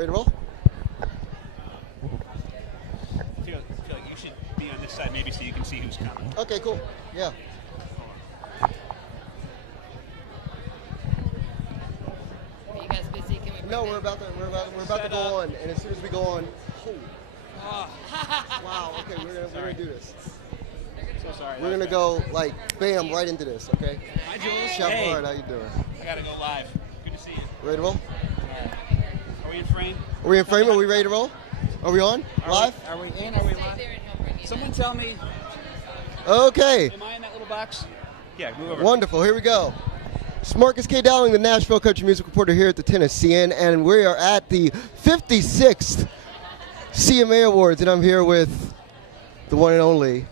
Ready to roll? I feel like you should be on this side maybe so you can see who's coming. Okay, cool. Yeah. Are you guys busy? Can we? No, we're about to go on, and as soon as we go on, wow. Okay, we're gonna do this. So sorry. We're gonna go like bam right into this. Okay. Hi, Jules. Chef Hey. Hart, how you doing? I gotta go live. Good to see you. Ready to roll? Are we in frame? Are we in frame? Are we ready to roll? Are we on? Live? Are we in? Are we live? Someone tell me. Okay. Am I in that little box? Yeah, move over. Wonderful. Here we go. It's Marcus K. Dowling, the Nashville country music reporter here at the Tennessean, and we are at the 56th CMA Awards, and I'm here with the one and only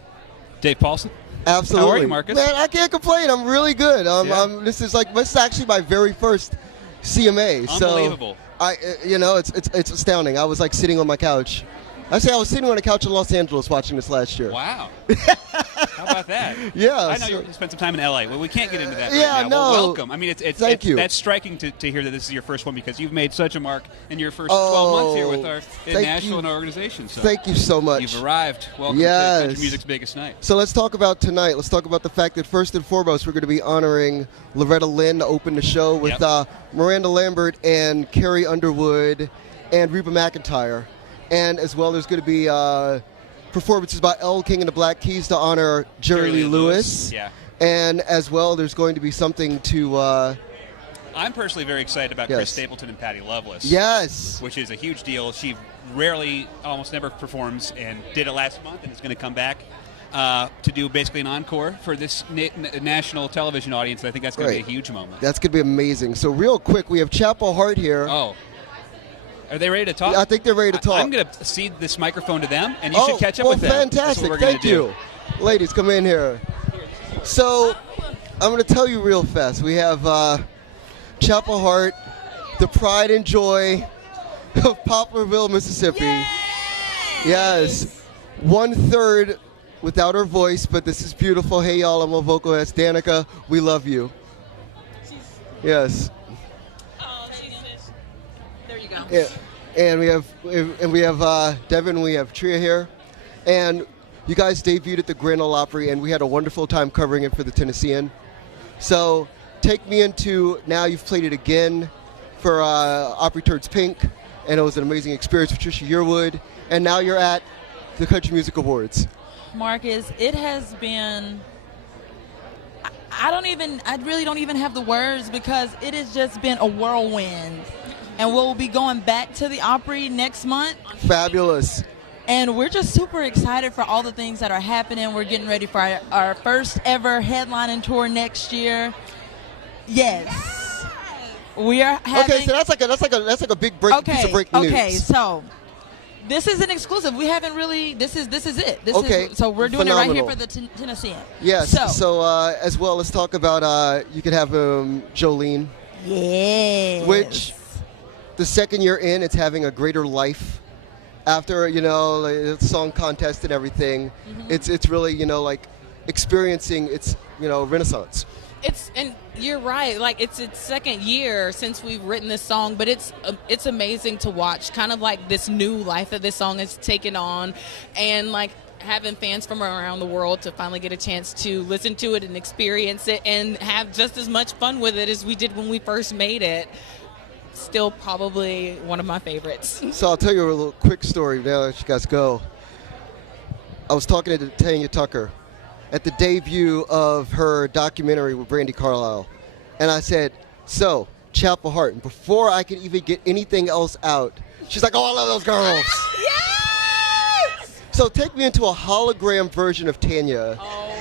Dave Paulson. Absolutely. How are you, Marcus? Man, I can't complain. I'm really good. Yeah. This is actually my very first CMA. Unbelievable. So it's astounding. I was like sitting on my couch. I was sitting on a couch in Los Angeles watching this last year. Wow. How about that? Yeah. I know you spent some time in LA. Well, we can't get into that right Yeah, now. no. Well, welcome. I mean, Thank you. That's striking to hear that this is your first one because you've made such a mark in your first 12 months here with our Nashville and our organization. So Thank you so much. you've arrived. Welcome Yes. to country music's biggest night. So let's talk about tonight. Let's talk about the fact that first and foremost, we're going to be honoring Loretta Lynn to open the show with Miranda Lambert and Carrie Underwood and Reba McEntire. And as well, there's going to be performances by Elle King and the Black Keys to honor Jerry Lee Lewis. Yeah. And as well, there's going to be something to... I'm personally very excited about Yes. Chris Stapleton and Patty Loveless. yes. Which is a huge deal. She rarely, almost never performs and did it last month and is going to come back to do basically an encore for this national television audience. I think that's going to be a huge moment. That's going to be amazing. So real quick, we have Chapel Hart here. Oh. Are they ready to talk? I think they're ready to talk. I'm going to cede this microphone to them, and you should catch up with them. Fantastic. That's what we're Thank gonna do. you. Ladies, come in here. So, I'm going to tell you real fast. We have Chapel Hart, the pride and joy of Poplarville, Mississippi. Yes. 1/3 without her voice, but this is beautiful. Hey, y'all, I'm a vocalist. Danica, we love you. Yes. Yeah, and we have Devin, we have Tria here, and you guys debuted at the Grand Ole Opry, and we had a wonderful time covering it for the Tennessean. So take me into now. You've played it again for Opry Turns Pink, and it was an amazing experience with Trisha Yearwood, and now you're at the Country Music Awards. Marcus, it has been. I really don't even have the words because it has just been a whirlwind. And we'll be going back to the Opry next month. Fabulous. And we're just super excited for all the things that are happening. We're getting ready for our first ever headlining tour next year. Yes. We are having... Okay, so that's like a big piece of breaking news. Okay, so this is an exclusive. We haven't really... This is it. So we're doing Phenomenal. it right here for the Tennessean. Yes. So as well, let's talk about you could have Jolene. Yes. Which the second year in, it's having a greater life. After the song contest and everything, it's really experiencing its renaissance. And you're right. Like it's its second year since we've written this song, but it's amazing to watch. Kind of like this new life that this song has taken on, and like having fans from around the world to finally get a chance to listen to it and experience it and have just as much fun with it as we did when we first made it. Still probably one of my favorites. So I'll tell you a little quick story now that you guys go. I was talking to Tanya Tucker at the debut of her documentary with Brandi Carlile, and I said, so Chapel Hart, and before I could even get anything else out, she's like, oh, I love those girls. Yes! So take me into a hologram version of Tanya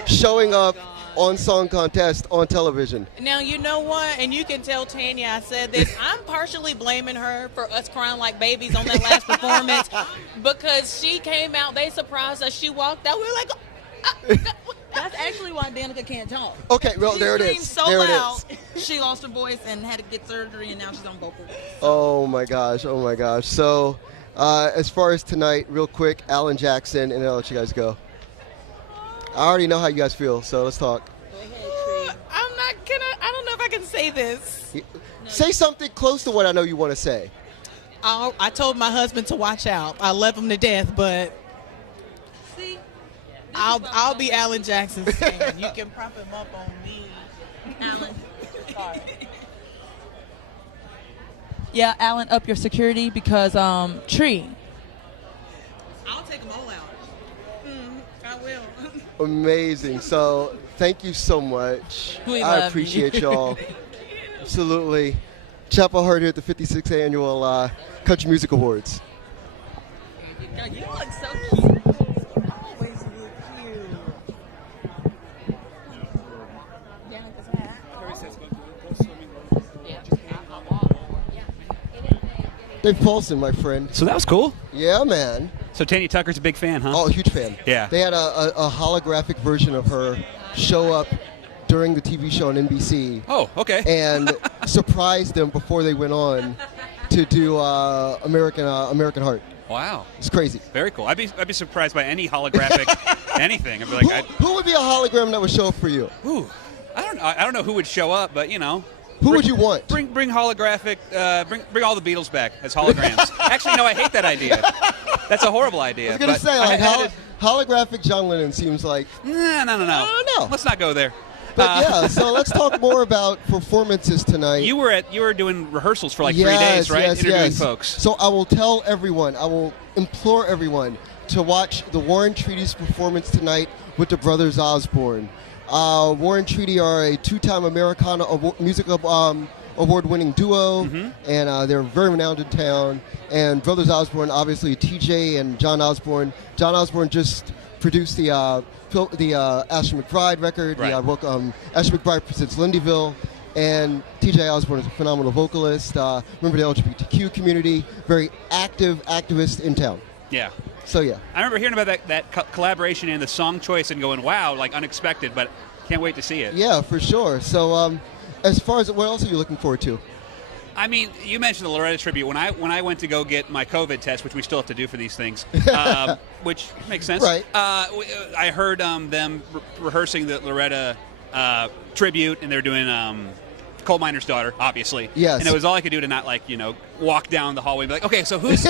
showing up on Song Contest on television. Now, you know what? And you can tell Tanya I said this. I'm partially blaming her for us crying like babies on that last performance because she came out, they surprised us. She walked out. We were like, That's actually why Danica can't talk. Okay, well, She there it screamed is. so There loud, it is. she lost her voice and had to get surgery, and now she's on vocal. Oh my gosh. So as far as tonight, real quick, Alan Jackson, and then I'll let you guys go. I already know how you guys feel, so let's talk. I don't know if I can say this. Say something close to what I know you want to say. I told my husband to watch out. I love him to death, but See, I'll be Alan Jackson's fan. You can prop him up on me, Alan. Sorry. Yeah, Alan, up your security because Tree. I'll take them all out. I will. Amazing. So thank you so much. We I love appreciate you. y'all. Absolutely. Chapel Hart here at the 56th Annual Country Music Awards. You look so cute. You always look cute. Dave Paulson, my friend. So that was cool. Yeah, man. So Tanya Tucker's a big fan, huh? Oh, huge fan. Yeah. They had a holographic version of her show up during the TV show on NBC. Oh, okay. And surprised them before they went on to do American Heart. Wow. It's crazy. Very cool. I'd be surprised by any holographic anything. I'd be like, Who would be a hologram that would show up for you? ooh, I don't know who would show up, but you know. Who would you want? Bring holographic. Bring all the Beatles back as holograms. Actually, no, I hate that idea. That's a horrible idea. I was gonna but say, like, holographic John Lennon seems like. No. I don't know. Let's not go there. But yeah, so let's talk more about performances tonight. You were doing rehearsals for like 3 days, right? Yes, Interviewing yes. folks. So I will tell everyone, I will implore everyone to watch the Warren Treaty's performance tonight with the Brothers Osborne. Warren Treaty are a 2-time Americana Music Award-winning duo, and they're very renowned in town. And Brothers Osborne, obviously TJ and John Osborne. John Osborne just produced the Asher McBryde record. Right. Asher McBryde presents Lindyville. And TJ Osborne is a phenomenal vocalist. Member of the LGBTQ community, very active activist in town. Yeah. So yeah. I remember hearing about that collaboration and the song choice and going, wow, like unexpected, but can't wait to see it. Yeah, for sure. So as far as what else are you looking forward to? I mean, you mentioned the Loretta tribute. When I went to go get my COVID test, which we still have to do for these things, which makes sense. Right. I heard them rehearsing the Loretta tribute, and they're doing Coal Miner's Daughter, obviously. Yes. And it was all I could do to not walk down the hallway and be like, okay, so who's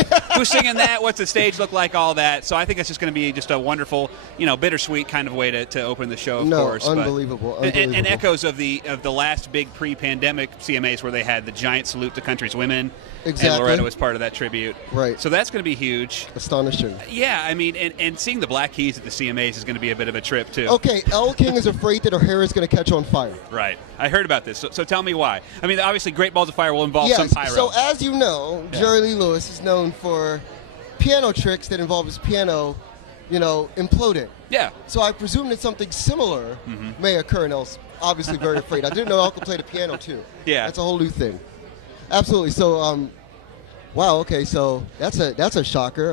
singing that? What's the stage look like? All that. So I think it's just going to be just a wonderful, bittersweet kind of way to open the show. Of course. Unbelievable. And echoes of the last big pre-pandemic CMAs where they had the giant salute to country's women. Exactly. And Loretta was part of that tribute. Right. So that's going to be huge. Astonishing. Yeah, I mean, and seeing the Black Keys at the CMAs is going to be a bit of a trip too. Okay, Elle King is afraid that her hair is going to catch on fire. Right. I heard about this. So tell me why. I mean, obviously, Great Balls of Fire will involve some pyro. So as you know, Jerry Lee Lewis is known for piano tricks that involve his piano, imploding. Yeah. So I presume that something similar may occur, and Elle's obviously very afraid. I didn't know Elle could play the piano too. Yeah. That's a whole new thing. Absolutely. So, wow. Okay. So that's a shocker.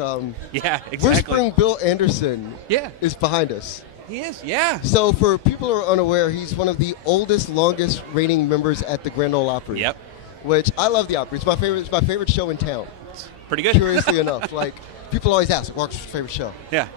Yeah. Exactly. Whispering Bill Anderson. Yeah. Is behind us. He is. Yeah. So for people who are unaware, he's one of the oldest, longest reigning members at the Grand Ole Opry. Yep. Which I love the Opry. It's my favorite. It's my favorite show in town. Pretty good. Curiously enough, like people always ask, "What's your favorite show?" Yeah.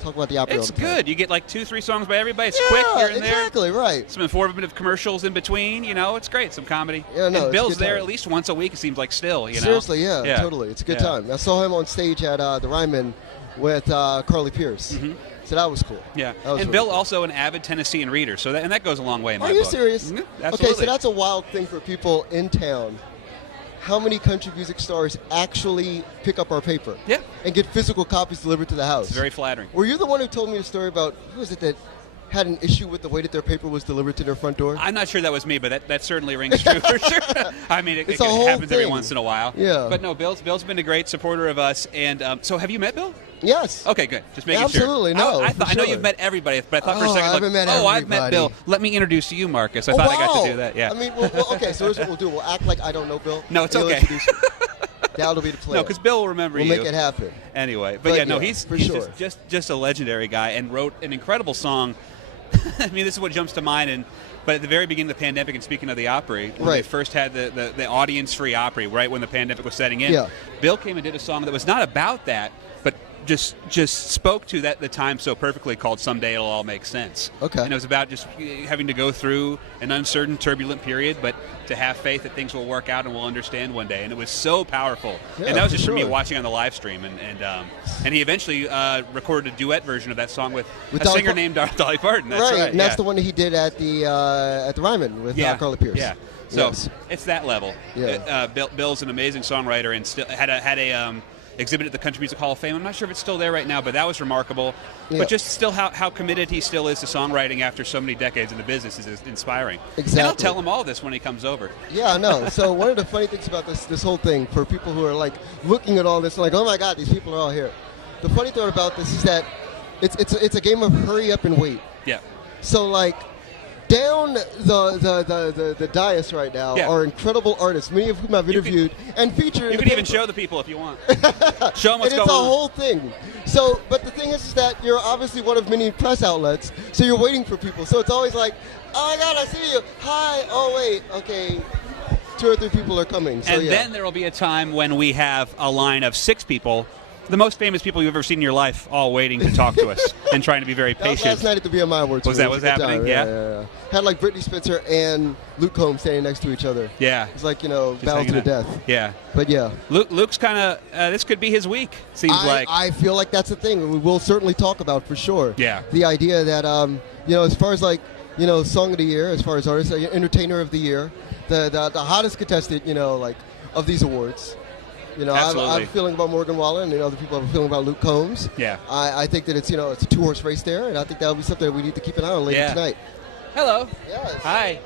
Talk about the Opry. It's all the time. good. You get like 2-3 songs by everybody. It's quick here and there. Exactly right. Some informative commercials in between. It's great. Some comedy. Yeah, no, and it's Bill's a good there time. at least once a week. It seems like still. Seriously, yeah, totally. It's a good time. I saw him on stage at the Ryman with Carly Pierce. So that was cool. Yeah, That was and really Bill cool. also an avid Tennessean reader, so that goes a long way in my Are you book. serious? Absolutely. Okay, so that's a wild thing for people in town. How many country music stars actually pick up our paper? Yeah. And get physical copies delivered to the house? It's very flattering. Were you the one who told me a story about, who was it that had an issue with the way that their paper was delivered to their front door? I'm not sure that was me, but that certainly rings true for sure. I mean, it It's a whole happens every thing. once in a while. Yeah. But no, Bill's been a great supporter of us. And so have you met Bill? Yes. Okay, good. Just making Absolutely, sure. no, I for know sure. you've met everybody, but I thought for a Oh, second, I haven't met I've met everybody. Bill. Let me introduce you, Marcus. I thought I got to do that. Yeah. I mean, okay, so here's what we'll do. We'll act like I don't know Bill. No, it's You'll okay. introduce me. That'll be the plan. No, because Bill will remember We'll you. make it happen. Anyway, But yeah, no, yeah, he's for he's sure. just a legendary guy and wrote an incredible song. I mean, this is what jumps to mind. But at the very beginning of the pandemic, and speaking of the Opry, when they Right. first had the audience-free Opry, right when the pandemic was setting in, Yeah. Bill came and did a song that was not about that, but just spoke to the time so perfectly, called "Someday It'll All Make Sense." Okay. And it was about just having to go through an uncertain, turbulent period, but to have faith that things will work out and we'll understand one day. And it was so powerful. Yeah, and that was for just for me sure. watching on the live stream. And he eventually recorded a duet version of that song with a Dolly singer named Dolly Parton. That's right. and that's yeah. the one that he did at the Ryman with Carla Pierce. Yeah. So Yes. it's that level. Yeah. Bill's an amazing songwriter and still had a exhibit at the Country Music Hall of Fame. I'm not sure if it's still there right now, but that was remarkable. Yeah. But just still how committed he still is to songwriting after so many decades in the business is inspiring. Exactly. And I'll tell him all this when he comes over. Yeah, I know. So one of the funny things about this whole thing, for people who are like looking at all this, like, oh my God, these people are all here. The funny thing about this is that it's a game of hurry up and wait. Yeah. So like, down the dais right now are incredible artists, many of whom I've interviewed and featured. You can even show the people if you want. Show them what's and it's going a on. whole thing. So, but the thing is that you're obviously one of many press outlets, so you're waiting for people. So it's always like, oh my God, I see you. Hi. Oh wait. Okay. 2 or 3 people are coming. So, And then there will be a time when we have a line of 6 people, the most famous people you've ever seen in your life, all waiting to talk to us and trying to be very That was patient. last night at the BMI Awards. Was that what's happening? Time. Yeah. Yeah. Had like Brittany Spencer and Luke Combs standing next to each other. Yeah. It's like, Just battle to hanging the out. death. Yeah. But yeah. Luke's kind of, this could be his week, seems like. I feel like that's the thing we will certainly talk about for sure. Yeah. The idea that, as far as like, Song of the Year, as far as artist, Entertainer of the Year, the hottest contestant, like, of these awards. I have a feeling about Morgan Wallen, and other people have a feeling about Luke Combs. Yeah. I think that it's a 2-horse race there, and I think that'll be something that we need to keep an eye on later tonight. Hello. Yes. Hi.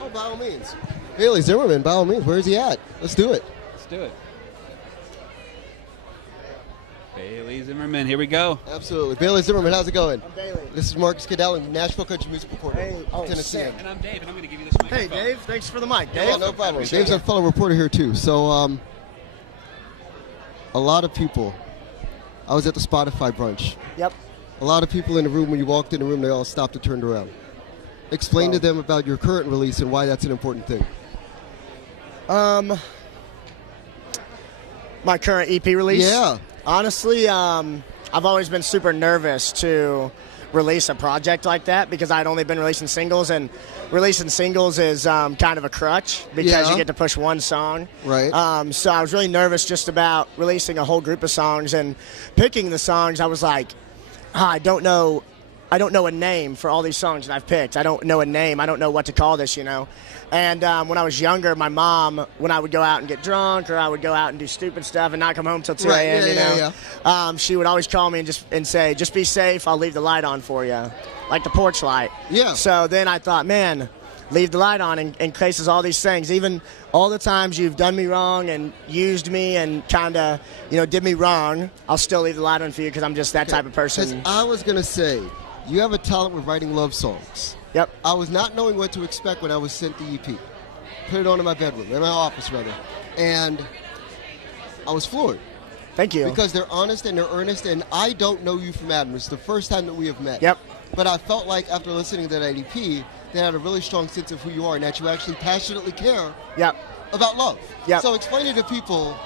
Oh, by all means. Bailey Zimmerman, by all means. Where is he at? Let's do it. Let's do it. Bailey Zimmerman, here we go. Absolutely. Bailey Zimmerman, how's it going? I'm Bailey. This is Marcus Cadell, Nashville Country Music Reporter. Hey, Tennessean. And I'm Dave, and I'm going to give you this microphone. Hey, Dave. Thanks for the mic, Dave. Yeah, no problem. Dave's a fellow reporter here, too. So, a lot of people. I was at the Spotify brunch. Yep. A lot of people in the room, when you walked in the room, they all stopped and turned around. Explain to them about your current release and why that's an important thing. My current EP release? Yeah. Honestly, I've always been super nervous to release a project like that because I'd only been releasing singles, and releasing singles is kind of a crutch because you get to push one song. Right. So I was really nervous just about releasing a whole group of songs, and picking the songs. I was like, I don't know a name for all these songs that I've picked. I don't know a name. I don't know what to call this, And when I was younger, my mom, when I would go out and get drunk or I would go out and do stupid stuff and not come home till 2 a.m., she would always call me and say, just be safe, I'll leave the light on for you, like the porch light. Yeah. So then I thought, man, leave the light on in cases all these things, even all the times you've done me wrong and used me and kind of, did me wrong, I'll still leave the light on for you because I'm just that type of person. 'Cause I was going to say, you have a talent with writing love songs. Yep. I was not knowing what to expect when I was sent the EP. Put it on in my bedroom, in my office rather. And I was floored. Thank you. Because they're honest and they're earnest, and I don't know you from Adam. It's the first time that we have met. Yep. But I felt like after listening to that EP, they had a really strong sense of who you are and that you actually passionately care Yep. about love. Yep. So explaining to people,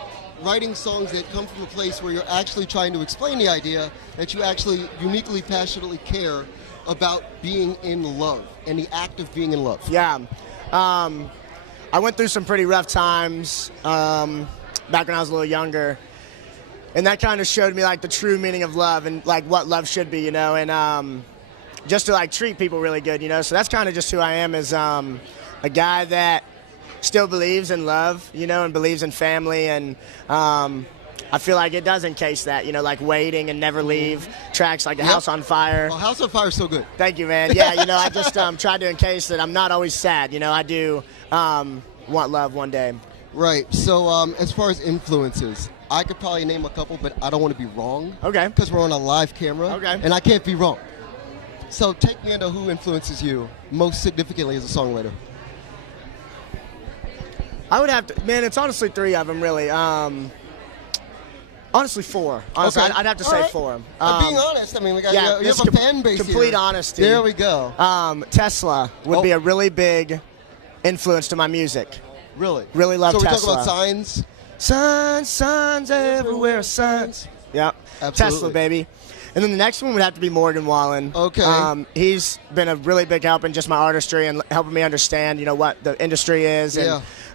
writing songs that come from a place where you're actually trying to explain the idea that you actually uniquely, passionately care about being in love and the act of being in love. Yeah. I went through some pretty rough times back when I was a little younger. And that kind of showed me, like, the true meaning of love and, like, what love should be, and just to, like, treat people really good, So that's kind of just who I am, as a guy that still believes in love, and believes in family, and I feel like it does encase that, like Waiting and Never Leave, tracks like House on Fire. Oh, House on Fire is so good. Thank you, man. Yeah, I just tried to encase that I'm not always sad. I do want love one day. Right. So as far as influences, I could probably name a couple, but I don't want to be wrong. Okay. Because we're on a live camera. Okay. And I can't be wrong. So take me into who influences you most significantly as a songwriter. I would have to, man, it's honestly 3 of them, really. Honestly, 4. Honestly, Okay. I'd have to All say being 4. honest, I mean, we got you have this a fan base complete here. honesty. There we go. Tesla would be a really big influence to my music. Really? Really love So we Tesla. talk about signs? Signs everywhere, signs. Yep. Absolutely. Tesla, baby. And then the next one would have to be Morgan Wallen. Okay. He's been a really big help in just my artistry and helping me understand, what the industry is.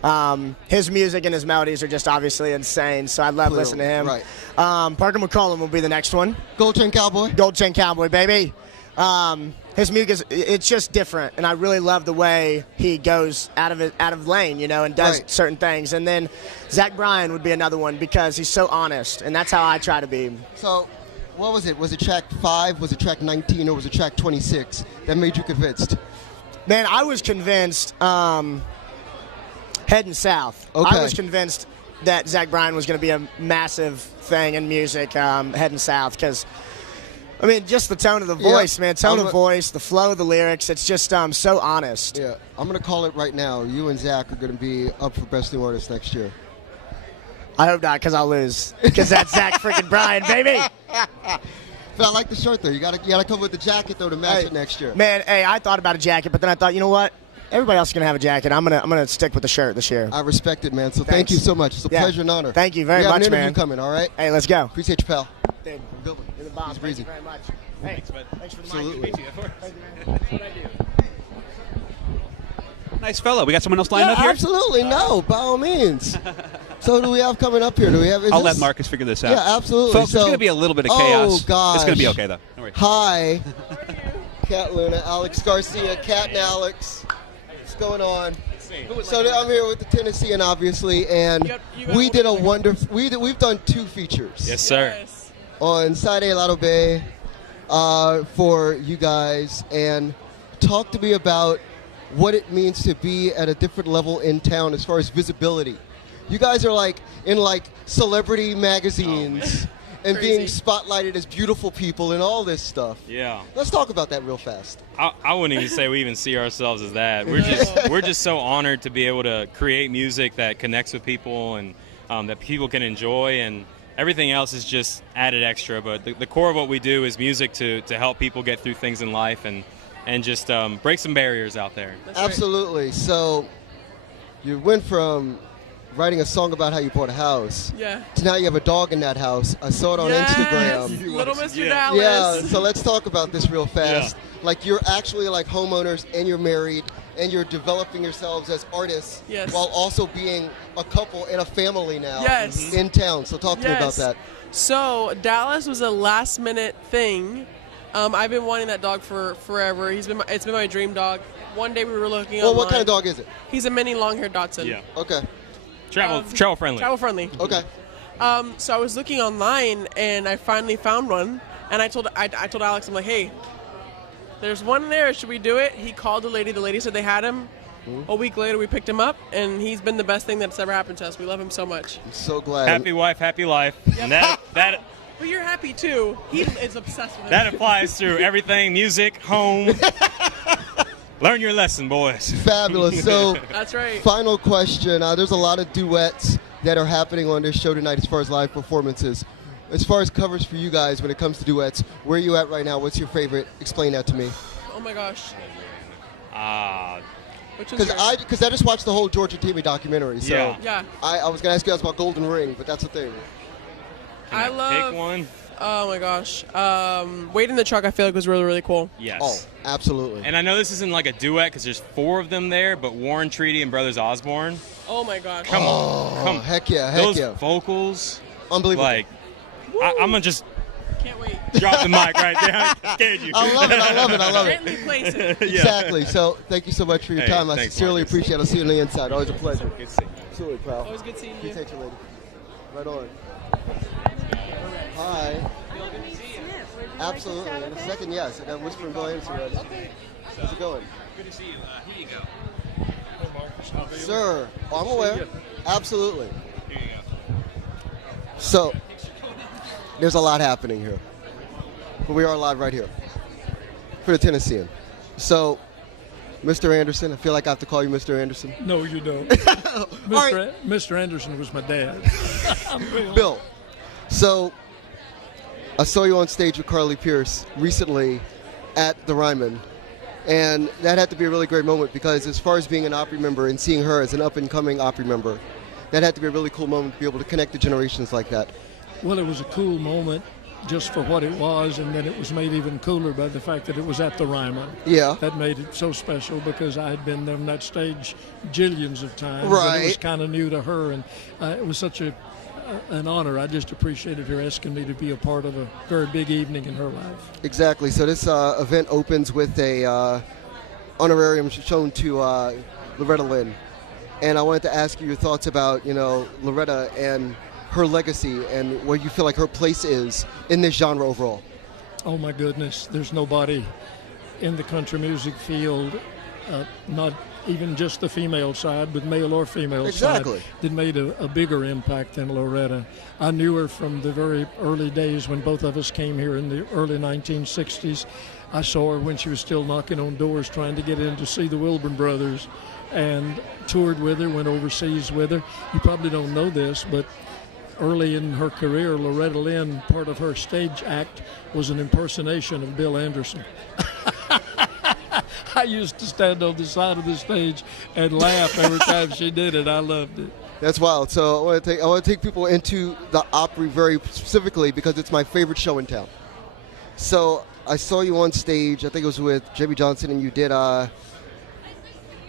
And his music and his melodies are just obviously insane. So I love listening to him. Right. Parker McCollum will be the next one. Gold Chain Cowboy. Gold Chain Cowboy, baby. His music it's just different, and I really love the way he goes out of lane, and does certain things. And then Zach Bryan would be another one because he's so honest, and that's how I try to be. So, what was it? Was it track 5? Was it track 19? Or was it track 26 that made you convinced? Man, I was convinced. Heading South. Okay. I was convinced that Zach Bryan was going to be a massive thing in music. Heading South because. I mean, just the tone of the voice, man. Tone of voice, the flow of the lyrics. It's just so honest. Yeah, I'm going to call it right now. You and Zach are going to be up for Best New Artist next year. I hope not, because I'll lose. Because that's Zach freaking Bryan, baby. But I like the shirt, though. You got to come with the jacket, though, to match it next year. Man, I thought about a jacket, but then I thought, you know what? Everybody else is going to have a jacket. I'm gonna stick with the shirt this year. I respect it, man. So thank you so much. It's a pleasure and honor. Thank you very we have much, an interview man. coming, all right? Hey, let's go. Appreciate you, pal. Dude, Good one. you're the bomb. It's Thank breezy. you very much. Hey, Thanks, bud. thanks for the Absolutely. mic. Thank you, man. That's what I do. Nice fellow. We got someone else lined up here? Absolutely. No, by all means. So who do we have coming up here? I'll let Marcus figure this out. Yeah, absolutely. Folks, so, there's going to be a little bit of chaos. Oh, gosh. It's going to be okay, though. Don't worry. Hi. Cat Luna, Alex Garcia, Cat and Alex. What's going on? So I'm here with the Tennessean, obviously, and we did a wonderful. We've done 2 features. Yes, sir. On Side A Lotto Bay for you guys, and talk to me about what it means to be at a different level in town as far as visibility. You guys are in celebrity magazines and being spotlighted as beautiful people and all this stuff. Yeah. Let's talk about that real fast. I wouldn't even say we even see ourselves as that. We're just so honored to be able to create music that connects with people and that people can enjoy, and everything else is just added extra. But the core of what we do is music to help people get through things in life and just break some barriers out there. Absolutely. So you went from writing a song about how you bought a house to now you have a dog in that house. I saw it on Instagram. Little Mr. Dallas. Yeah, so let's talk about this real fast. You're actually homeowners, and you're married, and you're developing yourselves as artists while also being a couple and a family now in town. So talk to me about that. So Dallas was a last minute thing. I've been wanting that dog for forever. It's been my dream dog. One day we were looking online. Well, what kind of dog is it? He's a mini long-haired Dachshund. Yeah. Okay. Travel friendly. Travel friendly. Okay. So I was looking online, and I finally found one. And I told Alex, I'm like, hey, there's one there. Should we do it? He called the lady. The lady said they had him. A week later, we picked him up, and he's been the best thing that's ever happened to us. We love him so much. I'm so glad. Happy wife, happy life. And that But you're happy too. He is obsessed with it. that applies to everything: music, home. Learn your lesson, boys. Fabulous. So That's right. final question. There's a lot of duets that are happening on this show tonight as far as live performances. As far as covers for you guys when it comes to duets, where are you at right now? What's your favorite? Explain that to me. Oh my gosh. Which is Because I just watched the whole Georgia Timmy documentary. So Yeah. I was going to ask you guys about Golden Ring, but that's the thing. I love. Pick one. Oh my gosh. Wait in the Truck, I feel like was really, really cool. Yes. Oh, absolutely. And I know this isn't like a duet because there's 4 of them there, but Warren Treaty and Brothers Osborne. Oh my gosh. Come on. Heck yeah, Those yeah. vocals. Unbelievable. I'm going to just Can't wait. drop the mic right there. I scared you. I love it. Gently place it. Exactly. So thank you so much for your Hey, time. I thanks, sincerely Marcus. appreciate it. I'll see you on the inside. Always a pleasure. Good to see you. Absolutely, pal. Always good seeing you. Appreciate you, lady. Right on. Hi. Absolutely. In a second, yes. I got Whisper and Bill Anderson ready. How's it going? Good to see you. Here you go. Sir, I'm aware. Absolutely. Here you go. So, there's a lot happening here. But we are live right here for the Tennessean. So, Mr. Anderson, I feel like I have to call you Mr. Anderson. No, you don't. Mr. Anderson was my dad. Bill, so I saw you on stage with Carly Pierce recently at the Ryman, and that had to be a really great moment because as far as being an Opry member and seeing her as an up-and-coming Opry member, that had to be a really cool moment to be able to connect the generations like that. Well, it was a cool moment just for what it was, and then it was made even cooler by the fact that it was at the Ryman. Yeah. That made it so special because I had been on that stage jillions of times. Right. And it was kind of new to her, and it was such an honor. I just appreciated her asking me to be a part of a very big evening in her life. Exactly. So this event opens with a honorarium shown to Loretta Lynn. And I wanted to ask you your thoughts about, Loretta and her legacy and where you feel like her place is in this genre overall. Oh my goodness, there's nobody in the country music field, not even just the female side, but male or female Exactly. side, that made a bigger impact than Loretta. I knew her from the very early days when both of us came here in the early 1960s. I saw her when she was still knocking on doors trying to get in to see the Wilburn Brothers, and toured with her, went overseas with her. You probably don't know this, but early in her career, Loretta Lynn, part of her stage act was an impersonation of Bill Anderson. I used to stand on the side of the stage and laugh every time she did it. I loved it. That's wild. So I want to take people into the Opry very specifically because it's my favorite show in town. So I saw you on stage, I think it was with Jamie Johnson, and you did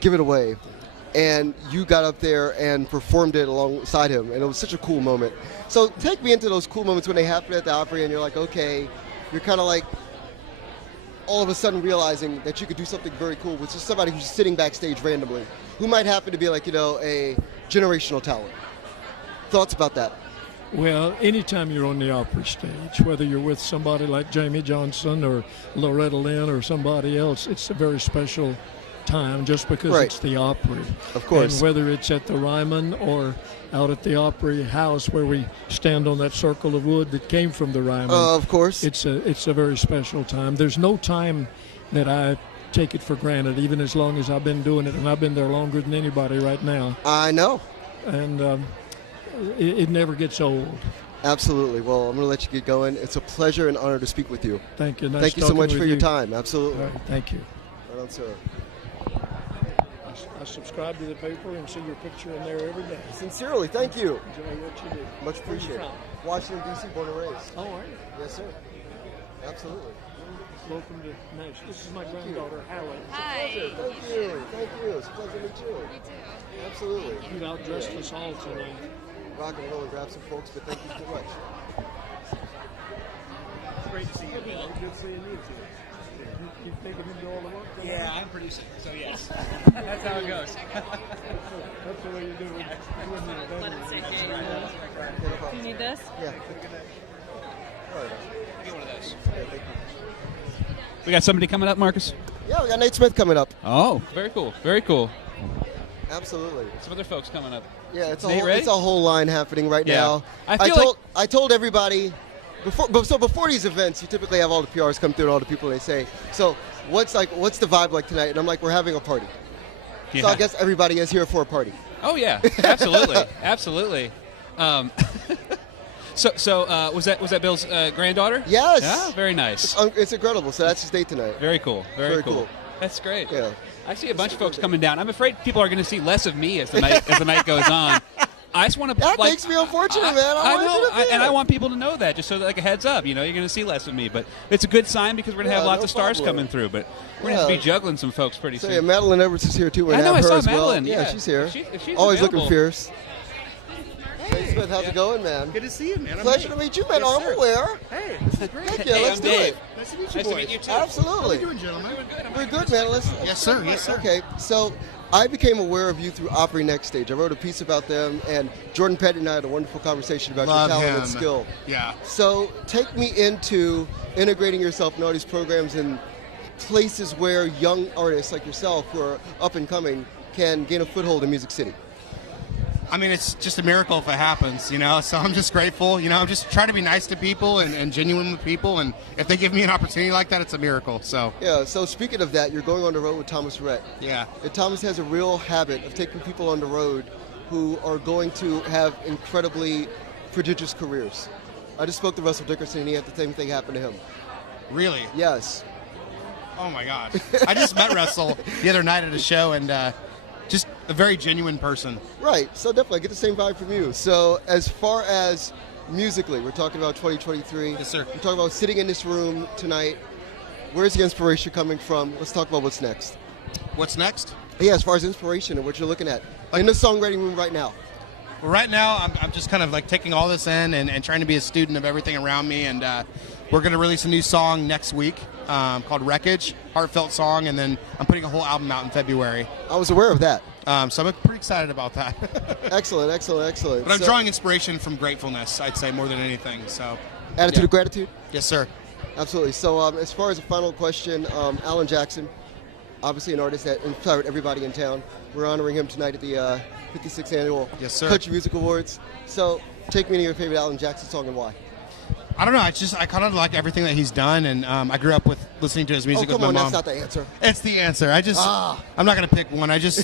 Give It Away. And you got up there and performed it alongside him, and it was such a cool moment. So take me into those cool moments when they happen at the Opry, and you're like, okay, you're kind of like all of a sudden realizing that you could do something very cool with just somebody who's sitting backstage randomly, who might happen to be like, a generational talent. Thoughts about that? Well, anytime you're on the Opry stage, whether you're with somebody like Jamie Johnson or Loretta Lynn or somebody else, it's a very special time just because Right. It's the Opry. Of course. And whether it's at the Ryman or out at the Opry House where we stand on that circle of wood that came from the Ryman. Of course. It's a very special time. There's no time that I take it for granted, even as long as I've been doing it, and I've been there longer than anybody right now. I know. And it never gets old. Absolutely. Well, I'm going to let you get going. It's a pleasure and honor to speak with you. Thank you. Nice Thank you so talking much with for your you. time. Absolutely. All right, thank you. Right on, sir. I subscribe to the paper and see your picture in there every day. Sincerely, thank you. Enjoy what you do. Much appreciated. Washington, D.C., born and raised. Oh, are you? Yes, sir. Absolutely. Welcome to Nashville. This is my granddaughter, Hallie. Hi. Thank you. Thank you. It's a pleasure to meet you. You too. Absolutely. You've outdressed us all tonight. Rock and roll and grab some folks, but thank you so much. It's great to see you. Good seeing you too. You've taken him to all the work? Yeah, I'm producing, so yes. That's how it goes. That's the way you do it. Let it sit here. You need this? Yeah. Get one of those. Yeah, thank you. We got somebody coming up, Marcus? Yeah, we got Nate Smith coming up. Oh, very cool. Very cool. Absolutely. Some other folks coming up. Yeah, it's Nate, ready? it's a whole line happening right Yeah. now. I told everybody before these events, you typically have all the PRs come through and all the people, they say, so what's the vibe like tonight? And I'm like, we're having a party. Yeah. So I guess everybody is here for a party. Oh yeah, absolutely, absolutely. So was that Bill's granddaughter? Yes. Yeah, very nice. It's incredible. So that's his date tonight. Very cool. Very cool. That's great. Yeah. I see a bunch of folks coming down. I'm afraid people are going to see less of me as the night goes on. I just want to. That makes me unfortunate, man. I want you to be and there. I want people to know that, just so that, like a heads up. You're going to see less of me, but it's a good sign because we're going to have Yeah, lots no of stars problem. coming through. But we're going to have to be juggling some folks pretty So soon. yeah, Madeline Edwards is here too. We're I know, gonna have I her saw as well. Madeline, Yeah, yeah. she's here. If she's Always available. looking fierce. Hey Smith, how's it going, man? Good to see you, man. Pleasure to meet you, man. Yes, sir. Armor Hey, Heck yeah, Hey, let's I'm do Dave. it. nice to meet you, Nice to boys. meet you too. Absolutely. How you doing, gentlemen? We're good, man. Let's Yes, sir. celebrate. Yes, sir. Okay, so I became aware of you through Opry Next Stage. I wrote a piece about them, and Jordan Petty and I had a wonderful conversation about Love your talent him. and skill. Yeah. So take me into integrating yourself in all these programs and places where young artists like yourself who are up and coming can gain a foothold in Music City. I mean, it's just a miracle if it happens, you know, so I'm just grateful. You know, I'm just trying to be nice to people and genuine with people, and if they give me an opportunity like that, it's a miracle, so. Yeah, so speaking of that, you're going on the road with Thomas Rhett. Yeah. And Thomas has a real habit of taking people on the road who are going to have incredibly prodigious careers. I just spoke to Russell Dickerson, and he had the same thing happen to him. Really? Yes. Oh, my God. I just met Russell the other night at a show, and just a very genuine person. Right, so definitely I get the same vibe from you. So as far as musically, we're talking about 2023. Yes, sir. We're talking about sitting in this room tonight. Where's the inspiration coming from? Let's talk about what's next. What's next? Yeah, as far as inspiration and what you're looking at in the songwriting room right now. Well, right now, I'm just kind of like taking all this in and trying to be a student of everything around me. And we're going to release a new song next week called Wreckage, heartfelt song. And then I'm putting a whole album out in February. I was aware of that. So I'm pretty excited about that. Excellent, excellent, excellent. But I'm drawing inspiration from gratefulness, I'd say, more than anything. So attitude of gratitude? Yes, sir. Absolutely. So as far as a final question, Alan Jackson, obviously an artist that inspired everybody in town. We're honoring him tonight at the 56th Annual Country Music Awards. So take me to your favorite Alan Jackson song and why. I don't know. I kind of like everything that he's done, and I grew up with listening to his music with my mom. That's not the answer. It's the answer. I'm not going to pick one. I just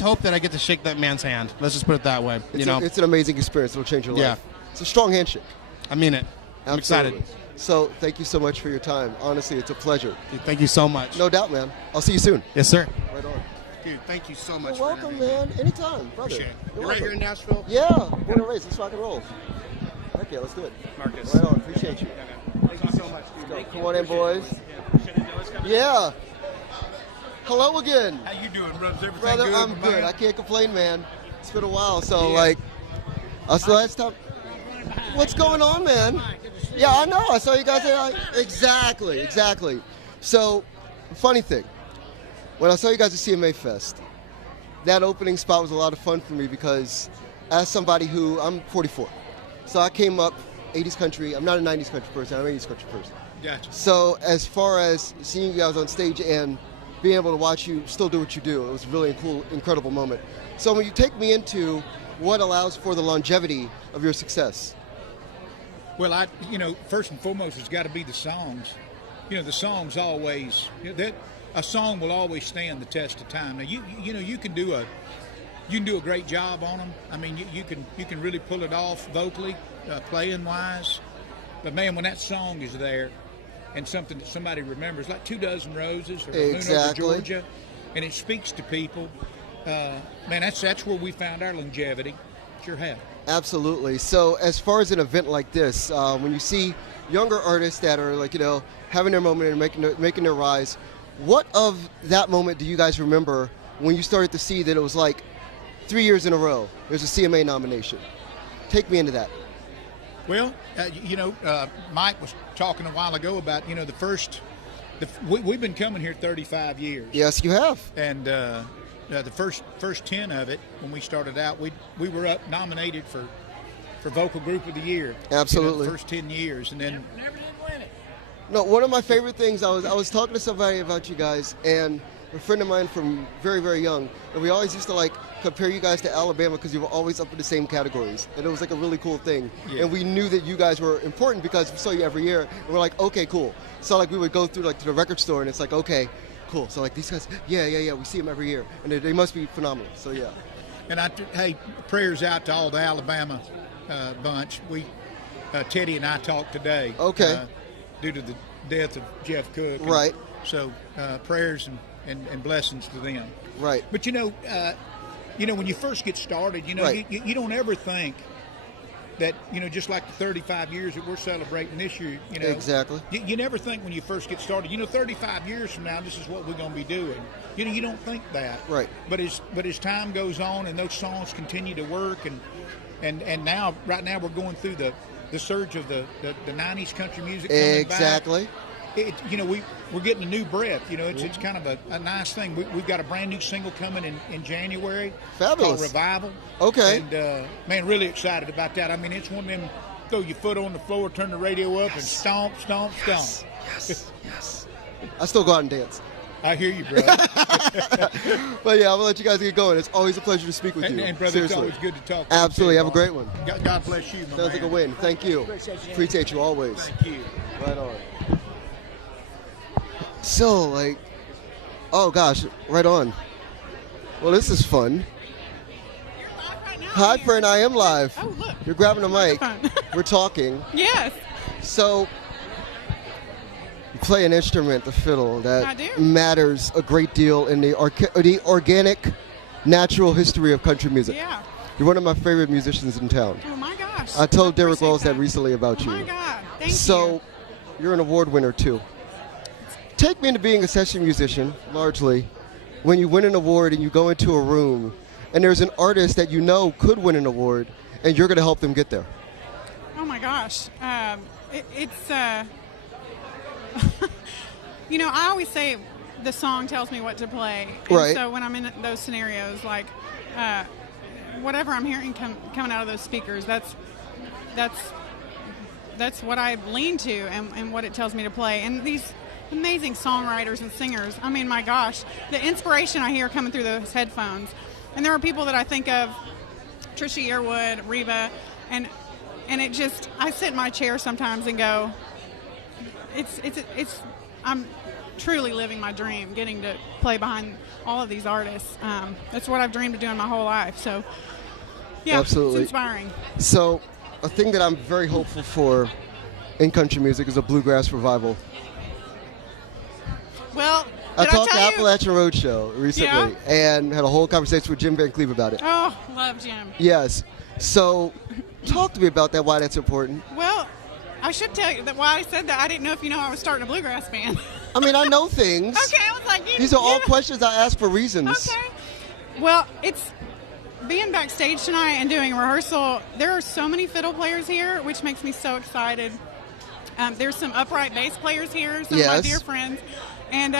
hope that I get to shake that man's hand. Let's just put it that way. It's an amazing experience. It'll change your life. Yeah. It's a strong handshake. I mean it. I'm Absolutely. excited. So thank you so much for your time. Honestly, it's a pleasure. Dude, thank you so much. No doubt, man. I'll see you soon. Yes, sir. Right on. Dude, thank you so much. You're welcome, man. Anytime, brother. Appreciate it. You're right welcome. here in Nashville? Yeah. Born and raised. Let's rock and roll. Heck yeah, let's do it. Marcus. Right on. Appreciate you. Thank you so much, dude. Come on in, boys. Yeah. Hello again. How you doing, brothers? Everything Brother, good? I'm good. I can't complain, man. It's been a while, so us the last time. What's going on, man? Yeah, I know. I saw you guys there. Exactly. So, funny thing, when I saw you guys at CMA Fest, that opening spot was a lot of fun for me because as somebody who, I'm 44, so I came up 80s country. I'm not a 90s country person. I'm an 80s country person. Gotcha. So as far as seeing you guys on stage and being able to watch you still do what you do, it was really a cool, incredible moment. So when you take me into what allows for the longevity of your success? Well, first and foremost, it's got to be the songs. The songs always, a song will always stand the test of time. Now, you can do a great job on them. I mean, you can really pull it off vocally, playing wise. But man, when that song is there, and something that somebody remembers, like 2 Dozen Roses or Moon Over Georgia, and it speaks to people, man, that's where we found our longevity. Sure have. Absolutely. So as far as an event like this, when you see younger artists that are having their moment and making their rise, what of that moment do you guys remember when you started to see that it was like 3 years in a row there's a CMA nomination? Take me into that. Well, Mike was talking a while ago about we've been coming here 35 years. Yes, you have. And the first 10 of it, when we started out, we were up nominated for Vocal Group of the Year. Absolutely. The first 10 years, and then Never did win it. No, one of my favorite things, I was talking to somebody about you guys, and a friend of mine from very, very young, and we always used to compare you guys to Alabama because you were always up in the same categories, and it was a really cool thing. Yeah. And we knew that you guys were important because we saw you every year, and we're like, okay, cool. So we would go through to the record store, and it's like, okay, cool. So these guys, yeah, we see them every year, and they must be phenomenal. So yeah. And hey, prayers out to all the Alabama bunch. Teddy and I talked today. Okay. Due to the death of Jeff Cook. Right. So prayers and blessings to them. Right. But when you first get started, right. you don't ever think that, just like the 35 years that we're celebrating this year, Exactly. You never think when you first get started, 35 years from now, this is what we're going to be doing. You don't think that. Right. But as time goes on and those songs continue to work and now, right now, we're going through the surge of the 90s country music coming exactly. back. We're getting a new breath. It's kind of a nice thing. We've got a brand new single coming in January. Fabulous. Called Revival. Okay. And, man, really excited about that. I mean, it's one of them, throw your foot on the floor, turn the radio up, and stomp, stomp, stomp. Yes. I still go out and dance. I hear you, brother. But yeah, I'm going to let you guys get going. It's always a pleasure to speak with you. And brother, Seriously. it's always good to talk to you. Absolutely. Have a great one. God bless you, my man. Sounds like a win. Thank you. Appreciate you always. Thank you. Right on. So, oh gosh, right on. Well, this is fun. You're live right now. Hi, friend. I am live. Oh, look. You're grabbing a mic. We're talking. Yes. So, you play an instrument, the fiddle, that I do. matters a great deal in the organic, natural history of country music. Yeah. You're one of my favorite musicians in town. Oh my gosh. gosh. I told Derek appreciate Wells that recently about Oh you. my God. Thank So, you. you're an award winner too. Take me into being a session musician, largely, when you win an award and you go into a room and there's an artist that you know could win an award and you're going to help them get there. Oh my gosh. It's you know, I always say the song tells me what to play. And Right. so when I'm in those scenarios, like whatever I'm hearing coming out of those speakers, that's what I lean to and what it tells me to play. And these amazing songwriters and singers, I mean, my gosh, the inspiration I hear coming through those headphones. And there are people that I think of, Trisha Yearwood, Reba, and it just, I sit in my chair sometimes and go, I'm truly living my dream, getting to play behind all of these artists. That's what I've dreamed of doing my whole life. So, yeah, Absolutely. it's inspiring. So, a thing that I'm very hopeful for in country music is a bluegrass revival. Well, I did talked to tell you? Appalachian Roadshow recently and had a whole conversation with Jim Van Cleve about it. Oh, love Jim. Yes. So, talk to me about that, why that's important. Well, I should tell you that why I said that. I didn't know if you know I was starting a bluegrass band. I mean, I know things. Okay, I was like, These are all questions I ask for reasons. Okay. Well, it's being backstage tonight and doing rehearsal. There are so many fiddle players here, which makes me so excited. There's some upright bass players here, some of my Yes. dear friends, and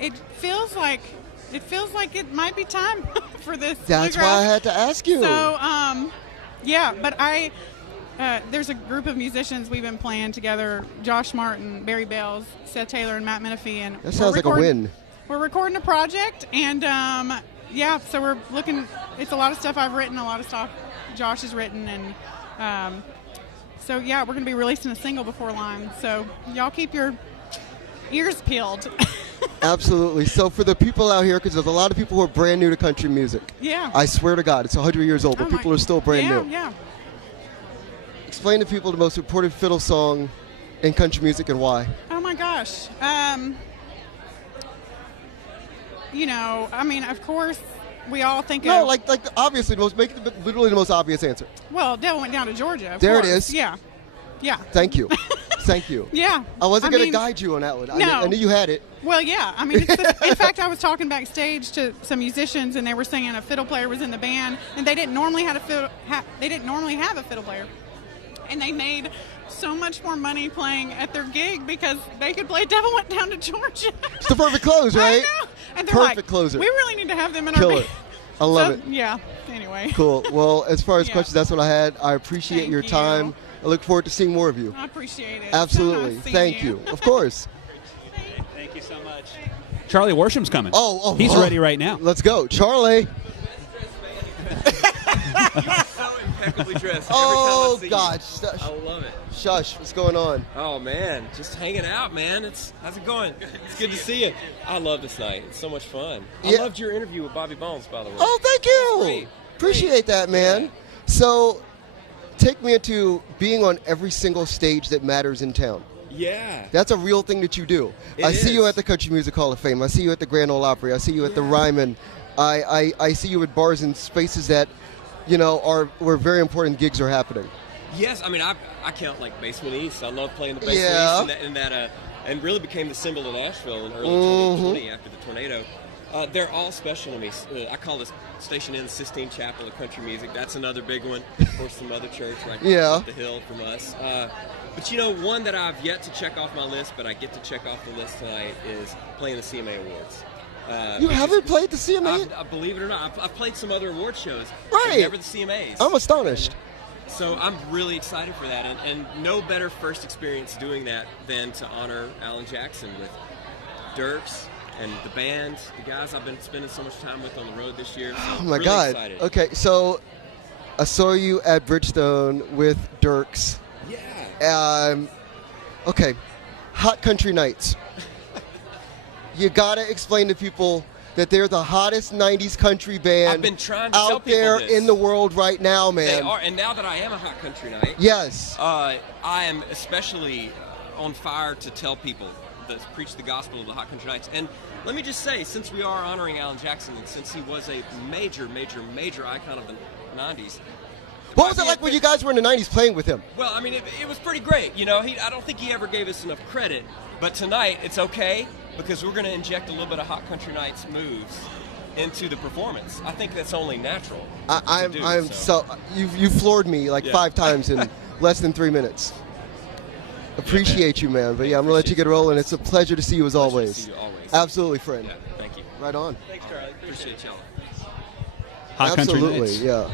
it feels like it might be time for this. That's why bluegrass. I had to ask you. So, yeah, but there's a group of musicians we've been playing together: Josh Martin, Barry Bales, Seth Taylor, and Matt Menifee. And That sounds like a win. We're recording a project, and yeah, so we're looking. It's a lot of stuff I've written, a lot of stuff Josh has written, and so yeah, we're going to be releasing a single before long. So y'all keep your ears peeled. Absolutely. So for the people out here, because there's a lot of people who are brand new to country music. Yeah. I swear to God, it's 100 years old, but Oh my- people are still brand yeah, new. Yeah. Explain to people the most important fiddle song in country music and why. Oh my gosh. You know, I mean, of course, we all think No, of. like obviously, literally the most obvious answer. Well, Devil Went Down to Georgia. Of There it course. is. Yeah. Yeah. Thank you. Thank you. Yeah. I wasn't going to mean, guide you on that one. No. I knew you had it. Well, yeah. I mean, in fact, I was talking backstage to some musicians, and they were saying a fiddle player was in the band, and they didn't normally have a fiddle player, and they made so much more money playing at their gig because they could play "Devil Went Down to Georgia." It's the perfect close, right? I know. And they're Perfect like, closer. We really need to have them in Kill our it. band. I love So, it. Yeah. Anyway. Cool. Well, as far as Yeah. questions, that's what I had. I appreciate Thank your you. time. I look forward to seeing more of you. I appreciate it. Absolutely. So nice seeing Thank you. Of course. Thank you so much. Charlie Worsham's coming. Oh, he's ready right now. Let's go, Charlie. So impeccably dressed. Oh, every time I see God. You. I love it. Shush. What's going on? Oh man, just hanging out, man. How's it going? It's good to see you. I love this night. It's so much fun. Yeah. I loved your interview with Bobby Bones, by the way. Oh, thank you. Great. Appreciate that, man. So, take me into being on every single stage that matters in town. Yeah. That's a real thing that you do. It I see you is. at the Country Music Hall of Fame. I see you at the Grand Ole Opry. I see you at the Ryman. I see you at bars and spaces that, are where very important gigs are happening. Yes, I mean I count like Basement East. I love playing the Basement Yeah. East, and really became the symbol of Nashville in early Mm-hmm. 2020 after the tornado. They're all special to me. I call this Station Inn the Sistine Chapel of Country Music. That's another big one. Of course, some other church right up the hill from us. But one that I've yet to check off my list, but I get to check off the list tonight, is playing the CMA Awards. You haven't played the CMA? I believe it or not, I've played some other award shows. Right. But never the CMAs. I'm astonished. So I'm really excited for that, and no better first experience doing that than to honor Alan Jackson with Dirks and the band, the guys I've been spending so much time with on the road this year. So Oh my really God. Excited. Okay, so I saw you at Bridgestone with Dirks. Yeah. Okay, Hot Country Nights. You gotta explain to people that they're the hottest '90s country band I've been trying to tell out people there this. in the world right now, man. They are, and now that I am a Hot Country Night, Yes. I am especially on fire to tell people preach the gospel of the Hot Country Nights. And let me just say, since we are honoring Alan Jackson, and since he was a major, major, major icon of the '90s, What was it like when you guys were in the 90s playing with him? Well, I mean, it was pretty great. You know, I don't think he ever gave us enough credit. But tonight, it's okay because we're going to inject a little bit of Hot Country Nights moves into the performance. I think that's only natural. You floored me like 5 times in less than 3 minutes. Appreciate you, man. But yeah, I'm going to let you get rolling. It's a pleasure to see you as always. See you always. Absolutely, friend. Yeah, thank you. Right on. Thanks, Charlie. Appreciate y'all. Hot Country Absolutely, Nights. yeah.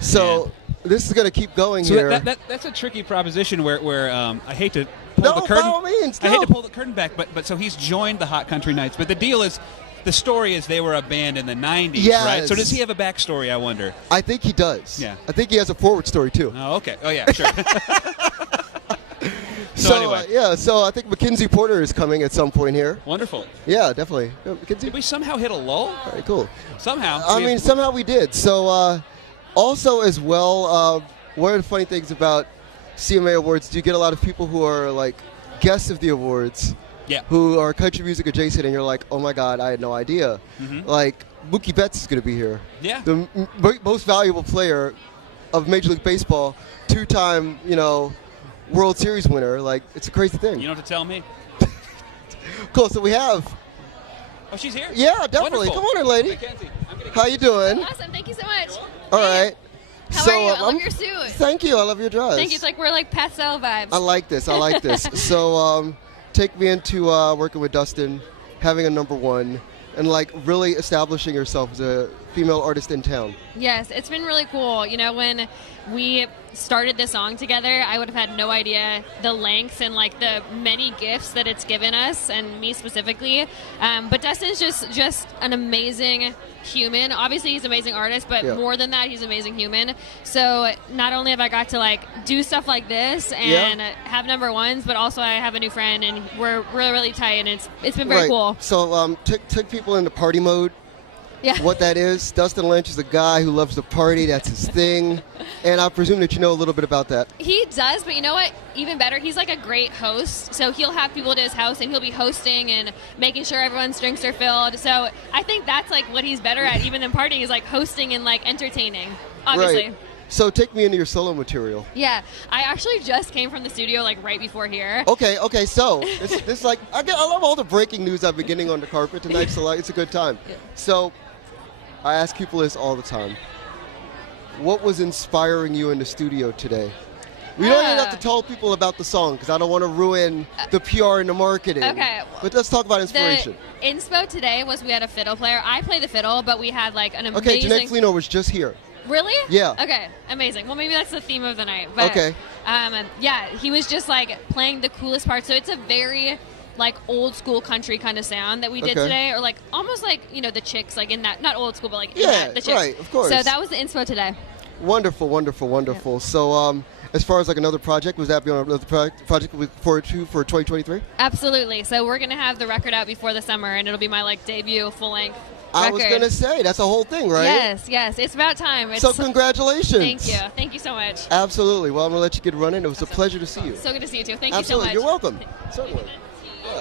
So this is going to keep going So here. that's a tricky proposition where I hate to pull the curtain. By all means, I hate to pull the curtain back, but so he's joined the Hot Country Nights. But the deal is, the story is they were a band in the 90s, Yes. right? So does he have a backstory, I wonder? I think he does. Yeah. I think he has a forward story, too. Oh, okay. Oh, yeah, sure. So, anyway. so I think Mackenzie Porter is coming at some point here. Wonderful. Yeah, definitely. Mackenzie? Did we somehow hit a lull? All right, cool. Somehow. Somehow we did. So also as well, one of the funny things about CMA Awards, do you get a lot of people who are like guests of the awards who are country music adjacent, and you're like, oh my God, I had no idea. Mm-hmm. Like, Mookie Betts is going to be here. Yeah. The most valuable player of Major League Baseball, 2-time, World Series winner. Like, it's a crazy thing. You don't have to tell me. Cool, so we have... Oh, she's here? Yeah, definitely. Wonderful. Come on in, lady. Mackenzie, How you doing? Awesome. Thank you so much. All right. How are you? I love your suit. Thank you. I love your dress. Thank you. It's like we're like pastel vibes. I like this. So take me into working with Dustin, having a #1, and like really establishing yourself as a female artist in town. Yes, it's been really cool. You know, when we started this song together, I would have had no idea the lengths and like the many gifts that it's given us, and me specifically. But Dustin's just an amazing human. Obviously, he's an amazing artist, but more than that, he's an amazing human. So not only have I got to like do stuff like this and have #1s, but also I have a new friend, and we're really, really tight, and it's been very cool. So take people into party mode. Yeah. What that is, Dustin Lynch is a guy who loves to party. That's his thing. And I presume that you know a little bit about that. He does, but you know what? Even better, he's like a great host. So he'll have people to his house, and he'll be hosting and making sure everyone's drinks are filled. So I think that's like what he's better at, even than partying, is like hosting and like entertaining, obviously. Right. So take me into your solo material. Yeah, I actually just came from the studio like right before here. Okay. So this like I love all the breaking news I've been getting on the carpet tonight. So like it's a good time. Yeah. So I ask people this all the time. What was inspiring you in the studio today? We don't even have to tell people about the song because I don't want to ruin the PR and the marketing. Okay. But let's talk about inspiration. The inspo today was we had a fiddle player. I play the fiddle, but we had like an amazing... Okay, Jeanette Flino was just here. Really? Yeah. Okay, amazing. Well, maybe that's the theme of the night. But, okay. Yeah, he was just like playing the coolest part. So it's a very like old school country kind of sound that we did today, or like almost like the Chicks, like in that, not old school, but like in that, the Chicks. Right, of course. So that was the inspo today. Wonderful. Yeah. So as far as like another project, was that beyond another project we look forward to for 2023? Absolutely. So we're gonna have the record out before the summer, and it'll be my like debut full length. I was going to say, that's a whole thing, right? Yes. It's about time. So congratulations. Thank you so much. Absolutely. Well, I'm going to let you get running. It was a pleasure to see you. So good to see you, too. Thank Absolutely. you so much. You're welcome. Certainly.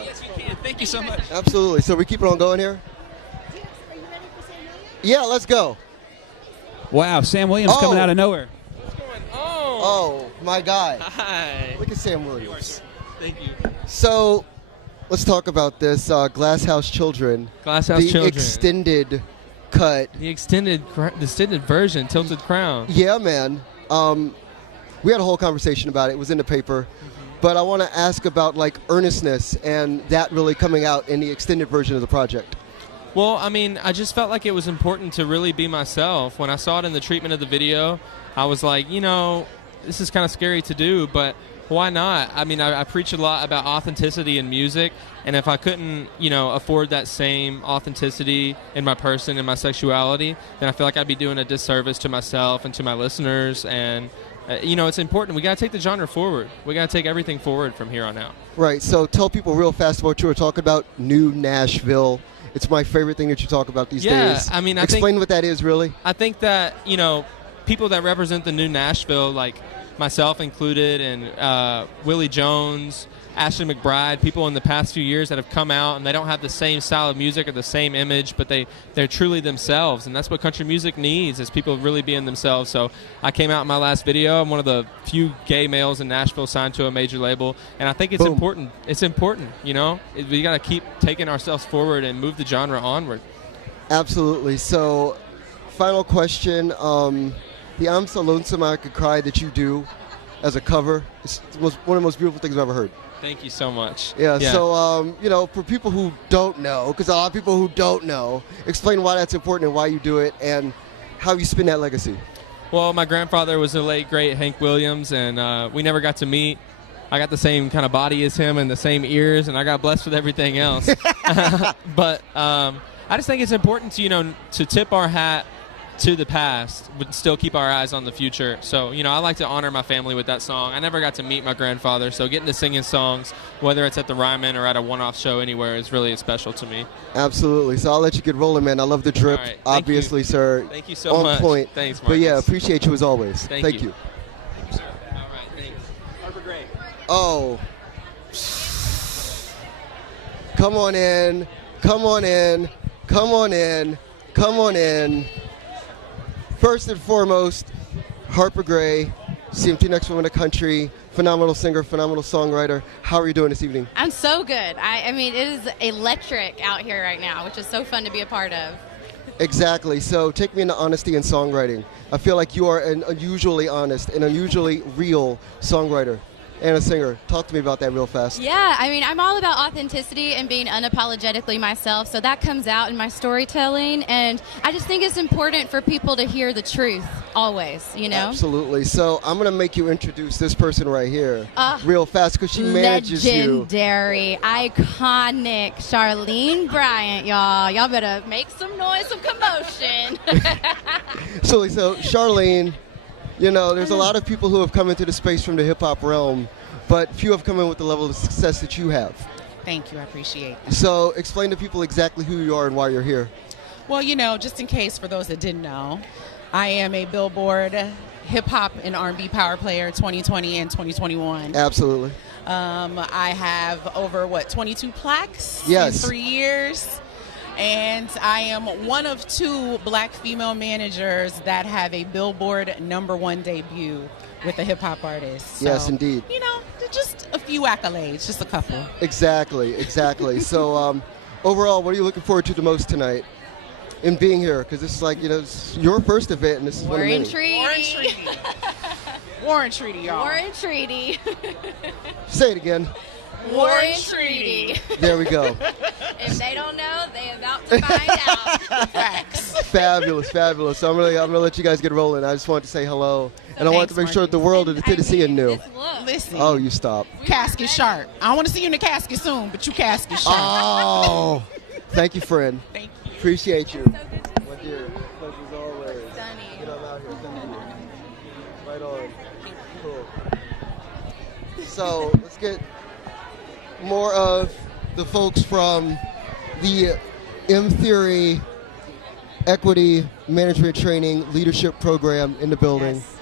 Yes, we can. Thank you so much. Absolutely. So we keep it on going here? Yeah, let's go. Wow, Sam Williams coming out of nowhere. What's going on? Oh, my God. Hi. Look at Sam Williams. Thank you. So let's talk about this Glass House Children. Glass House Children. The extended cut. The extended version, Tilted Crown. Yeah, man. We had a whole conversation about it. It was in the paper. But I want to ask about like earnestness and that really coming out in the extended version of the project. Well, I mean, I just felt like it was important to really be myself. When I saw it in the treatment of the video, I was like, this is kind of scary to do, but why not? I mean, I preach a lot about authenticity in music, and if I couldn't, afford that same authenticity in my person and my sexuality, then I feel like I'd be doing a disservice to myself and to my listeners, and it's important. We got to take the genre forward. We got to take everything forward from here on out. Right. So tell people real fast what you were talking about, New Nashville. It's my favorite thing that you talk about these days. Yeah, I mean, explain what that is, really. I think that, people that represent the New Nashville, like myself included, and Willie Jones, Ashley McBride, people in the past few years that have come out and they don't have the same style of music or the same image, but they're truly themselves, and that's what country music needs, is people really being themselves. So I came out in my last video. I'm one of the few gay males in Nashville signed to a major label, and I think it's important. It's important, you know? We got to keep taking ourselves forward and move the genre onward. Absolutely. So, final question. The I'm So Lonesome I Could Cry that you do as a cover, it's one of the most beautiful things I've ever heard. Thank you so much. Yeah. So, you know, for people who don't know, because a lot of people who don't know, explain why that's important and why you do it and how you spin that legacy. Well, my grandfather was the late, great Hank Williams, and we never got to meet. I got the same kind of body as him and the same ears, and I got blessed with everything else. But I just think it's important to, you know, to tip our hat to the past, but still keep our eyes on the future. So, you know, I like to honor my family with that song. I never got to meet my grandfather, so getting to sing his songs, whether it's at the Ryman or at a one-off show anywhere, is really special to me. Absolutely. So I'll let you get rolling, man. I love the drip, right. obviously, sir. Thank you so on much. Point. Thanks, Marcus. But yeah, appreciate you as always. Thank you. you. Thank you, sir. All right, thanks. Harper Gray. Oh. Come on in. Come on in. Come on in. Come on in. First and foremost, Harper Gray, CMT Next Woman in the Country, phenomenal singer, phenomenal songwriter. How are you doing this evening? I'm so good. I mean, it is electric out here right now, which is so fun to be a part of. Exactly. So take me into honesty and songwriting. I feel like you are an unusually honest and unusually real songwriter and a singer. Talk to me about that real fast. Yeah, I mean, I'm all about authenticity and being unapologetically myself, so that comes out in my storytelling, and I just think it's important for people to hear the truth always, you know? Absolutely. So I'm going to make you introduce this person right here real fast because she manages you. Legendary, iconic Charlene Bryant, y'all. Y'all better make some noise, some commotion. So Charlene, you know, there's a lot of people who have come into the space from the hip-hop realm, but few have come in with the level of success that you have. Thank you. I appreciate that. So explain to people exactly who you are and why you're here. Well, you know, just in case for those that didn't know, I am a Billboard hip-hop and R&B Power Player 2020 and 2021. Absolutely. I have over, 22 plaques in 3 years. And I am one of 2 black female managers that have a Billboard #1 debut with a hip-hop artist. So, Yes, indeed. You know, just a few accolades, just a couple. Exactly. So overall, what are you looking forward to the most tonight in being here? Because this is like, you know, it's your first event, and this is one of many. War and Treaty, y'all. War and Treaty. Say it again. War and Treaty. There we go. If they don't know, they're about to find out. Facts. Fabulous. So I'm gonna let you guys get rolling. I just wanted to say hello, and I wanted to make sure that the world of the Tennessean knew. Listen. Oh, you stop. Casket sharp. I don't want to see you in the casket soon, but you casket sharp. Oh, thank you, friend. Thank you. Appreciate you. My dear, pleasure as always. Stunning. Get on out here. Thank you. Right on. Cool. So let's get more of the folks from the M Theory Equity Management Training Leadership Program in the building. Yes.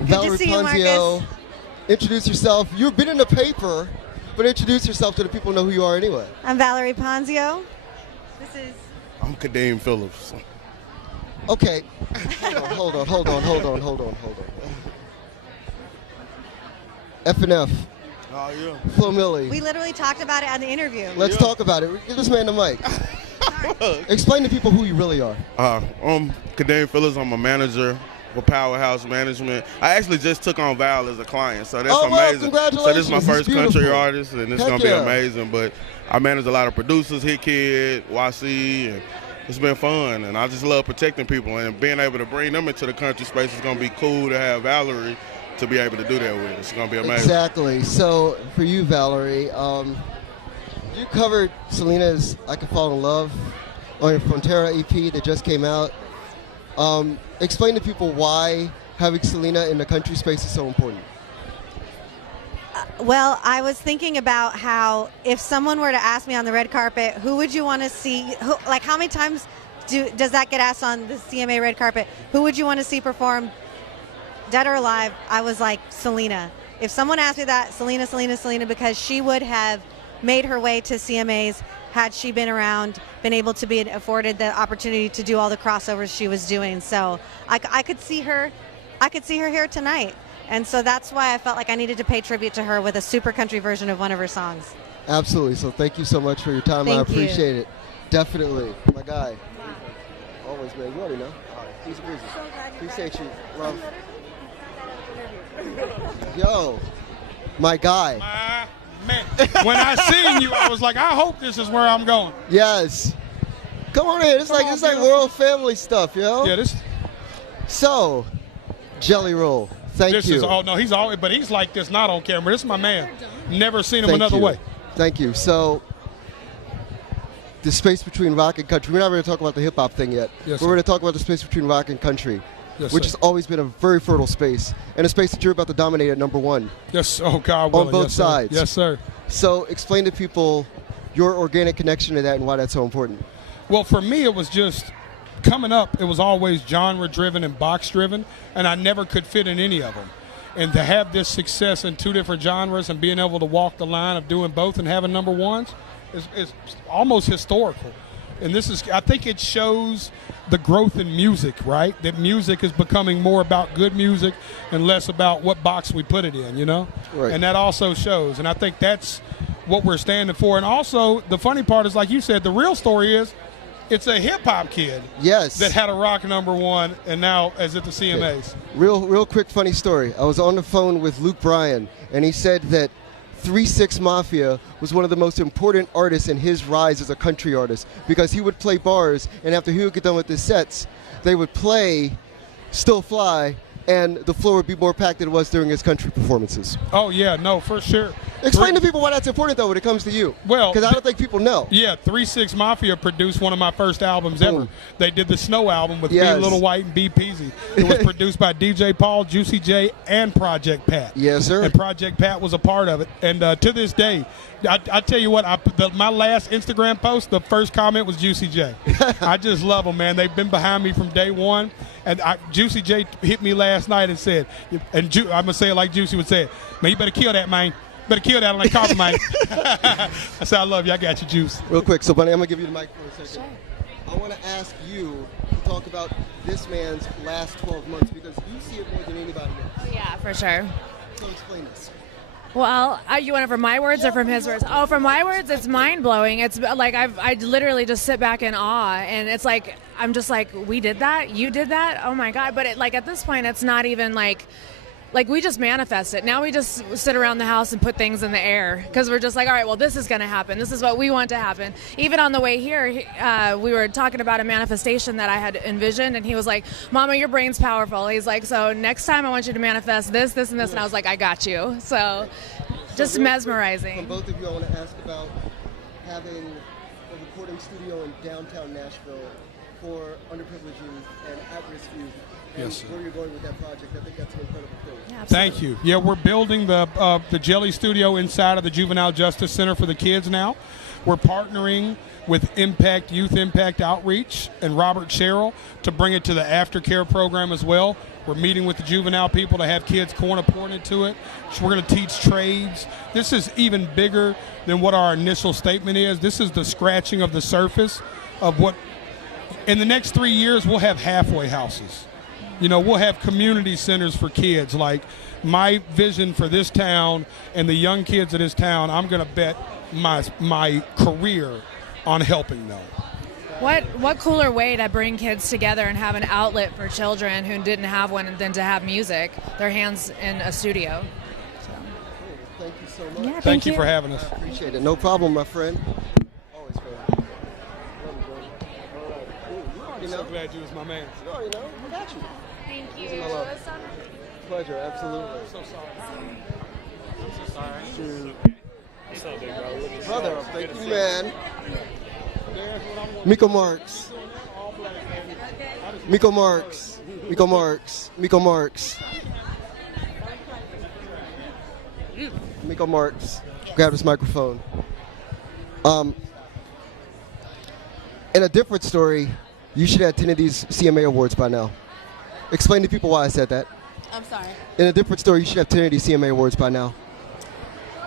Valerie Good to see you, Ponzio, Marcus. introduce yourself. You've been in the paper, but introduce yourself to the people who know who you are anyway. I'm Valerie Ponzio. This is I'm Kadeem Phillips. Okay. Hold on. F&F. Oh, yeah. Flo Millie. we literally talked about it at the interview. Let's talk about it. Give this man the mic. Explain to people who you really are. I'm Kadeem Phillips. I'm a manager for Powerhouse Management. I actually just took on Val as a client, so that's wow, amazing. congratulations. So this is my He's first country beautiful. artist, and it's Heck going to be yeah. amazing. But I manage a lot of producers, Hit Kid, YC, and it's been fun. And I just love protecting people, and being able to bring them into the country space is going to be cool to have Valerie to be able to do that with. It's going to be amazing. Exactly. So for you, Valerie, you covered Selena's I Can Fall in Love on your Frontera EP that just came out. Explain to people why having Selena in the country space is so important. Well, I was thinking about how if someone were to ask me on the red carpet, who would you want to see? Like, how many times does that get asked on the CMA red carpet? Who would you want to see perform, dead or alive? I was like, Selena. if someone asked me that, Selena, because she would have made her way to CMAs had she been around, been able to be afforded the opportunity to do all the crossovers she was doing. So I could see her here tonight. And so that's why I felt like I needed to pay tribute to her with a super country version of one of her songs. Absolutely. So thank you so much for your time. I appreciate it. Definitely. My guy. Always, man. You already know. Easy breezy. Appreciate you. Love. Yo, my guy. Man, when I seen you, I was like, I hope this is where I'm going. Yes. Come on in. It's like royal family stuff, yo. Yeah, this. So, Jelly Roll. Thank this you. Is, oh no, he's always, but he's like this not on camera. This is my man. Never seen him another way. Thank you. So, the space between rock and country. We're not going to talk about the hip hop thing yet. Yes, we're going to talk about the space between rock and country, yes, which sir. has always been a very fertile space, and a space that you're about to dominate at #1. Yes. Oh God. On both yes, sides. Sir. Yes, sir. So, explain to people your organic connection to that and why that's so important. Well, for me, it was just coming up. It was always genre-driven and box-driven, and I never could fit in any of them. And to have this success in two different genres and being able to walk the line of doing both and having #1s is almost historical. And this is, I think it shows the growth in music, right? That music is becoming more about good music and less about what box we put it in, you know? Right. And that also shows. And I think that's what we're standing for. And also, the funny part is, like you said, the real story is it's a hip-hop kid that had a rock #1 and now is at the CMAs. Okay. Real quick funny story. I was on the phone with Luke Bryan, and he said that 3-6 Mafia was one of the most important artists in his rise as a country artist, because he would play bars, and after he would get done with his sets, they would play Still Fly, and the floor would be more packed than it was during his country performances. Oh, yeah, no, for sure. Explain to people why that's important, though, when it comes to you. Well, because I don't think people know. Yeah, 3-6 Mafia produced one of my first albums ever. They did the Snow album with me, Little White, and B. Peasy. It was produced by DJ Paul, Juicy J, and Project Pat. Yes, sir. And Project Pat was a part of it. And to this day, I tell you what, my last Instagram post, the first comment was Juicy J. I just love them, man. They've been behind me from day one. And Juicy J hit me last night and said, and I'm going to say it like Juicy would say it, man, you better kill that, man. Better kill that on that coffee, man. I said, I love you. I got you, Juice. Real quick, so Bunny, I'm going to give you the mic for a second. Sure. I want to ask you to talk about this man's last 12 months, because you see it more than anybody else. Yeah, for sure. So explain this. Well, you want it from my words or from his words? Oh, from my words, it's mind-blowing. It's like I literally just sit back in awe, and it's like I'm just like, we did that? You did that? Oh, my God. But at this point, it's not even like we just manifest it. Now we just sit around the house and put things in the air, because we're just like, all right, well, this is going to happen. This is what we want to happen. Even on the way here, we were talking about a manifestation that I had envisioned, and he was like, Mama, your brain's powerful. He's like, so next time I want you to manifest this, this, and this. And I was like, I got you. So just mesmerizing. From both of you, I want to ask about having a recording studio in downtown Nashville for underprivileged youth and at-risk youth. Yes, sir. Where you're going with that project, I think that's an incredible thing. Yeah, Thank you. Yeah, we're building the Jelly Studio inside of the Juvenile Justice Center for the kids now. We're partnering with Youth Impact Outreach and Robert Sherrill to bring it to the aftercare program as well. We're meeting with the juvenile people to have kids corner pointed to it. So we're going to teach trades. This is even bigger than what our initial statement is. This is the scratching of the surface of what, in the next 3 years, we'll have halfway houses. You know, we'll have community centers for kids. Like, my vision for this town and the young kids of this town, I'm going to bet my career on helping them. What cooler way to bring kids together and have an outlet for children who didn't have one than to have music, their hands in a studio. So. Thank you so much. Yeah, Thank you for having us. I appreciate it. No problem, my friend. Always fun. I'm so glad you was my man. You already know. I got you. Thank you. This is my love. Pleasure, absolutely. I'm so sorry. I'm so sorry. Shoot. What's up, big bro? Brother, thank you, man. Miko Marks. Miko Marks. Miko Marks. Miko Marks. Miko Marks. Grab this microphone. In a different story, you should have attended these CMA awards by now. Explain to people why I said that. I'm sorry. In a different story, you should have 10 of these CMA awards by now.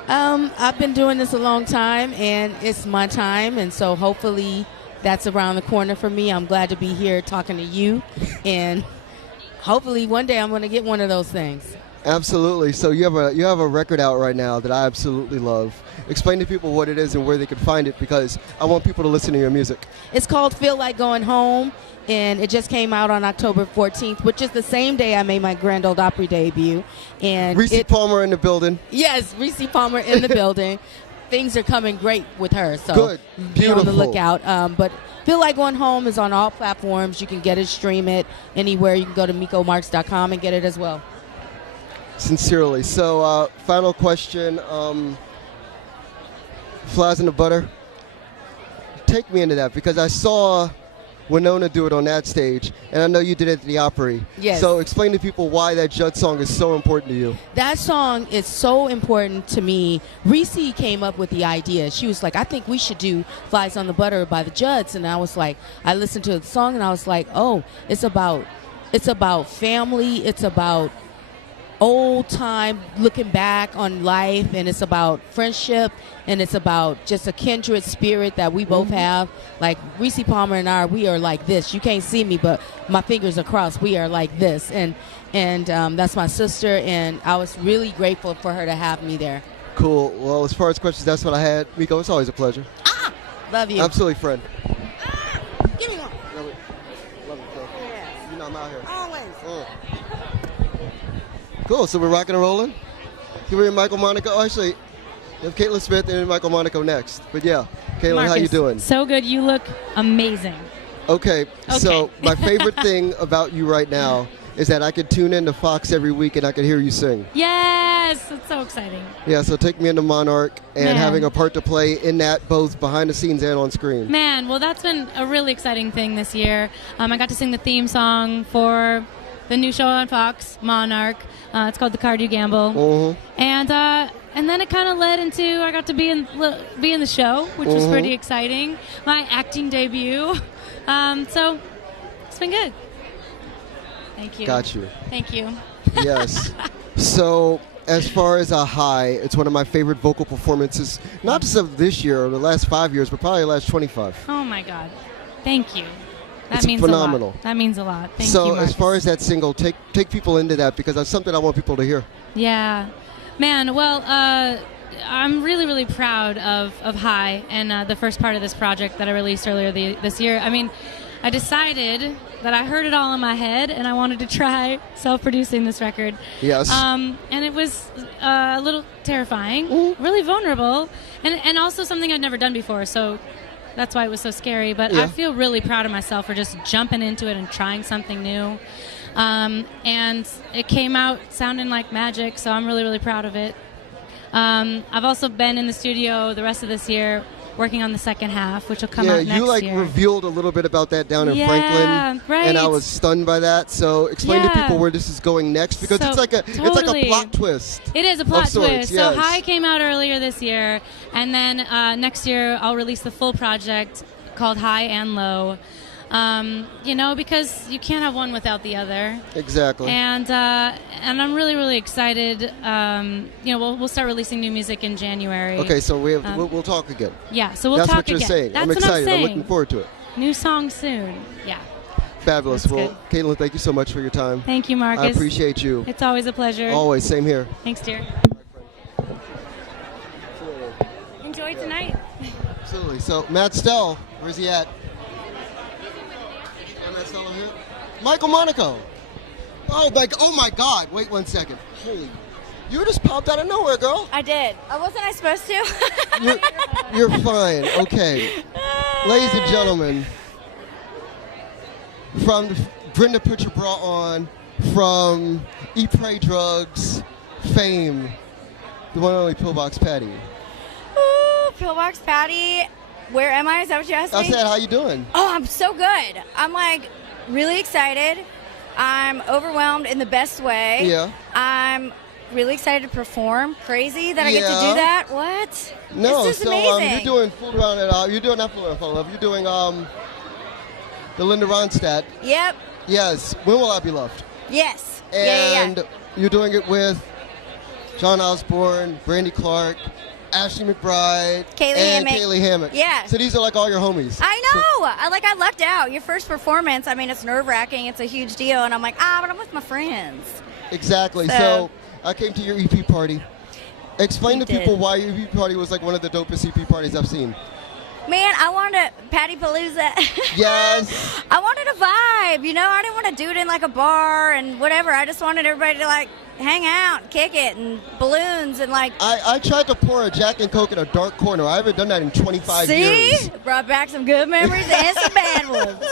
I've been doing this a long time, and it's my time, and so hopefully that's around the corner for me. I'm glad to be here talking to you, and hopefully one day I'm going to get one of those things. Absolutely. So you have a record out right now that I absolutely love. Explain to people what it is and where they can find it, because I want people to listen to your music. It's called Feel Like Going Home, and it just came out on October 14th, which is the same day I made my Grand Ole Opry debut. And Reese Palmer in the building. Yes, Reese Palmer in the building. Things are coming great with her, so good, be on the beautiful. lookout. But Feel Like Going Home is on all platforms. You can get it, stream it anywhere. You can go to mikomarks.com and get it as well. Sincerely. So, final question. Flies in the Butter. Take me into that, because I saw Winona do it on that stage, and I know you did it at the Opry. Yes. So explain to people why that Judd song is so important to you. That song is so important to me. Reese came up with the idea. She was like, I think we should do Flies on the Butter by the Judds. And I was like, I listened to the song and I was like, oh, it's about family. It's about old time looking back on life, and it's about friendship, and it's about just a kindred spirit that we both have. Like Reese Palmer and we are like this. You can't see me, but my fingers are crossed. We are like this, and that's my sister, and I was really grateful for her to have me there. Cool. Well, as far as questions, that's what I had. Miko, it's always a pleasure. Love you. Absolutely, friend. Give me one. Love it. Love it, bro. You know I'm out here. Always. Cool, so we're rocking and rolling. Here we're Michael Monaco. Oh, actually, we have Caitlin Smith and Michael Monaco next. But yeah, Caitlin, how you doing? So good. You look amazing. Okay, so my favorite thing about you right now is that I could tune into Fox every week and I could hear you sing. Yes, it's so exciting. Yeah, so take me into Monarch and Man. having a part to play in that, both behind the scenes and on screen. Man, well, that's been a really exciting thing this year. I got to sing the theme song for the new show on Fox, Monarch. It's called The Card You Gamble. And then it kind of led into I got to be in the show, which was pretty exciting. My acting debut. So it's been good. Thank you. Got you. Thank you. Yes. So as far as a high, it's one of my favorite vocal performances, not just of this year or the last 5 years, but probably the last 25. Oh my God. Thank you. That It's means phenomenal. a lot. That means a lot. Thank you, So Marcus. as far as that single, take people into that, because that's something I want people to hear. Yeah. Man, well, I'm really, really proud of High and the first part of this project that I released earlier this year. I mean, I decided that I heard it all in my head and I wanted to try self-producing this record. Yes. And it was a little terrifying, really vulnerable, and also something I'd never done before, so that's why it was so scary. But Yeah. I feel really proud of myself for just jumping into it and trying something new. And it came out sounding like magic, so I'm really, really proud of it. I've also been in the studio the rest of this year working on the second half, which will come out next you year. revealed a little bit about that down in Yeah, Franklin, right. and I was stunned by that. So explain to Yeah. people where this is going next, because So, it's like a totally. plot twist. It is a plot of sorts, twist. yes. So High came out earlier this year, and then next year I'll release the full project called High and Low. Because you can't have one without the other. Exactly. And I'm really, really excited. We'll start releasing new music in January. Okay, so we'll talk again. Yeah, so we'll That's talk what you're again. saying. That's I'm what excited. I'm I'm saying. looking forward to it. New song soon. Yeah. Fabulous. That's Well, Caitlin, thank you so much for your time. Thank you, Marcus. I appreciate you. It's always a pleasure. Always. Same here. Thanks, dear. Enjoy tonight. Absolutely. So Matt Stell, where's he at? Matt Stell over here? Michael Monaco. Oh my God! Wait 1 second. Holy, you just popped out of nowhere, girl. I did. Wasn't I supposed to? You're fine. Okay. Ladies and gentlemen, from Brenda Put Your Bra On, from Eat Pray Drugs, fame, the one and only Pillbox Patty. Ooh, Pillbox Patty. Where am I? Is that what you asked me? I said, how you doing? Oh, I'm so good. I'm like really excited. I'm overwhelmed in the best way. Yeah. I'm really excited to perform. Crazy that I get to Yeah. do that. What? No, this is so amazing. you're doing Fool Around It. You're doing not Fool Around It, Love. You're doing the Linda Ronstadt. Yep. Yes. When Will I Be Loved? Yes. And yeah. you're doing it with John Osborne, Brandy Clark, Ashley McBride, and Kaylee Hammock. Yeah. So these are like all your homies. I know. I lucked out. Your first performance, I mean, it's nerve-wracking. It's a huge deal. And I'm like, but I'm with my friends. Exactly. So I came to your EP party. Explain to people why your EP party was like one of the dopest EP parties I've seen. Man, I wanted to Patty Palooza. Yes. I wanted a vibe, you know. I didn't want to do it in like a bar and whatever. I just wanted everybody to like hang out, kick it, and balloons and like. I tried to pour a Jack and Coke in a dark corner. I haven't done that in 25 years. See? Brought back some good memories and some bad ones.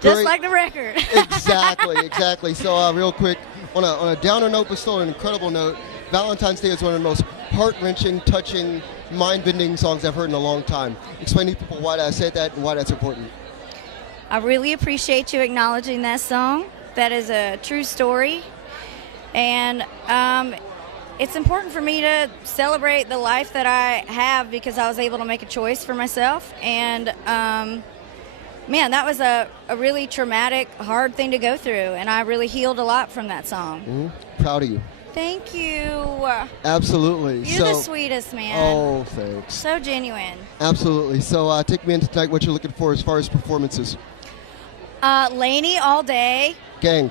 Just like the record. Exactly. So real quick, on a downer note, but still an incredible note, Valentine's Day is one of the most heart-wrenching, touching, mind-bending songs I've heard in a long time. Explain to people why I said that and why that's important. I really appreciate you acknowledging that song. That is a true story. And it's important for me to celebrate the life that I have because I was able to make a choice for myself. And, man, that was a really traumatic, hard thing to go through. And I really healed a lot from that song. Mm-hmm. Proud of you. Thank you. Absolutely. You're the sweetest, man. Oh, thanks. So genuine. Absolutely. So take me into tonight, what you're looking for as far as performances. Lainey all day. Gang.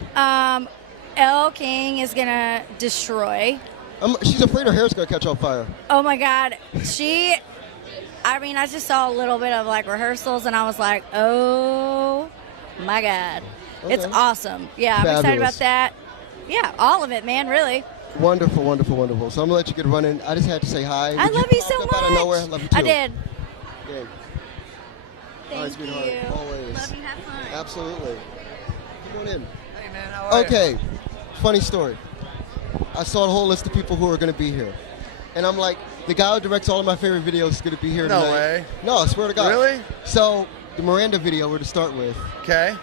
Elle King is going to destroy. She's afraid her hair's going to catch on fire. Oh, my God. I just saw a little bit of, like, rehearsals, and I was like, oh, my God. Okay. It's awesome. Yeah, I'm Fabulous. excited about that. Yeah, all of it, man, really. Wonderful. So I'm going to let you get running. I just had to say hi. I love you so much. Out of nowhere? I love you, too. I did. Gang. Thank you. Always. Love you. Have fun. Absolutely. Come on in. Hey, man. How are Okay. Funny story. I saw a whole list of people who are going to be here. And I'm like, the guy who directs all of my favorite videos is going to be here tonight. No way. No, I swear to God. Really? So, the Miranda video we're to start with. Okay.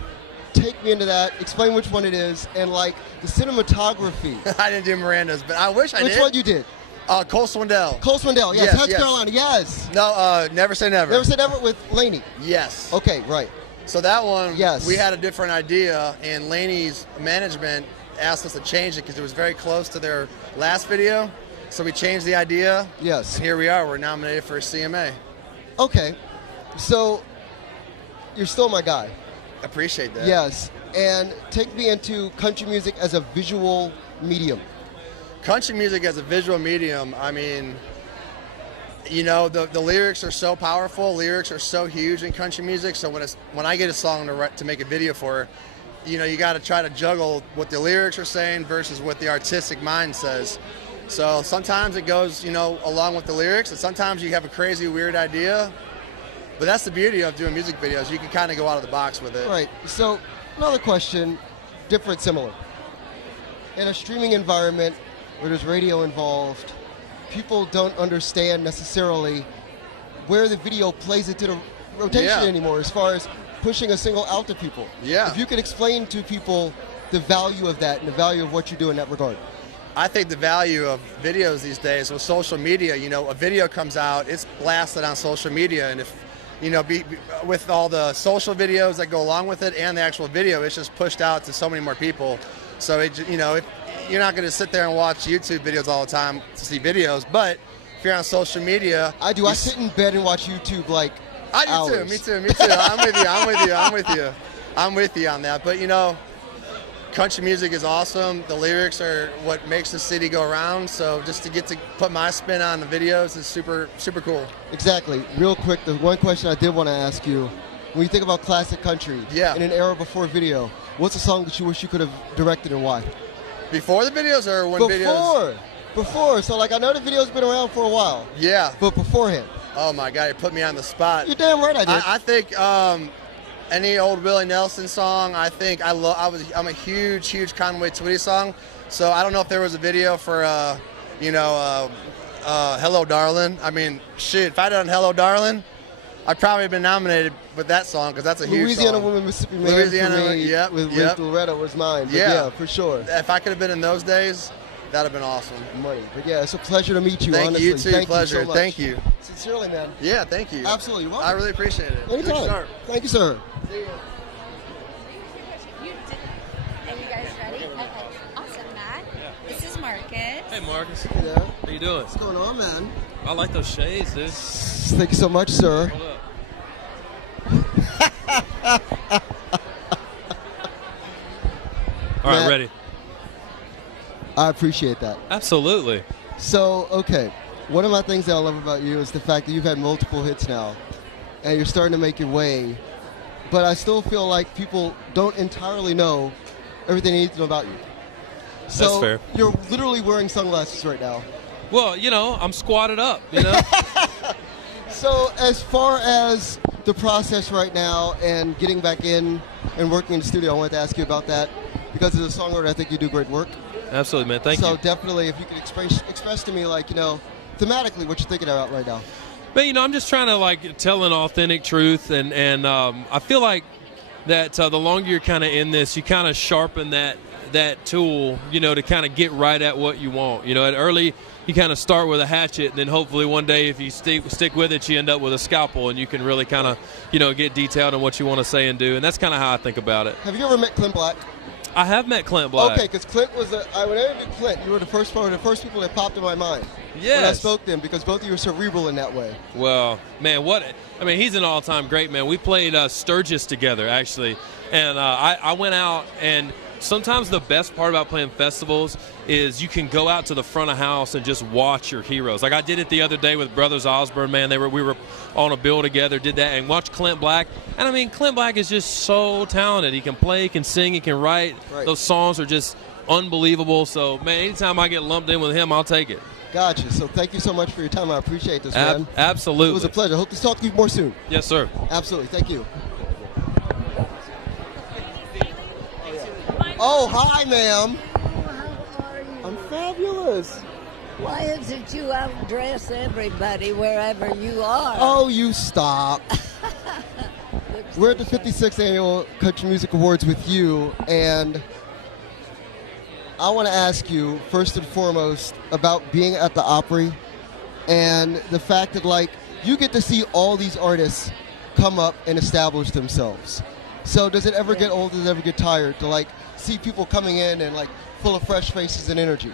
Take me into that. Explain which one it is. And, like, the cinematography. I didn't do Miranda's, but I wish I did. Which one you did? Cole Swindell. Cole Swindell, yes. South Carolina, yes. No, Never Say Never. Never Say Never with Lainey. Yes. Okay, right. So that one, yes. We had a different idea, and Lainey's management asked us to change it because it was very close to their last video. So we changed the idea. Yes. And here we are. We're nominated for a CMA. Okay. So you're still my guy. Appreciate that. Yes. And take me into country music as a visual medium. Country music as a visual medium, I mean, you know, the lyrics are so powerful. Lyrics are so huge in country music. So when I get a song to make a video for, you know, you got to try to juggle what the lyrics are saying versus what the artistic mind says. So sometimes it goes, you know, along with the lyrics, and sometimes you have a crazy, weird idea. But that's the beauty of doing music videos. You can kind of go out of the box with it. Right. So another question, different, similar. In a streaming environment where there's radio involved, people don't understand necessarily where the video plays into the rotation anymore as far as pushing a single out to people. Yeah. If you could explain to people the value of that and the value of what you do in that regard. I think the value of videos these days with social media, you know, a video comes out, it's blasted on social media, and if, you know, with all the social videos that go along with it and the actual video, it's just pushed out to so many more people. So, you're not going to sit there and watch YouTube videos all the time to see videos, but if you're on social media... I do. I sit in bed and watch YouTube like I do hours. too. Me too. I'm with you on that. But, you know, country music is awesome. The lyrics are what makes the city go around. So just to get to put my spin on the videos is super, super cool. Exactly. Real quick, the one question I did want to ask you, when you think about classic country, in an era before video, what's a song that you wish you could have directed and why? Before the videos or when videos? Before. So, like, I know the video's been around for a while. Yeah. But beforehand. Oh, my God, you put me on the spot. You're damn right I did. I think any old Willie Nelson song, I'm a huge Conway Twitty song. So I don't know if there was a video for, Hello Darling. I mean, shit, if I'd done Hello Darling, I'd probably have been nominated with that song because that's a huge Louisiana song. Woman, Mississippi Man for me, yep, with Loretta was mine. But yeah, for sure. If I could have been in those days, that'd have been awesome. Money. But yeah, it's a pleasure to meet you, Thank honestly. you, too. Thank Pleasure. You so much. Thank you. Sincerely, man. Yeah, thank you. Absolutely. You're welcome. I really appreciate it. Anytime. Good start. Thank you, sir. Are you guys ready? Marcus. Hey, Marcus. Hey there. How you doing? What's going on, man? I like those shades, dude. Thank you so much, sir. Hold up. All right, Matt, ready. I appreciate that. Absolutely. So, okay, one of my things that I love about you is the fact that you've had multiple hits now, and you're starting to make your way, but I still feel like people don't entirely know everything they need to know about you. So That's fair. You're literally wearing sunglasses right now. Well, you know, I'm squatted up, you know? So as far as the process right now and getting back in and working in the studio, I wanted to ask you about that. Because as a songwriter, I think you do great work. Absolutely, man. Thank you. So definitely, if you could express to me, like, you know, thematically what you're thinking about right now. But, you know, I'm just trying to, like, tell an authentic truth. And I feel like that the longer you're kind of in this, you kind of sharpen that tool, you know, to kind of get right at what you want. You know, at early, you kind of start with a hatchet, and then hopefully one day if you stick with it, you end up with a scalpel, and you can really kind of, you know, get detailed on what you want to say and do. And that's kind of how I think about it. Have you ever met Clint Black? I have met Clint Black. Okay, because Clint was when I interviewed Clint, you were one of the first people that popped in my mind. Yes. When I spoke to him, because both of you were cerebral in that way. Well, man, he's an all-time great, man. We played Sturgis together, actually. And I went out, and sometimes the best part about playing festivals is you can go out to the front of house and just watch your heroes. Like I did it the other day with Brothers Osborne, man. We were on a bill together, did that, and watched Clint Black. And I mean, Clint Black is just so talented. He can play, he can sing, he can write. Right. Those songs are just unbelievable. So, man, anytime I get lumped in with him, I'll take it. Gotcha. So thank you so much for your time. I appreciate this, man. Absolutely. It was a pleasure. Hope to talk to you more soon. Yes, sir. Absolutely. Thank you. Oh, hi, ma'am. I'm fabulous. Why is it you outdress everybody wherever you are? Oh, you stop. We're at the 56th Annual Country Music Awards with you, and I want to ask you, first and foremost, about being at the Opry and the fact that, like, you get to see all these artists come up and establish themselves. So does it ever get old? Does it ever get tired to, like, see people coming in and, like, full of fresh faces and energy?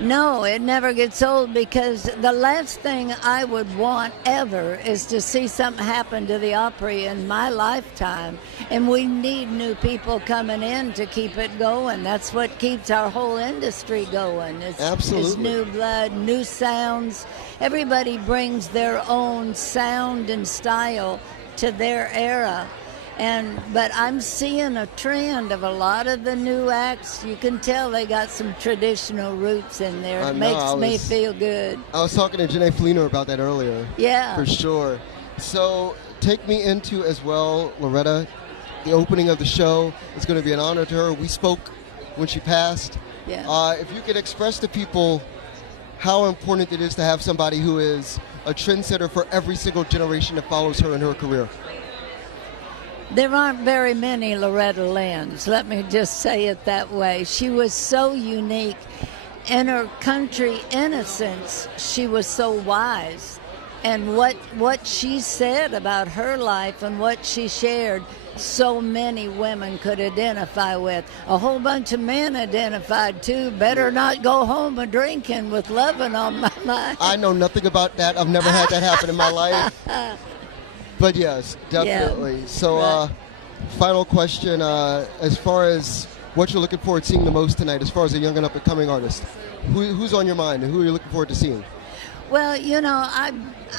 No, it never gets old, because the last thing I would want ever is to see something happen to the Opry in my lifetime. And we need new people coming in to keep it going. That's what keeps our whole industry going. Absolutely. Is new blood, new sounds. Everybody brings their own sound and style to their era. But I'm seeing a trend of a lot of the new acts. You can tell they got some traditional roots in there. It makes me feel good. I was talking to Janae Fleener about that earlier. Yeah. For sure. So take me into, as well, Loretta, the opening of the show. It's going to be an honor to her. We spoke when she passed. Yeah. If you could express to people how important it is to have somebody who is a trendsetter for every single generation that follows her in her career. There aren't very many Loretta Lynn's, let me just say it that way. She was so unique. In her country innocence, she was so wise. And what she said about her life and what she shared, so many women could identify with. A whole bunch of men identified too. Better not go home a drinking with loving on my mind. I know nothing about that. I've never had that happen in my life. But yes, definitely. Yeah. So, final question, as far as what you're looking forward to seeing the most tonight, as far as a young and up-and-coming artist, who's on your mind and who are you looking forward to seeing? Well, you know,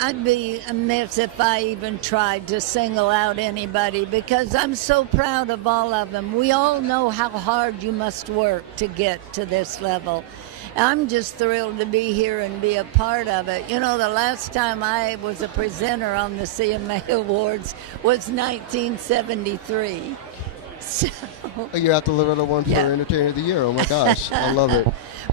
I'd be amiss if I even tried to single out anybody, because I'm so proud of all of them. We all know how hard you must work to get to this level. I'm just thrilled to be here and be a part of it. You know, the last time I was a presenter on the CMA Awards was 1973. So, you're at the Loretta one for Entertainer of the Year. Oh my gosh, I love it.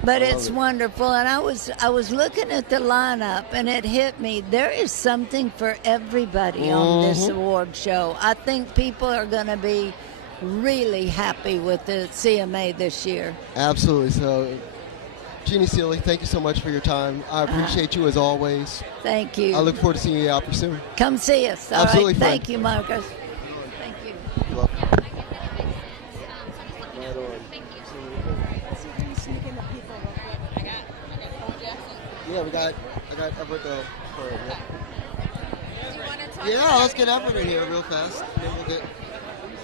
But it's wonderful, and I was looking at the lineup, and it hit me. There is something for everybody on this award show. I think people are going to be really happy with the CMA this year. Absolutely. So, Jeannie Seely, thank you so much for your time. I appreciate you as always. Thank you. I look forward to seeing you out soon. Come see us. All Absolutely. Right? Thank you, Marcus. Thank you. You're welcome. Yeah, I got Everett though. Yeah, let's get Everett in here real fast. Then we'll get.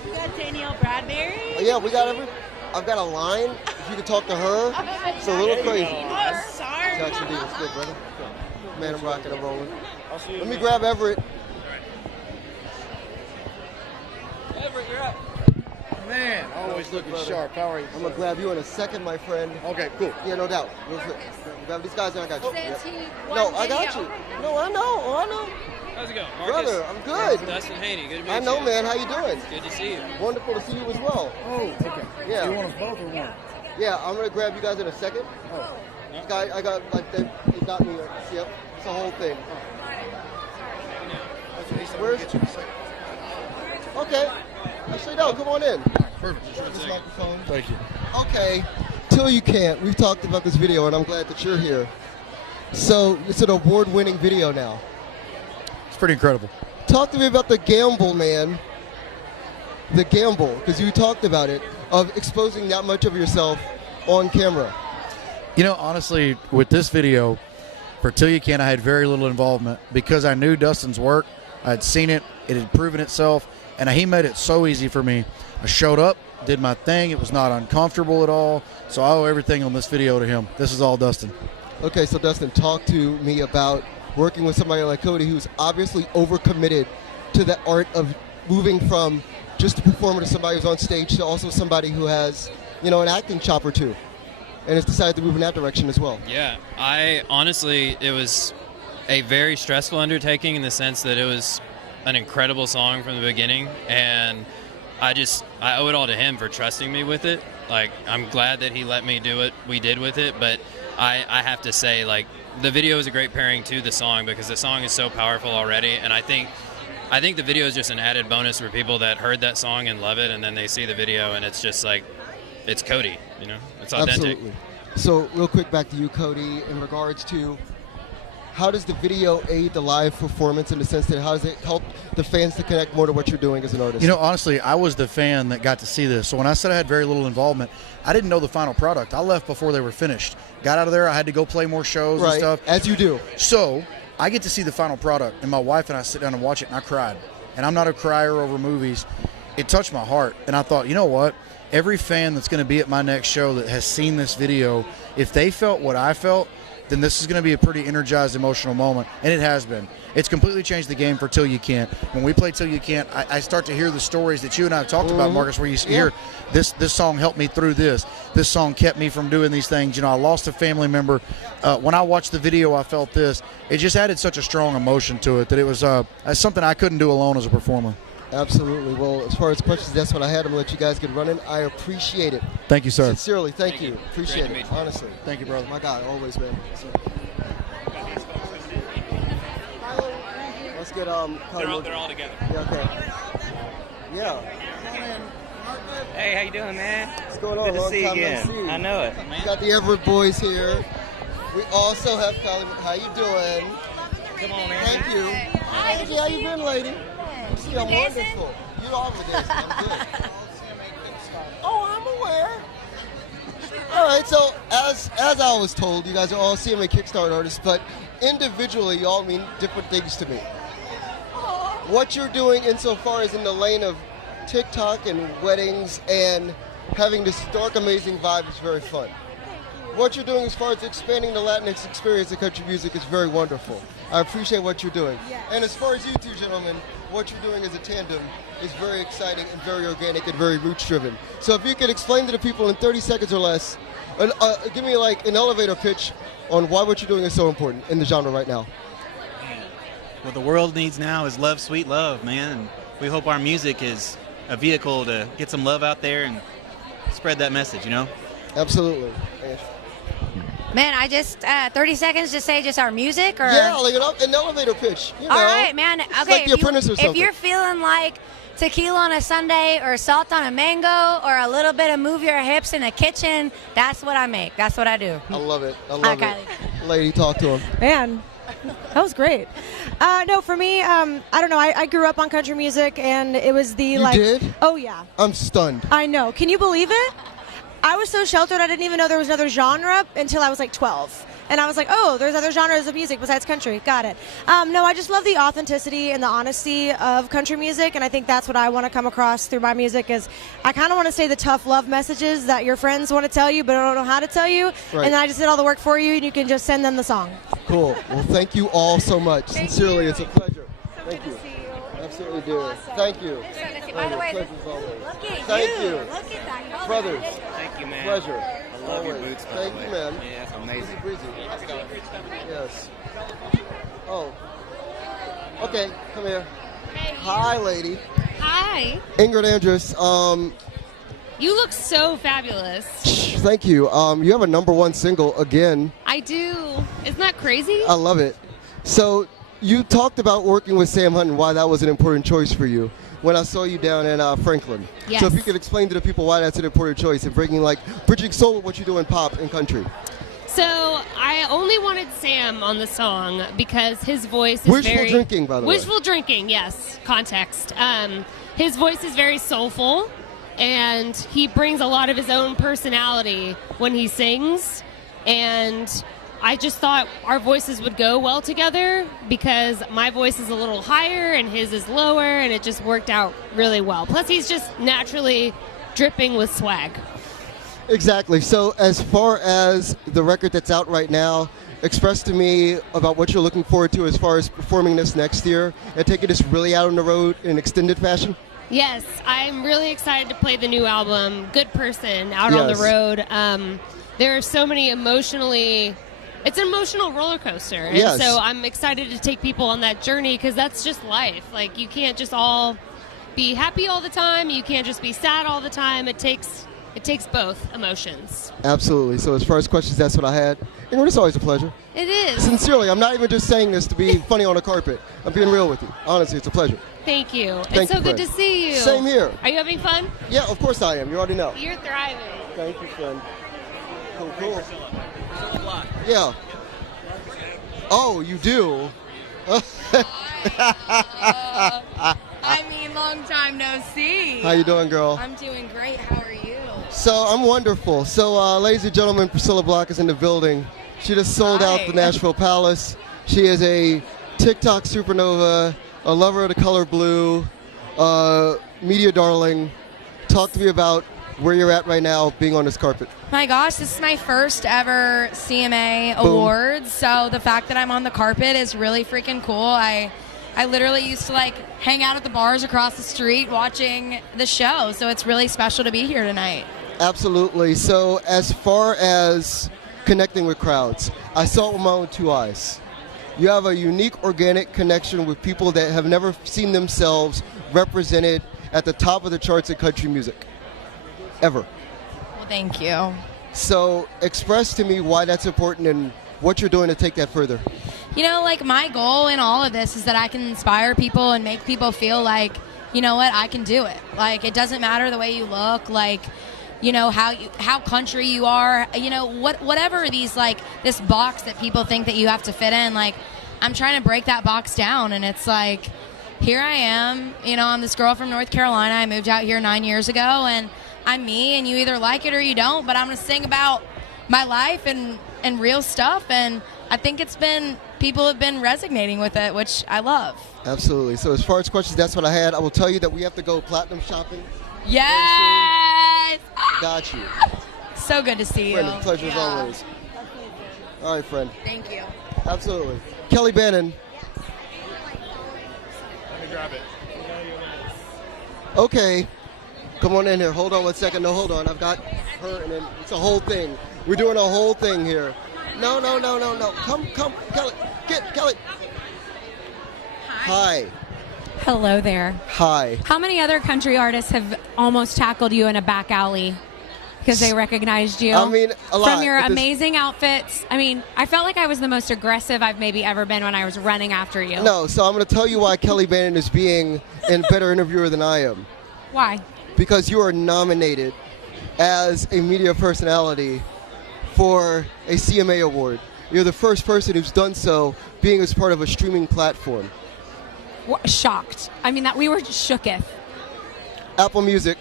You got Danielle Bradbury? Oh, yeah, we got Everett. I've got a line. If you could talk to her, it's a little crazy. Oh, sorry. Jackson D, what's good, brother? Man, I'm rocking and rolling. Let me grab Everett. Everett, you're up. Man, always looking sharp. How are you? I'm going to grab you in a second, my friend. Okay, cool. Yeah, no doubt. Real quick. Grab these guys and I got you. Since he won No, I got video. you. No, I know. Oh, I know. How's it going, Marcus? Brother, I'm good. Dustin Haney, good to meet you. I know, man. How you doing? Good to see you. Wonderful to see you as well. Oh, okay. Yeah. You want us both or one? Yeah, I'm gonna grab you guys in a second. Oh. I got like they got me. Yep, it's the whole thing. Where's? Okay. Actually, no. Come on in. Perfect. This microphone. Thank you. Okay. Till You Can't. We've talked about this video, and I'm glad that you're here. So it's an award-winning video now. It's pretty incredible. Talk to me about the gamble, man. The gamble, because you talked about it, of exposing that much of yourself on camera. You know, honestly, with this video, for Till You Can, I had very little involvement because I knew Dustin's work. I had seen it. It had proven itself, and he made it so easy for me. I showed up, did my thing. It was not uncomfortable at all, so I owe everything on this video to him. This is all Dustin. Okay, so Dustin, talk to me about working with somebody like Cody who's obviously overcommitted to the art of moving from just a performer to somebody who's on stage to also somebody who has, you know, an acting chop or two, and has decided to move in that direction as well. Yeah, it was a very stressful undertaking in the sense that it was an incredible song from the beginning, and I owe it all to him for trusting me with it. Like, I'm glad that he let me do what we did with it, but I have to say, like, the video is a great pairing to the song because the song is so powerful already, and I think the video is just an added bonus for people that heard that song and love it, and then they see the video, and it's just like, it's Cody, you know? It's authentic. Absolutely. So, real quick, back to you, Cody, in regards to how does the video aid the live performance in the sense that how does it help the fans to connect more to what you're doing as an artist? You know, honestly, I was the fan that got to see this. So when I said I had very little involvement, I didn't know the final product. I left before they were finished. Got out of there. I had to go play more shows and stuff. As you do. So I get to see the final product, and my wife and I sit down and watch it, and I cried. And I'm not a crier over movies. It touched my heart, and I thought, you know what? Every fan that's going to be at my next show that has seen this video, if they felt what I felt, then this is going to be a pretty energized, emotional moment, and it has been. It's completely changed the game for Till You Can't. When we play Till You Can't, I start to hear the stories that you and I have talked about, Marcus, where you hear this song helped me through this. This song kept me from doing these things. You know, I lost a family member. When I watched the video, I felt this. It just added such a strong emotion to it that it was something I couldn't do alone as a performer. Absolutely. Well, as far as questions, that's what I had. I'm going to let you guys get running. I appreciate it. Thank you, sir. Sincerely, thank you. Appreciate Great it, to meet you. honestly. Thank you, brother. My God, always, man. Let's get They're all together. Yeah, okay. Yeah. Hey, how you doing, man? What's going on? Good to Long see you time no again. see. I know it. We got the Everett boys here. We also have Kylie. How you doing? Come on, man. Thank you. Angie, how you been, lady? See, I'm wonderful. You are dancing. I'm good. Oh, I'm aware. All right, so as I was told, you guys are all CMA Kickstart artists, but individually, y'all mean different things to me. What you're doing insofar as in the lane of TikTok and weddings and having this dark, amazing vibe is very fun. What you're doing as far as expanding the Latinx experience in country music is very wonderful. I appreciate what you're doing. And as far as you two gentlemen, what you're doing as a tandem is very exciting and very organic and very roots-driven. So if you could explain to the people in 30 seconds or less, give me like an elevator pitch on why what you're doing is so important in the genre right now. What the world needs now is love, sweet love, man. And we hope our music is a vehicle to get some love out there and spread that message, you know? Absolutely. Man, I just 30 seconds to say just our music, or yeah, like an elevator pitch. You know, all right, man. It's Okay, like The Apprentice or something. if you're feeling like tequila on a Sunday or salt on a mango or a little bit of move your hips in the kitchen, that's what I make. That's what I do. I love it. I love Hi, it. Kylie. Lady, talk to him. Man, that was great. No, for me, I don't know. I grew up on country music, and it was the You did? Oh yeah. I'm stunned. I know. Can you believe it? I was so sheltered, I didn't even know there was another genre until I was like 12. And I was like, oh, there's other genres of music besides country. Got it. No, I just love the authenticity and the honesty of country music, and I think that's what I want to come across through my music is I kind of want to say the tough love messages that your friends want to tell you but don't know how to tell you, Right. and then I just did all the work for you, and you can just send them the song. Cool. Well, thank you all so much. Sincerely, it's a pleasure. Thank you. Absolutely do. Thank you. By the way, Pleasure as always. look at Thank you. Look at that color. Brothers. Thank you, man. Pleasure. I love your Always. boots, by Thank the you, way. man. Yeah, that's amazing. Breezy. Yes. Oh. Okay, come here. Hi, lady. Hi. Ingrid Andrus. You look so fabulous. Thank you. You have a #1 single again. I do. Isn't that crazy? I love it. So you talked about working with Sam Hunt and why that was an important choice for you when I saw you down in Franklin. Yes. So if you could explain to the people why that's an important choice and bridging soul with what you do in pop and country. So I only wanted Sam on the song because his voice is Wishful very drinking, by the way. Wishful drinking, yes. Context. His voice is very soulful, and he brings a lot of his own personality when he sings. And I just thought our voices would go well together because my voice is a little higher and his is lower, and it just worked out really well. Plus, he's just naturally dripping with swag. Exactly. So as far as the record that's out right now, express to me about what you're looking forward to as far as performing this next year and taking this really out on the road in extended fashion. Yes, I'm really excited to play the new album, Good Person, out on the Yes. road. There are so many it's an emotional roller coaster. And Yes. so I'm excited to take people on that journey because that's just life. Like, you can't just all be happy all the time. You can't just be sad all the time. It takes both emotions. Absolutely. So as far as questions, that's what I had. And it's always a pleasure. It is. Sincerely, I'm not even just saying this to be funny on a carpet. I'm being real with you. Honestly, it's a pleasure. Thank you. Thank it's so you, good friend. to see you. Same here. Are you having fun? Yeah, of course I am. You already know. You're thriving. Thank you, friend. Cool. Yeah. Oh, you do? I mean, long time no see. How you doing, girl? I'm doing great. How are you? So I'm wonderful. So, ladies and gentlemen, Priscilla Block is in the building. She just sold out the Nashville Palace. She is a TikTok supernova, a lover of the color blue, media darling. Talk to me about where you're at right now being on this carpet. My gosh, this is my first ever CMA Boom. awards. So the fact that I'm on the carpet is really freaking cool. I literally used to hang out at the bars across the street watching the show. So it's really special to be here tonight. Absolutely. So as far as connecting with crowds, I saw it with my own two eyes. You have a unique organic connection with people that have never seen themselves represented at the top of the charts in country music. Ever. Well, thank you. So express to me why that's important and what you're doing to take that further. You know, my goal in all of this is that I can inspire people and make people feel like, you know what, I can do it. It doesn't matter the way you look, how country you are, whatever this box that people think that you have to fit in. I'm trying to break that box down, and it's here I am. I'm this girl from North Carolina. I moved out here 9 years ago, and I'm me, and you either like it or you don't, but I'm going to sing about my life and real stuff, and I think people have been resonating with it, which I love. Absolutely. So as far as questions, that's what I had. I will tell you that we have to go platinum shopping. Yes! Got you. So good to see you. Friend, pleasure as always. All right, friend. Thank you. Absolutely. Kelly Bannon. Let me grab it. Okay. Come on in here. Hold on 1 second. No, hold on. I've got her, and then it's a whole thing. We're doing a whole thing here. No. Come, Kelly. Get Kelly. Hi. Hello there. Hi. How many other country artists have almost tackled you in a back alley because they recognized you? I mean, a lot. From your amazing outfits. I mean, I felt like I was the most aggressive I've maybe ever been when I was running after you. No, so I'm going to tell you why Kelly Bannon is being a better interviewer than I am. Why? Because you are nominated as a media personality for a CMA award. You're the first person who's done so, being as part of a streaming platform. Shocked. I mean, that we were shooketh. Apple Music,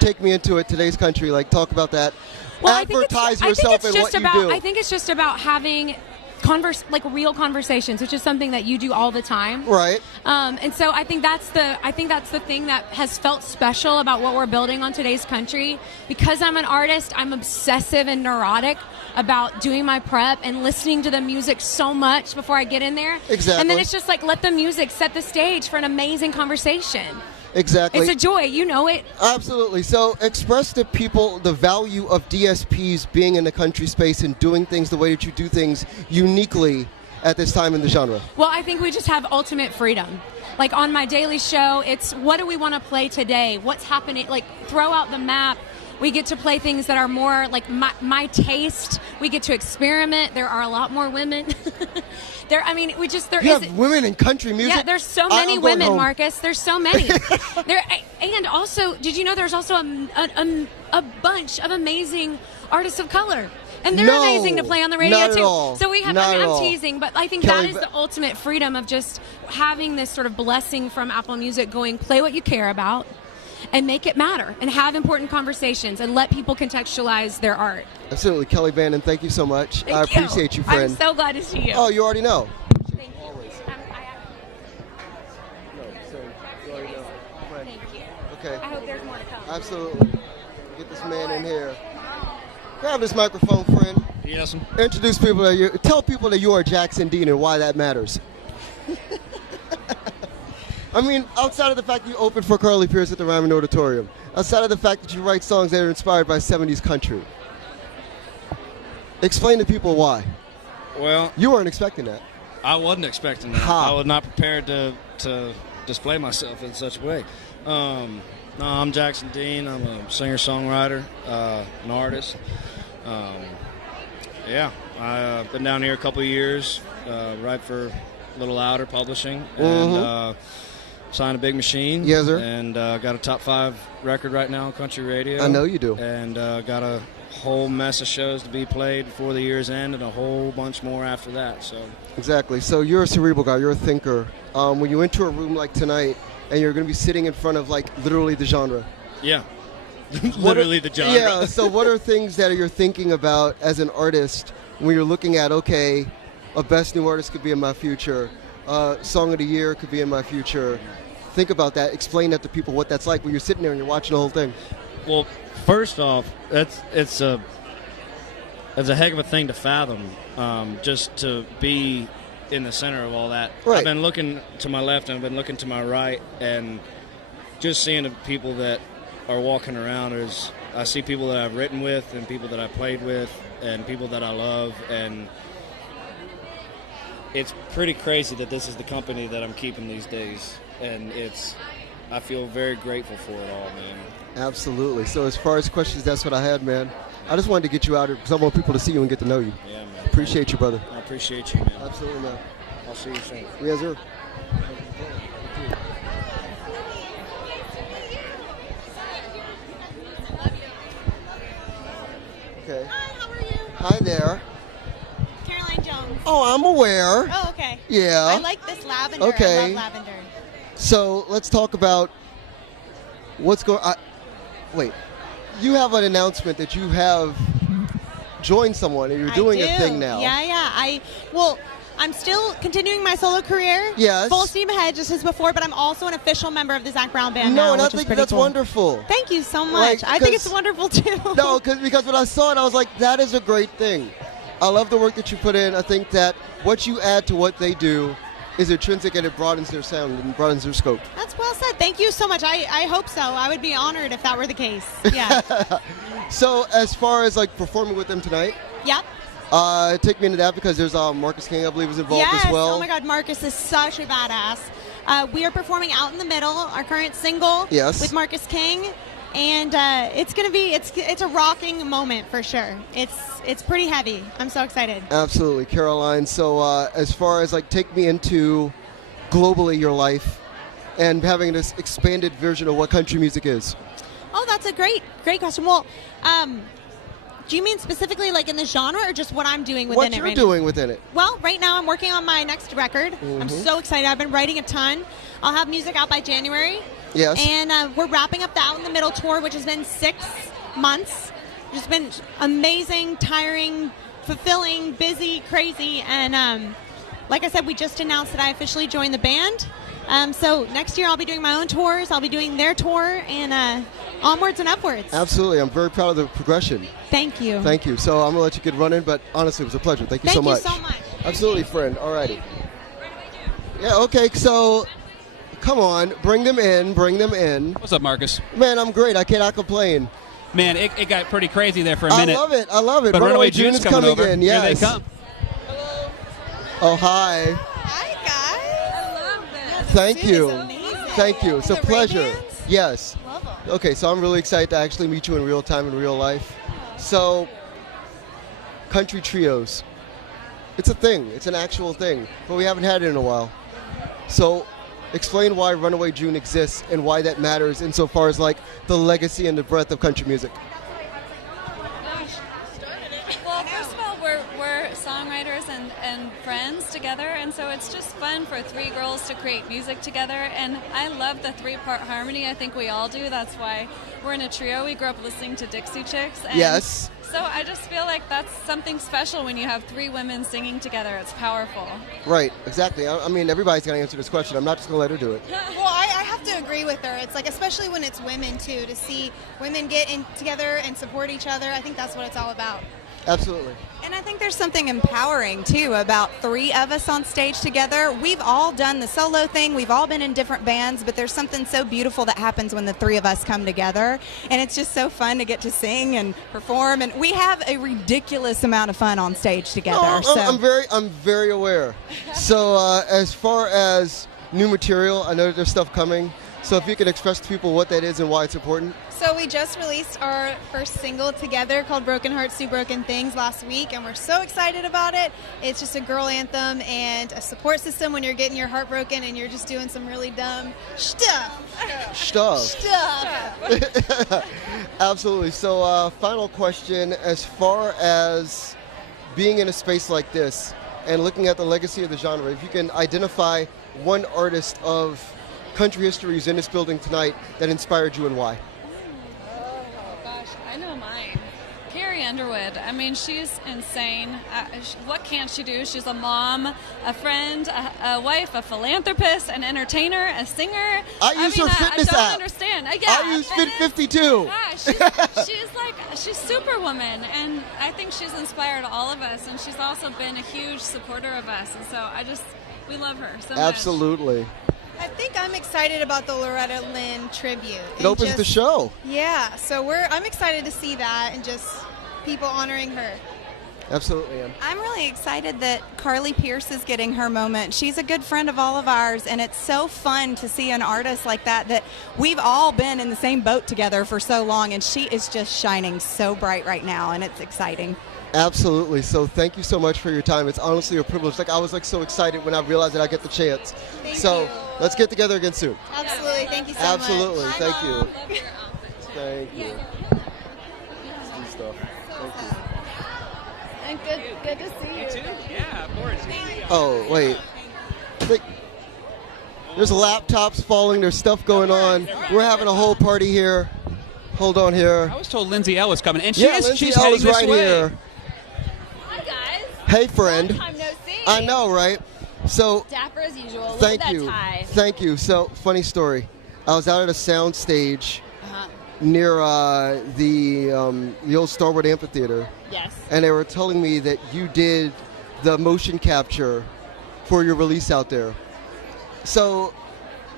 take me into it, today's country, talk about that. advertise yourself and what you do. I think it's just about having real conversations, which is something that you do all the time. Right. And so I think that's the thing that has felt special about what we're building on today's country. Because I'm an artist, I'm obsessive and neurotic about doing my prep and listening to the music so much before I get in there. Exactly. And then it's just like, let the music set the stage for an amazing conversation. Exactly. It's a joy, you know it. Absolutely. So express to people the value of DSPs being in the country space and doing things the way that you do things uniquely at this time in the genre. Well, I think we just have ultimate freedom. Like on my daily show, it's what do we want to play today? What's happening? Like throw out the map. We get to play things that are more like my taste. We get to experiment. There are a lot more women. You have women in country music? Yeah, there's so many women, Marcus. There's so many. And also, did you know there's also a bunch of amazing artists of color? And they're amazing to play on the radio not too. At all. So we have. I'm teasing, but I think that is the ultimate freedom of just having this sort of blessing from Apple Music, going play what you care about, and make it matter, and have important conversations, and let people contextualize their art. Absolutely, Kelly Bannon. Thank you so much. I appreciate you, friend. I'm so glad to see you. Oh, you already know. Thank you. Thank you. Okay. I hope there's more to come. Absolutely. Get this man in here. Grab this microphone, friend. Yes. Introduce people that you. Tell people that you are Jackson Dean and why that matters. I mean, outside of the fact that you opened for Carly Pearce at the Ryman Auditorium, outside of the fact that you write songs that are inspired by 70s country, explain to people why. Well, you weren't expecting that. I wasn't expecting that. I was not prepared to display myself in such a way. No, I'm Jackson Dean. I'm a singer-songwriter, an artist. I've been down here a couple of years, right for Little Louder Publishing, and signed a big machine. Yes, sir. And got a top 5 record right now on country radio. I know you do. And got a whole mess of shows to be played before the year's end, and a whole bunch more after that. So exactly. So you're a cerebral guy. You're a thinker. When you enter a room like tonight, and you're going to be sitting in front of like literally the genre. Yeah. Literally the genre. Yeah. So what are things that you're thinking about as an artist when you're looking at, okay, a best new artist could be in my future, song of the year could be in my future? Think about that. Explain that to people what that's like when you're sitting there and you're watching the whole thing. Well, first off, it's a heck of a thing to fathom, just to be in the center of all that. Right. I've been looking to my left and I've been looking to my right, and just seeing the people that are walking around. I see people that I've written with, and people that I played with, and people that I love, and it's pretty crazy that this is the company that I'm keeping these days, and I feel very grateful for it all, man. Absolutely. So as far as questions, that's what I had, man. I just wanted to get you out here because I want people to see you and get to know you. Yeah, man. Appreciate you, brother. I appreciate you, man. Absolutely, man. I'll see you soon. Yes, sir. Okay. Hi, how are you? Hi there. Caroline Jones. Oh, I'm aware. Oh, okay. Yeah. I like this lavender. Okay. I love lavender. So let's talk about what's going on. Wait, you have an announcement that you have joined someone and you're doing a thing now. Yeah. I'm still continuing my solo career. Yes. Full steam ahead, just as before, but I'm also an official member of the Zac Brown Band No, now, and I which is think pretty that's cool. wonderful. Thank you so much. I think it's wonderful, too. No, because when I saw it, I was like, that is a great thing. I love the work that you put in. I think that what you add to what they do is intrinsic, and it broadens their sound and broadens their scope. That's well said. Thank you so much. I hope so. I would be honored if that were the case. Yeah. So as far as like performing with them tonight, Yep. take me into that because there's Marcus King, I believe, is involved Yes. as well. Oh my God, Marcus is such a badass. We are performing Out in the Middle, our current single, Yes. with Marcus King, and it's gonna be it's a rocking moment for sure. It's pretty heavy. I'm so excited. Absolutely, Caroline. So as far as like take me into globally your life and having this expanded version of what country music is. Oh, that's a great question. Well, do you mean specifically like in the genre or just what I'm doing within What it you're right doing now? within it. Well, right now I'm working on my next record. I'm Mhm. so excited. I've been writing a ton. I'll have music out by January. Yes. And we're wrapping up the Out in the Middle tour, which has been 6 months. just been amazing, tiring, fulfilling, busy, crazy, and like I said, we just announced that I officially joined the band. So next year I'll be doing my own tours. I'll be doing their tour, and onwards and upwards. Absolutely. I'm very proud of the progression. Thank you. Thank you. So I'm going to let you get running, but honestly, it was a pleasure. Thank you so much. Thank you so much. Absolutely, friend. All righty. Yeah, okay, so come on. Bring them in. Bring them in. What's up, Marcus? Man, I'm great. I cannot complain. Man, it got pretty crazy there for a minute. I love it. I love it. But Runaway June is coming over. in. Yes. Here they come. Oh, hi. Hi, guys. I love this. Thank This you. is amazing. Thank you. It's a The pleasure. Ray-Bans? Yes. Love 'em. Okay, so I'm really excited to actually meet you in real time, in real life. So, country trios. It's a thing. It's an actual thing. But we haven't had it in a while. So, explain why Runaway June exists and why that matters insofar as like the legacy and the breadth of country music. Well, first of all, we're songwriters and friends together, and so it's just fun for three girls to create music together, and I love the three-part harmony. I think we all do. That's why we're in a trio. We grew up listening to Dixie Chicks. And Yes. So I just feel like that's something special when you have three women singing together. It's powerful. Right, exactly. I mean, everybody's going to answer this question. I'm not just going to let her do it. Well, I have to agree with her. It's like, especially when it's women too, to see women get in together and support each other. I think that's what it's all about. Absolutely. And I think there's something empowering, too, about three of us on stage together. We've all done the solo thing. We've all been in different bands, but there's something so beautiful that happens when the three of us come together. And it's just so fun to get to sing and perform. And we have a ridiculous amount of fun on stage together. No, I'm very aware. So as far as new material, I know that there's stuff coming. So if you can express to people what that is and why it's important. So we just released our first single together called Broken Hearts Do Broken Things last week, and we're so excited about it. It's just a girl anthem and a support system when you're getting your heart broken and you're just doing some really dumb stuff. Absolutely. So final question, as far as being in a space like this and looking at the legacy of the genre, if you can identify one artist of country history who's in this building tonight that inspired you and why? Oh, gosh, I know mine. Carrie Underwood. I mean, she's insane. What can't she do? She's a mom, a friend, a wife, a philanthropist, an entertainer, a singer. I use her fitness I don't app. understand. I use Fit52. Yeah, she's Superwoman, and I think she's inspired all of us, and she's also been a huge supporter of us, and so we love her so much. Absolutely. I think I'm excited about the Loretta Lynn tribute. It opens the show. Yeah, so I'm excited to see that and just people honoring her. Absolutely. I'm really excited that Carly Pierce is getting her moment. She's a good friend of all of ours, and it's so fun to see an artist like that we've all been in the same boat together for so long, and she is just shining so bright right now, and it's exciting. Absolutely. So thank you so much for your time. It's honestly a privilege. I was so excited when I realized that I get the chance. Thank so you. Let's get together again soon. Absolutely. Thank you so Absolutely. much. Thank you. Love your outfit. Thank you. Let's do stuff. Thank you. And good to see you. You too? Yeah, of course. Oh, wait. There's laptops falling. There's stuff going on. We're having a whole party here. Hold on here. I was told Lindsay L was coming, and Lindsay she's L heading is this right way. here. Hi, guys. Hey, friend. Long time no see. I know, right? So, Dapper as usual. Look thank at that you. tie. Thank you. So, funny story. I was out at a sound stage near the old Starwood Amphitheater. Yes. And they were telling me that you did the motion capture for your release out there. So,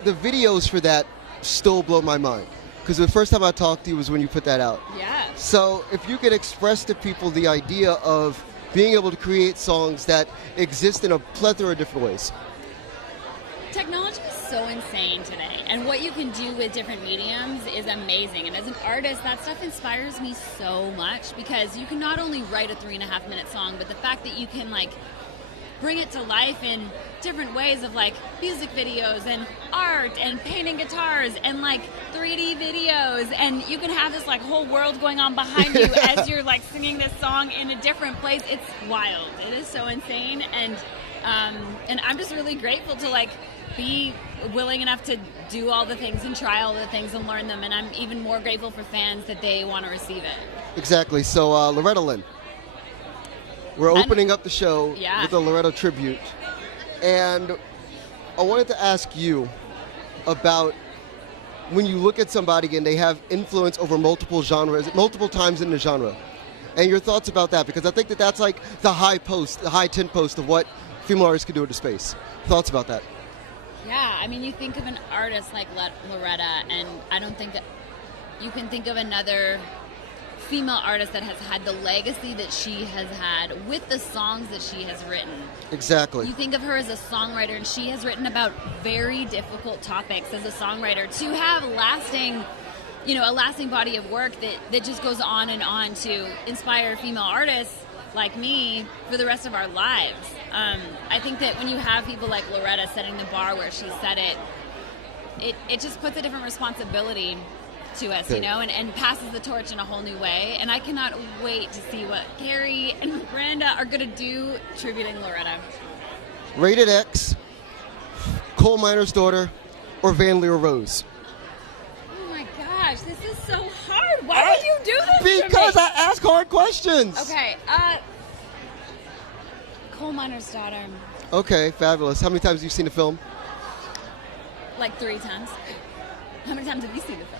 the videos for that still blow my mind. Because the first time I talked to you was when you put that out. Yeah. So if you could express to people the idea of being able to create songs that exist in a plethora of different ways. Technology is so insane today, and what you can do with different mediums is amazing. And as an artist, that stuff inspires me so much because you can not only write a 3.5-minute song, but the fact that you can bring it to life in different ways of music videos and art and painting guitars and 3D videos, and you can have this whole world going on behind you as you're singing this song in a different place. It's wild. It is so insane, and I'm just really grateful to be willing enough to do all the things and try all the things and learn them. And I'm even more grateful for fans that they want to receive it. Exactly. So, Loretta Lynn, we're opening up the show with a Loretta tribute. And I wanted to ask you about when you look at somebody and they have influence over multiple genres, multiple times in the genre, and your thoughts about that, because I think that that's like the high post, the high tent post of what female artists can do into space. Thoughts about that? Yeah, I mean, you think of an artist like Loretta, and I don't think that you can think of another female artist that has had the legacy that she has had with the songs that she has written. Exactly. You think of her as a songwriter, and she has written about very difficult topics as a songwriter. To have lasting, a lasting body of work that just goes on and on to inspire female artists like me for the rest of our lives. I think that when you have people like Loretta setting the bar where she set it just puts a different responsibility to us, and passes the torch in a whole new way. And I cannot wait to see what Gary and Brenda are going to do tributing Loretta. Rated X, Coal Miner's Daughter, or Van Leer Rose? Oh my gosh, this is so hard. Why do you do this Because to me? I ask hard questions. Okay, Coal Miner's Daughter. Okay, fabulous. How many times have you seen the film? Like 3 times. How many times have you seen the film?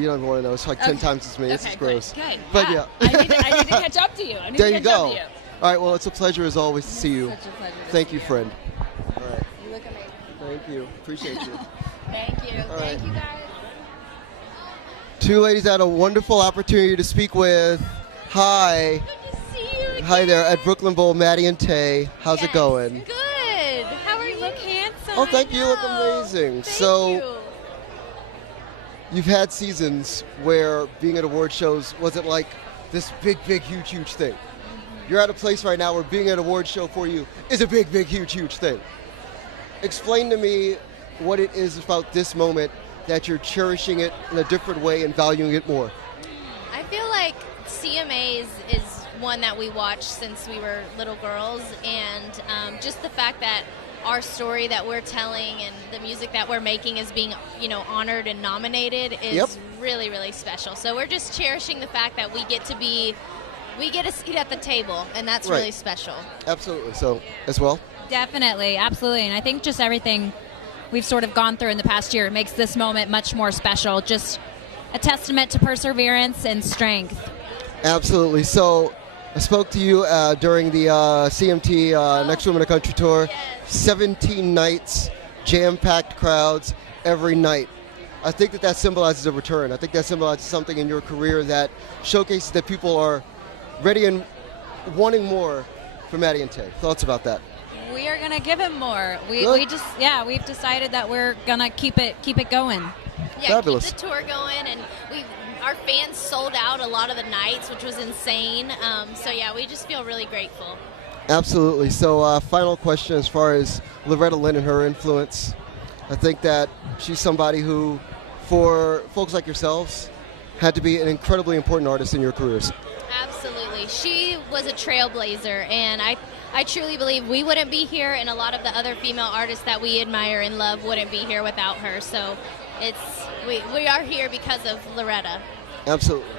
You don't even want to know. It's like 10 times as many. This is gross. Okay. But yeah. I need to catch up to you. There you go. All right, well, it's a pleasure as always to see you. Such a pleasure to Thank see you, friend. All right. You look amazing. Thank you. Appreciate you. Thank you. All Thank right. you, guys. 2 ladies had a wonderful opportunity to speak with. Hi. Good to see you again. Hi there at Brooklyn Bowl, Maddie and Tay. How's it going? Good. How are you? Look handsome. Oh, thank you. You look amazing. You've had seasons where being at award shows wasn't like this big, huge thing. You're at a place right now where being at an award show for you is a big, huge thing. Explain to me what it is about this moment that you're cherishing it in a different way and valuing it more. I feel like CMA is one that we watched since we were little girls, and just the fact that our story that we're telling and the music that we're making is being, honored and nominated is really, really special. So we're just cherishing the fact that we get a seat at the table, and that's really special. Absolutely. So, as well? Definitely, absolutely. And I think just everything we've sort of gone through in the past year makes this moment much more special. Just a testament to perseverance and strength. Absolutely. So, I spoke to you during the CMT Next Woman of Country Tour. 17 nights, jam-packed crowds every night. I think that symbolizes a return. I think that symbolizes something in your career that showcases that people are ready and wanting more from Maddie and Tay. Thoughts about that? We are gonna give him more. We've decided that we're gonna keep it going. Yeah, fabulous. Keep the tour going, and our fans sold out a lot of the nights, which was insane. We just feel really grateful. Absolutely. So, final question as far as Loretta Lynn and her influence. I think that she's somebody who, for folks like yourselves, had to be an incredibly important artist in your careers. Absolutely. She was a trailblazer, and I truly believe we wouldn't be here, and a lot of the other female artists that we admire and love wouldn't be here without her. So we are here because of Loretta. Absolutely.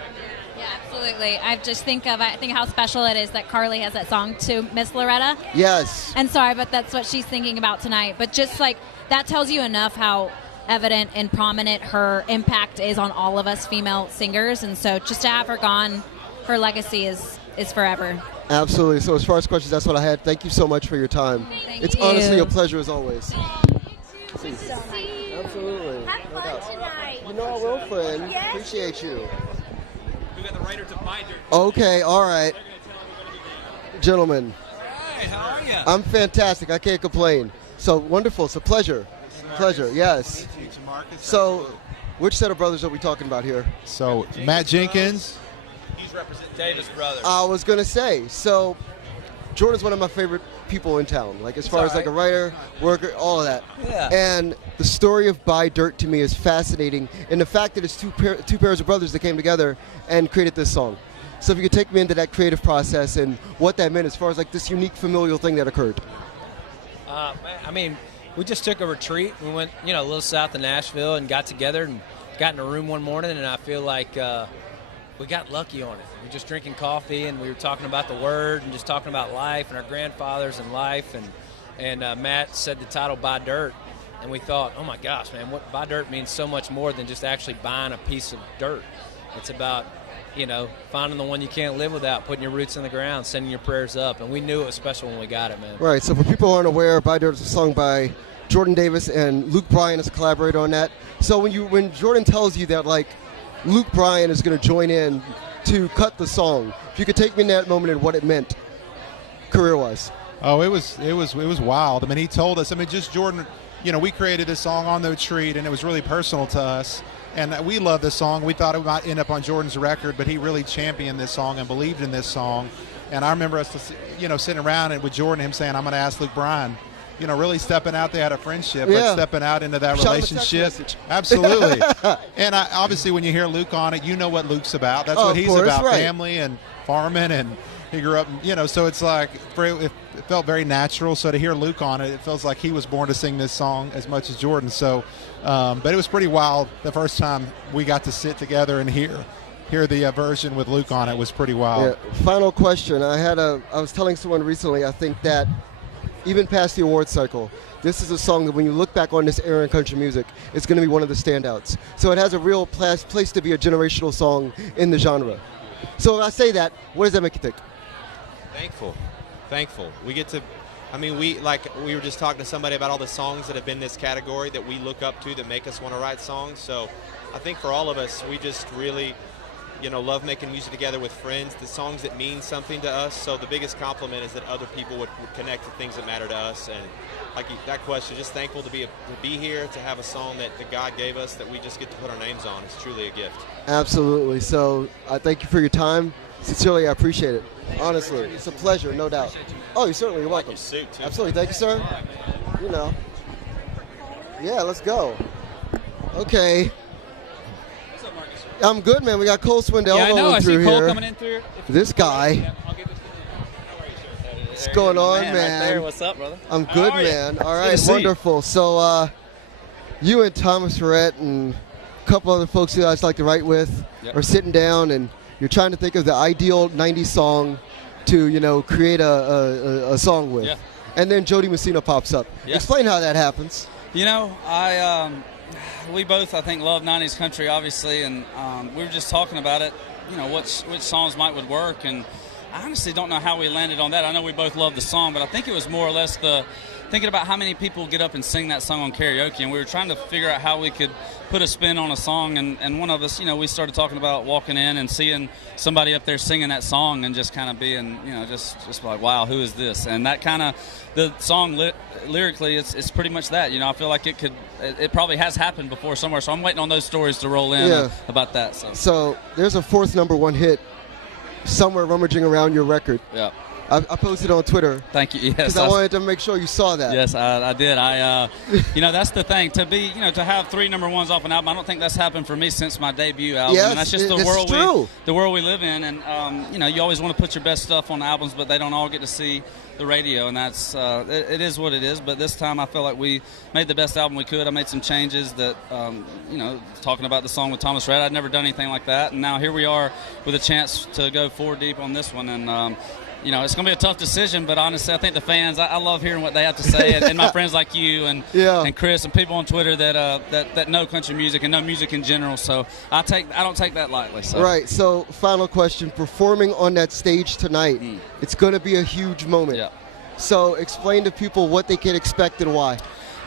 Yeah, absolutely. I think how special it is that Carly has that song to Miss Loretta. Yes. And sorry, but that's what she's thinking about tonight. But just like that tells you enough how evident and prominent her impact is on all of us female singers. And so just to have her gone, her legacy is forever. Absolutely. So as far as questions, that's what I had. Thank you so much for your time. It's honestly a pleasure as always. Absolutely. Have fun tonight. You know I will, friend. Yes. Appreciate you. We got the writer to buy dirt. Okay, all right. Gentlemen. Hey, how are you? I'm fantastic. I can't complain. So wonderful. It's a pleasure. Pleasure, yes. So, which set of brothers are we talking about here? So, Matt Jenkins. He's representing Davis Brothers. I was going to say, so Jordan's one of my favorite people in town, like as far as like a writer, worker, all of that. Yeah. And the story of Buy Dirt to me is fascinating, and the fact that it's two pairs of brothers that came together and created this song. So if you could take me into that creative process and what that meant as far as like this unique familial thing that occurred. I mean, we just took a retreat. We went, a little south of Nashville and got together and got in a room one morning, and I feel like we got lucky on it. We were just drinking coffee, and we were talking about the Word and just talking about life and our grandfathers and life. And Matt said the title "Buy Dirt," and we thought, oh my gosh, man, what buy dirt means so much more than just actually buying a piece of dirt. It's about finding the one you can't live without, putting your roots in the ground, sending your prayers up. And we knew it was special when we got it, man. Right, so for people who aren't aware, Buy Dirt is a song by Jordan Davis, and Luke Bryan is a collaborator on that. So when Jordan tells you that, like, Luke Bryan is going to join in to cut the song, if you could take me in that moment and what it meant career-wise. Oh, it was wild. I mean, he told us. I mean, just Jordan. We created this song on the retreat, and it was really personal to us. And we love this song. We thought it might end up on Jordan's record, but he really championed this song and believed in this song. And I remember us, sitting around and with Jordan, him saying, "I'm going to ask Luke Bryan." Really stepping out. They had a friendship, but stepping out into that relationship. Absolutely. And obviously, when you hear Luke on it, you know what Luke's about. That's what he's about: family and farming, and he grew up. So it's like it felt very natural. So to hear Luke on it, it feels like he was born to sing this song as much as Jordan. So, but it was pretty wild the first time we got to sit together and hear the version with Luke on it. Was pretty wild. Yeah. Final question. I was telling someone recently, I think that even past the awards cycle, this is a song that when you look back on this era in country music, it's going to be one of the standouts. So it has a real place to be a generational song in the genre. So when I say that, what does that make you think? Thankful. We get to, we were just talking to somebody about all the songs that have been in this category that we look up to that make us want to write songs. So I think for all of us, we just really, love making music together with friends, the songs that mean something to us. So the biggest compliment is that other people would connect to things that matter to us. And like that question, just thankful to be here, to have a song that God gave us that we just get to put our names on. It's truly a gift. Absolutely. So I thank you for your time. Sincerely, I appreciate it. Honestly, it's a pleasure, no doubt. Oh, you're welcome. Absolutely. Thank you, sir. Yeah, let's go. Okay. I'm good, man. We got Cole Swindell rolling through here. Coming in through. This guy. What's going on, man? Right there. What's up, brother? I'm good, man. All right, wonderful. So you and Thomas Rhett and a couple other folks who I like to write with are sitting down, and you're trying to think of the ideal 90s song to, create a song with. Yeah. And then Jody Messina pops up. Yeah. Explain how that happens. We both, I think, love 90s country, obviously, and we were just talking about it, which songs would work, and I honestly don't know how we landed on that. I know we both love the song, but I think it was more or less thinking about how many people get up and sing that song on karaoke, and we were trying to figure out how we could put a spin on a song, and one of us, we started talking about walking in and seeing somebody up there singing that song and just kind of being, just like, wow, who is this? And that kind of, the song lyrically, it's pretty much that. I feel like it probably has happened before somewhere, so I'm waiting on those stories to roll in about that. So there's a fourth #1 hit somewhere rummaging around your record. Yeah. I posted on Twitter. Thank you. Yes, because I wanted to make sure you saw that. Yes, I did. That's the thing, to have 3 #1s off an album. I don't think that's happened for me since my debut album. Yes, and that's just the world we live in. And you always want to put your best stuff on albums, but they don't all get to see the radio, and that's it is what it is. But this time I feel like we made the best album we could. I made some changes that talking about the song with Thomas Rhett, I'd never done anything like that, and now here we are with a chance to go 4 deep on this one. And it's going to be a tough decision, but honestly, I think the fans, I love hearing what they have to say, and my friends like you and Chris and people on Twitter that know country music and know music in general. So I don't take that lightly. So. Right. So final question: performing on that stage tonight, it's going to be a huge moment. Yeah. So explain to people what they can expect and why.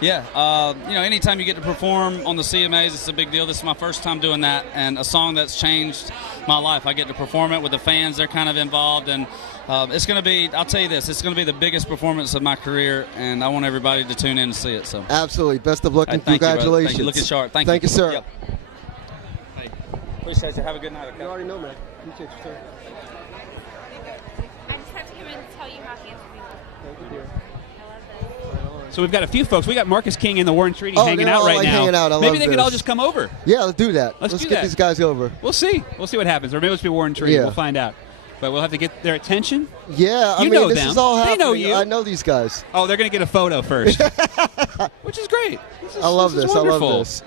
Yeah, anytime you get to perform on the CMAs, it's a big deal. This is my first time doing that, and a song that's changed my life. I get to perform it with the fans. They're kind of involved, and it's going to be, I'll tell you this, it's going to be the biggest performance of my career, and I want everybody to tune in and see it. So absolutely. Best of luck and thank congratulations. Thank you. Looking sharp. Thank you, sir. Yep. Hey, appreciate you. Have a good night. Okay? You already know, man. Appreciate you, sir. I just have to come in and tell you how handsome you are. Thank you, dear. So we've got a few folks. We got Marcus King and the Warren Treaty hanging out right now. Hanging out. Maybe they could all just come over. Yeah, let's do that. Let's get these guys over. We'll see. We'll see what happens. Or maybe let's be Warren Treaty. Yeah. We'll find out. but we'll have to get their attention. Yeah, I You mean, know this them. is all They happening. know you. I know these guys. Oh, they're going to get a photo first, which is great. I love this this. is I love wonderful. this.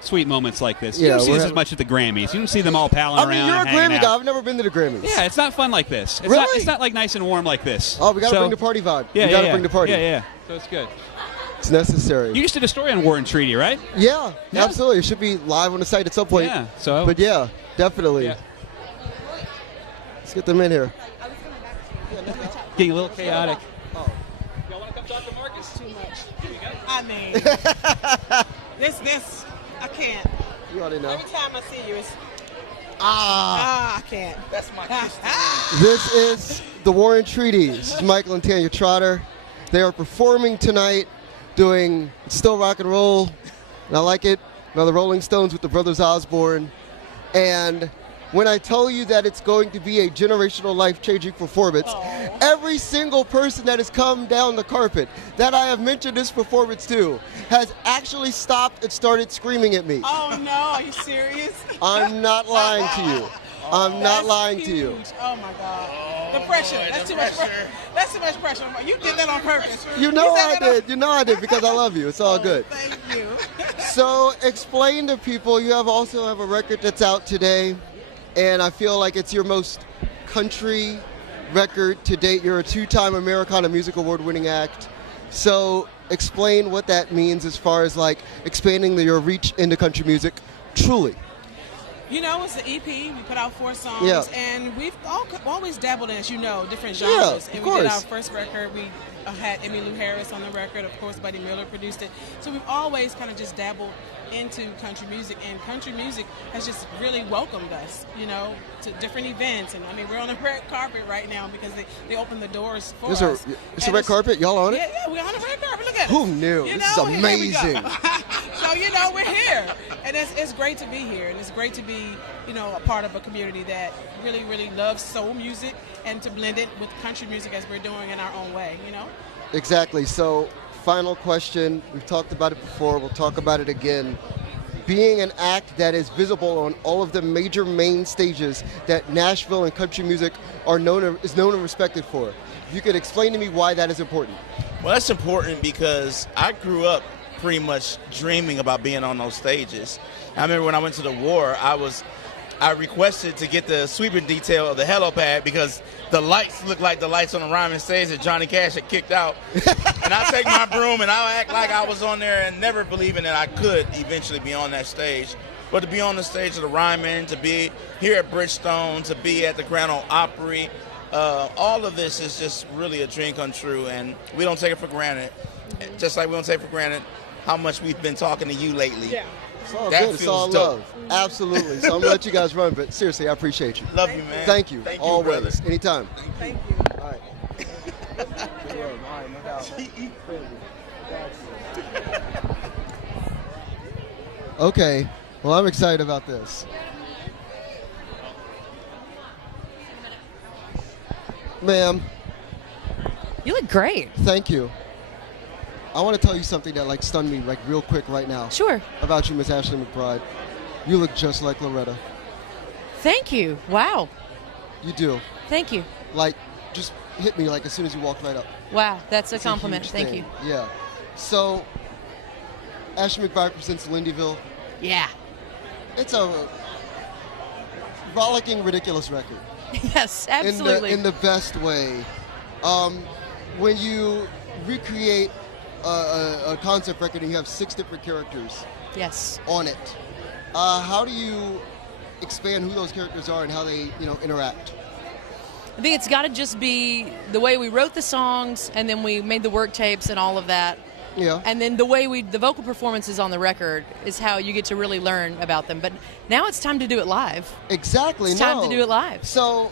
Sweet moments like this. Yeah, You don't see we're this as having- much at the Grammys. You don't see them all palling I around. mean, you're a and hanging Grammy out. guy. I've never been to the Grammys. Yeah, it's not fun like this. It's Really? Not, it's not like nice and warm like this. Oh, we got to So- bring the party vibe. Yeah, we got to yeah, bring the party. Yeah, yeah. So it's good. It's necessary. You just did a story on War and Treaty, right? Yeah, Yeah. absolutely. It should be live on the site at some point. Yeah, so- But yeah, definitely. Yeah. Let's get them in here. Getting a little chaotic. Y'all want to come talk to Marcus? Too much. I mean, this, I can't. You already know. Every time I see you, it's Ah. I can't. That's my kiss. This is the War and Treaty. This is Michael and Tanya Trotter. They are performing tonight, doing Still Rock and Roll, and I like it. Now the Rolling Stones with the Brothers Osborne. And when I tell you that it's going to be a generational life-changing performance, every single person that has come down the carpet that I have mentioned this performance to has actually stopped and started screaming at me. Oh no, are you serious? I'm not lying to you. I'm not lying to you. Oh my God. The pressure. That's too much pressure. That's too much pressure. You did that on purpose. You know I did. You know I did because I love you. It's all good. Thank you. So explain to people, you also have a record that's out today, and I feel like it's your most country record to date. You're a two-time Americana Music Award winning act. So explain what that means as far as like expanding your reach into country music truly. You know, it's the EP. We put out 4 songs, Yeah. and we've always dabbled in, as you know, different Yeah, genres. of And we did our course. first record. We had Emmylou Harris on the record. Of course, Buddy Miller produced it. So we've always kind of just dabbled into country music, and country music has just really welcomed us, you know, to different events. And I mean, we're on the red carpet right now because they opened the doors for It's us. a red carpet? Y'all on it? Yeah, we're on the red carpet. Look at Who us. knew? You This is know, here we amazing. go. So, you know, we're here. And it's great to be here. And it's great to be, you know, a part of a community that really, really loves soul music and to blend it with country music as we're doing in our own way, you know? Exactly. So, final question. We've talked about it before. We'll talk about it again. Being an act that is visible on all of the major main stages that Nashville and country music is known and respected for. If you could explain to me why that is important. Well, that's important because I grew up pretty much dreaming about being on those stages. I remember when I went to the war, I requested to get the sweeping detail of the helipad because the lights looked like the lights on the Ryman stage that Johnny Cash had kicked out. And I take my broom and I act like I was on there and never believing that I could eventually be on that stage. But to be on the stage of the Ryman, to be here at Bridgestone, to be at the Grand Ole Opry, all of this is just really a dream come true, and we don't take it for granted. Just like we don't take for granted how much we've been talking to you lately. Yeah. It's all That good. It's feels all dope. love. Absolutely. So I'm going to let you guys run, but seriously, I appreciate you. Love you, man. Thank you. Thank you, Always. brother. Anytime. Thank you. All right. Okay. Well, I'm excited about this. Ma'am. You look great. Thank you. I want to tell you something that like stunned me like real quick right now. Sure. About you, Miss Ashley McBride. You look just like Loretta. Thank you. Wow. You do. Thank you. Like, just hit me like as soon as you walked right up. Wow, that's a It's compliment. huge Thank thing. you. Yeah. So, Ashley McBride presents Lindyville. Yeah. It's a rollicking, ridiculous record. Yes, absolutely. In the best way. When you recreate a concept record and you have 6 different characters yes. on it, how do you expand who those characters are and how they interact? I think it's got to just be the way we wrote the songs, and then we made the work tapes and all of that. Yeah. And then the vocal performances on the record is how you get to really learn about them. But now it's time to do it live. Exactly. It's time to do it live. So,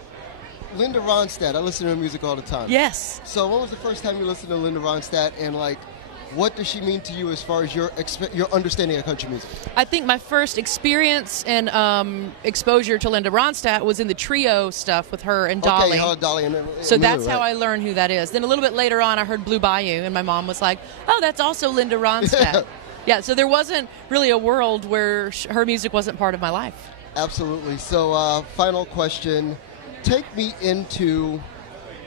Linda Ronstadt, I listen to her music all the time. Yes. So, when was the first time you listened to Linda Ronstadt, and like, what does she mean to you as far as your understanding of country music? I think my first experience and exposure to Linda Ronstadt was in the trio stuff with her and Dolly. Okay, how Dolly and So Emily, that's how right. I learned who that is. Then a little bit later on, I heard Blue Bayou, and my mom was like, "Oh, that's also Linda Ronstadt." Yeah. So there wasn't really a world where her music wasn't part of my life. Absolutely. So, final question. take me into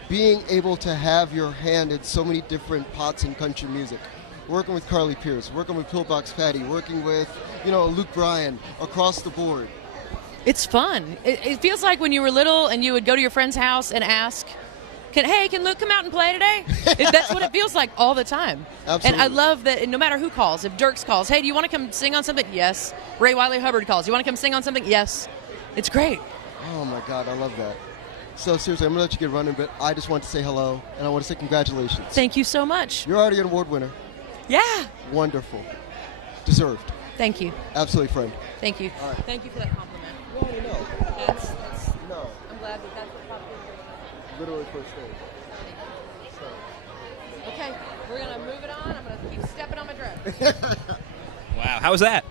being able to have your hand in so many different pots in country music. Working with Carly Pierce, working with Pillbox Patty, working with, Luke Bryan, across the board. It's fun. It feels like when you were little and you would go to your friend's house and ask, can Luke come out and play today? That's what it feels like all the time. Absolutely. And I love that no matter who calls, if Dirks calls, hey, do you want to come sing on something? Yes. Ray Wiley Hubbard calls, you want to come sing on something? Yes. It's great. Oh my God, I love that. So seriously, I'm going to let you get running, but I just want to say hello, and I want to say congratulations. Thank you so much. You're already an award winner. Yeah. Wonderful. Deserved. Thank you. Absolutely, friend. Thank you. All right. Thank you for that compliment. You already know. That's No. I'm glad that's what popped in. Literally first thing. Okay, we're going to move it on. I'm going to keep stepping on my dress. Wow, how was that?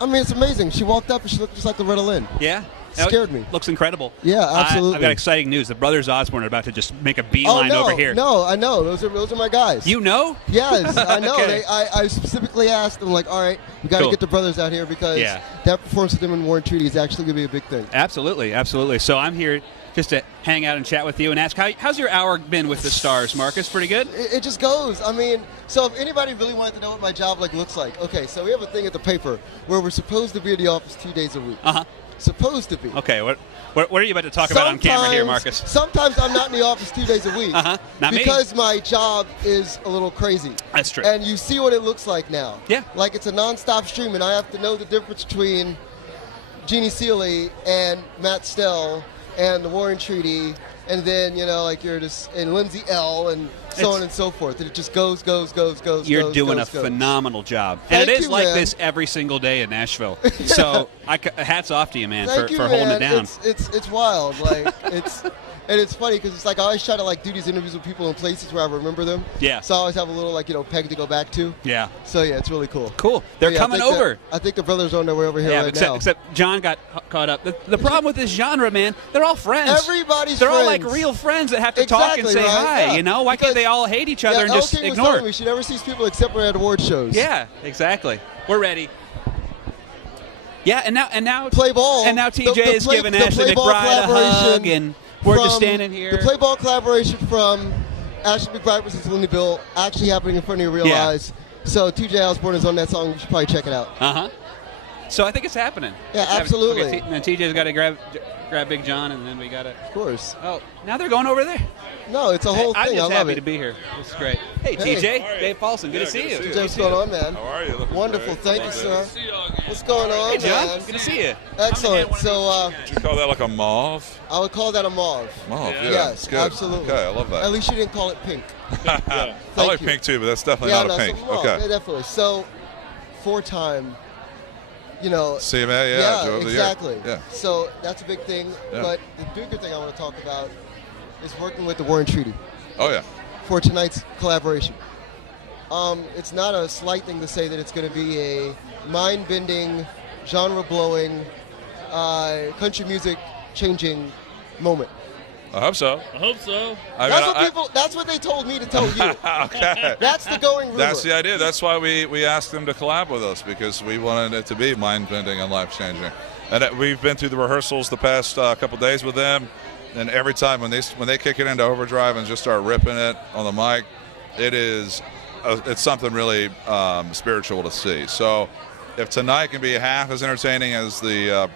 I mean, it's amazing. She walked up and she looked just like Loretta Lynn. Yeah? Scared me. Looks incredible. Yeah, absolutely. I've got exciting news. The brothers Osborne are about to just make a beeline over here. No, I know. Those are my guys. You know? Yes, I know. Okay. I specifically asked them, like, all right, we got to get the brothers out here because that performance with them in Warren Treaty is actually going to be a big thing. Absolutely, absolutely. So I'm here just to hang out and chat with you and ask, how's your hour been with the Stars, Marcus? Pretty good? It just goes. I mean, so if anybody really wanted to know what my job looks like, okay, so we have a thing at the paper where we're supposed to be in the office 2 days a week. Uh-huh. Supposed to be. Okay, what are you about to talk about on camera here, Marcus? Sometimes I'm not in the office 2 days a week. Uh-huh. Not because my job is a little crazy. That's true. And you see what it looks like now. Yeah. Like it's a nonstop stream, and I have to know the difference between Jeannie Seely and Matt Stell and the Warren Treaty, and then, like you're just, and Lindsay L. and so on and so forth. And it just goes. You're doing a phenomenal job. And it is like this every single day in Nashville. So hats off to you, man, for holding it down. It's wild. Like, and it's funny because it's like I always try to do these interviews with people in places where I remember them. Yeah. So I always have a little peg to go back to. Yeah. So yeah, it's really cool. Cool. They're coming over. I think the brothers are on their way over here right now. Except John got caught up. The problem with this genre, man, they're all friends. Everybody's they're friends. all like real friends that have to talk and say hi. Yeah. Why can't they all hate each other and just King was ignore? telling me she never sees people except when at award shows. Yeah, exactly. We're ready. Yeah, and now play ball. And now TJ is giving Ashley McBride a hug, and we're just standing here. The play ball collaboration from Ashley McBride versus Lindyville actually happening in front of your real eyes. So TJ Osborne is on that song. You should probably check it out. So I think it's happening. Yeah, absolutely. Okay, and TJ's got to grab Big John, and then we got to. Of course. Oh, now they're going over there. No, it's a whole I'm thing. just I love happy it. to be here. This is great. Hey, TJ, Dave Paulson, good to see you. TJ, what's going on, man? How are you? Wonderful. Thank you, sir. What's going on, Hey, John. man? Good to see you. Excellent. So, Would you call that like a mauve? I would call that a mauve. Mauve, yeah. Yes, Good. absolutely. Okay, I love that. At least you didn't call it pink. I like you. pink too, but that's definitely not a pink. So mauve, Okay. yeah, definitely. So, 4-time, CMA, yeah. Joe of the Year. Exactly. Yeah. So that's a big thing. Yeah. But the bigger thing I want to talk about is working with the Warren Treaty. Oh, yeah. For tonight's collaboration. It's not a slight thing to say that it's going to be a mind-bending, genre-blowing, country music-changing moment. I hope so. That's what they told me to tell you. Okay. That's the going rumor. That's the idea. That's why we asked them to collab with us, because we wanted it to be mind-bending and life-changing. And we've been through the rehearsals the past couple days with them, and every time when they kick it into overdrive and just start ripping it on the mic, it's something really spiritual to see. So if tonight can be half as entertaining as the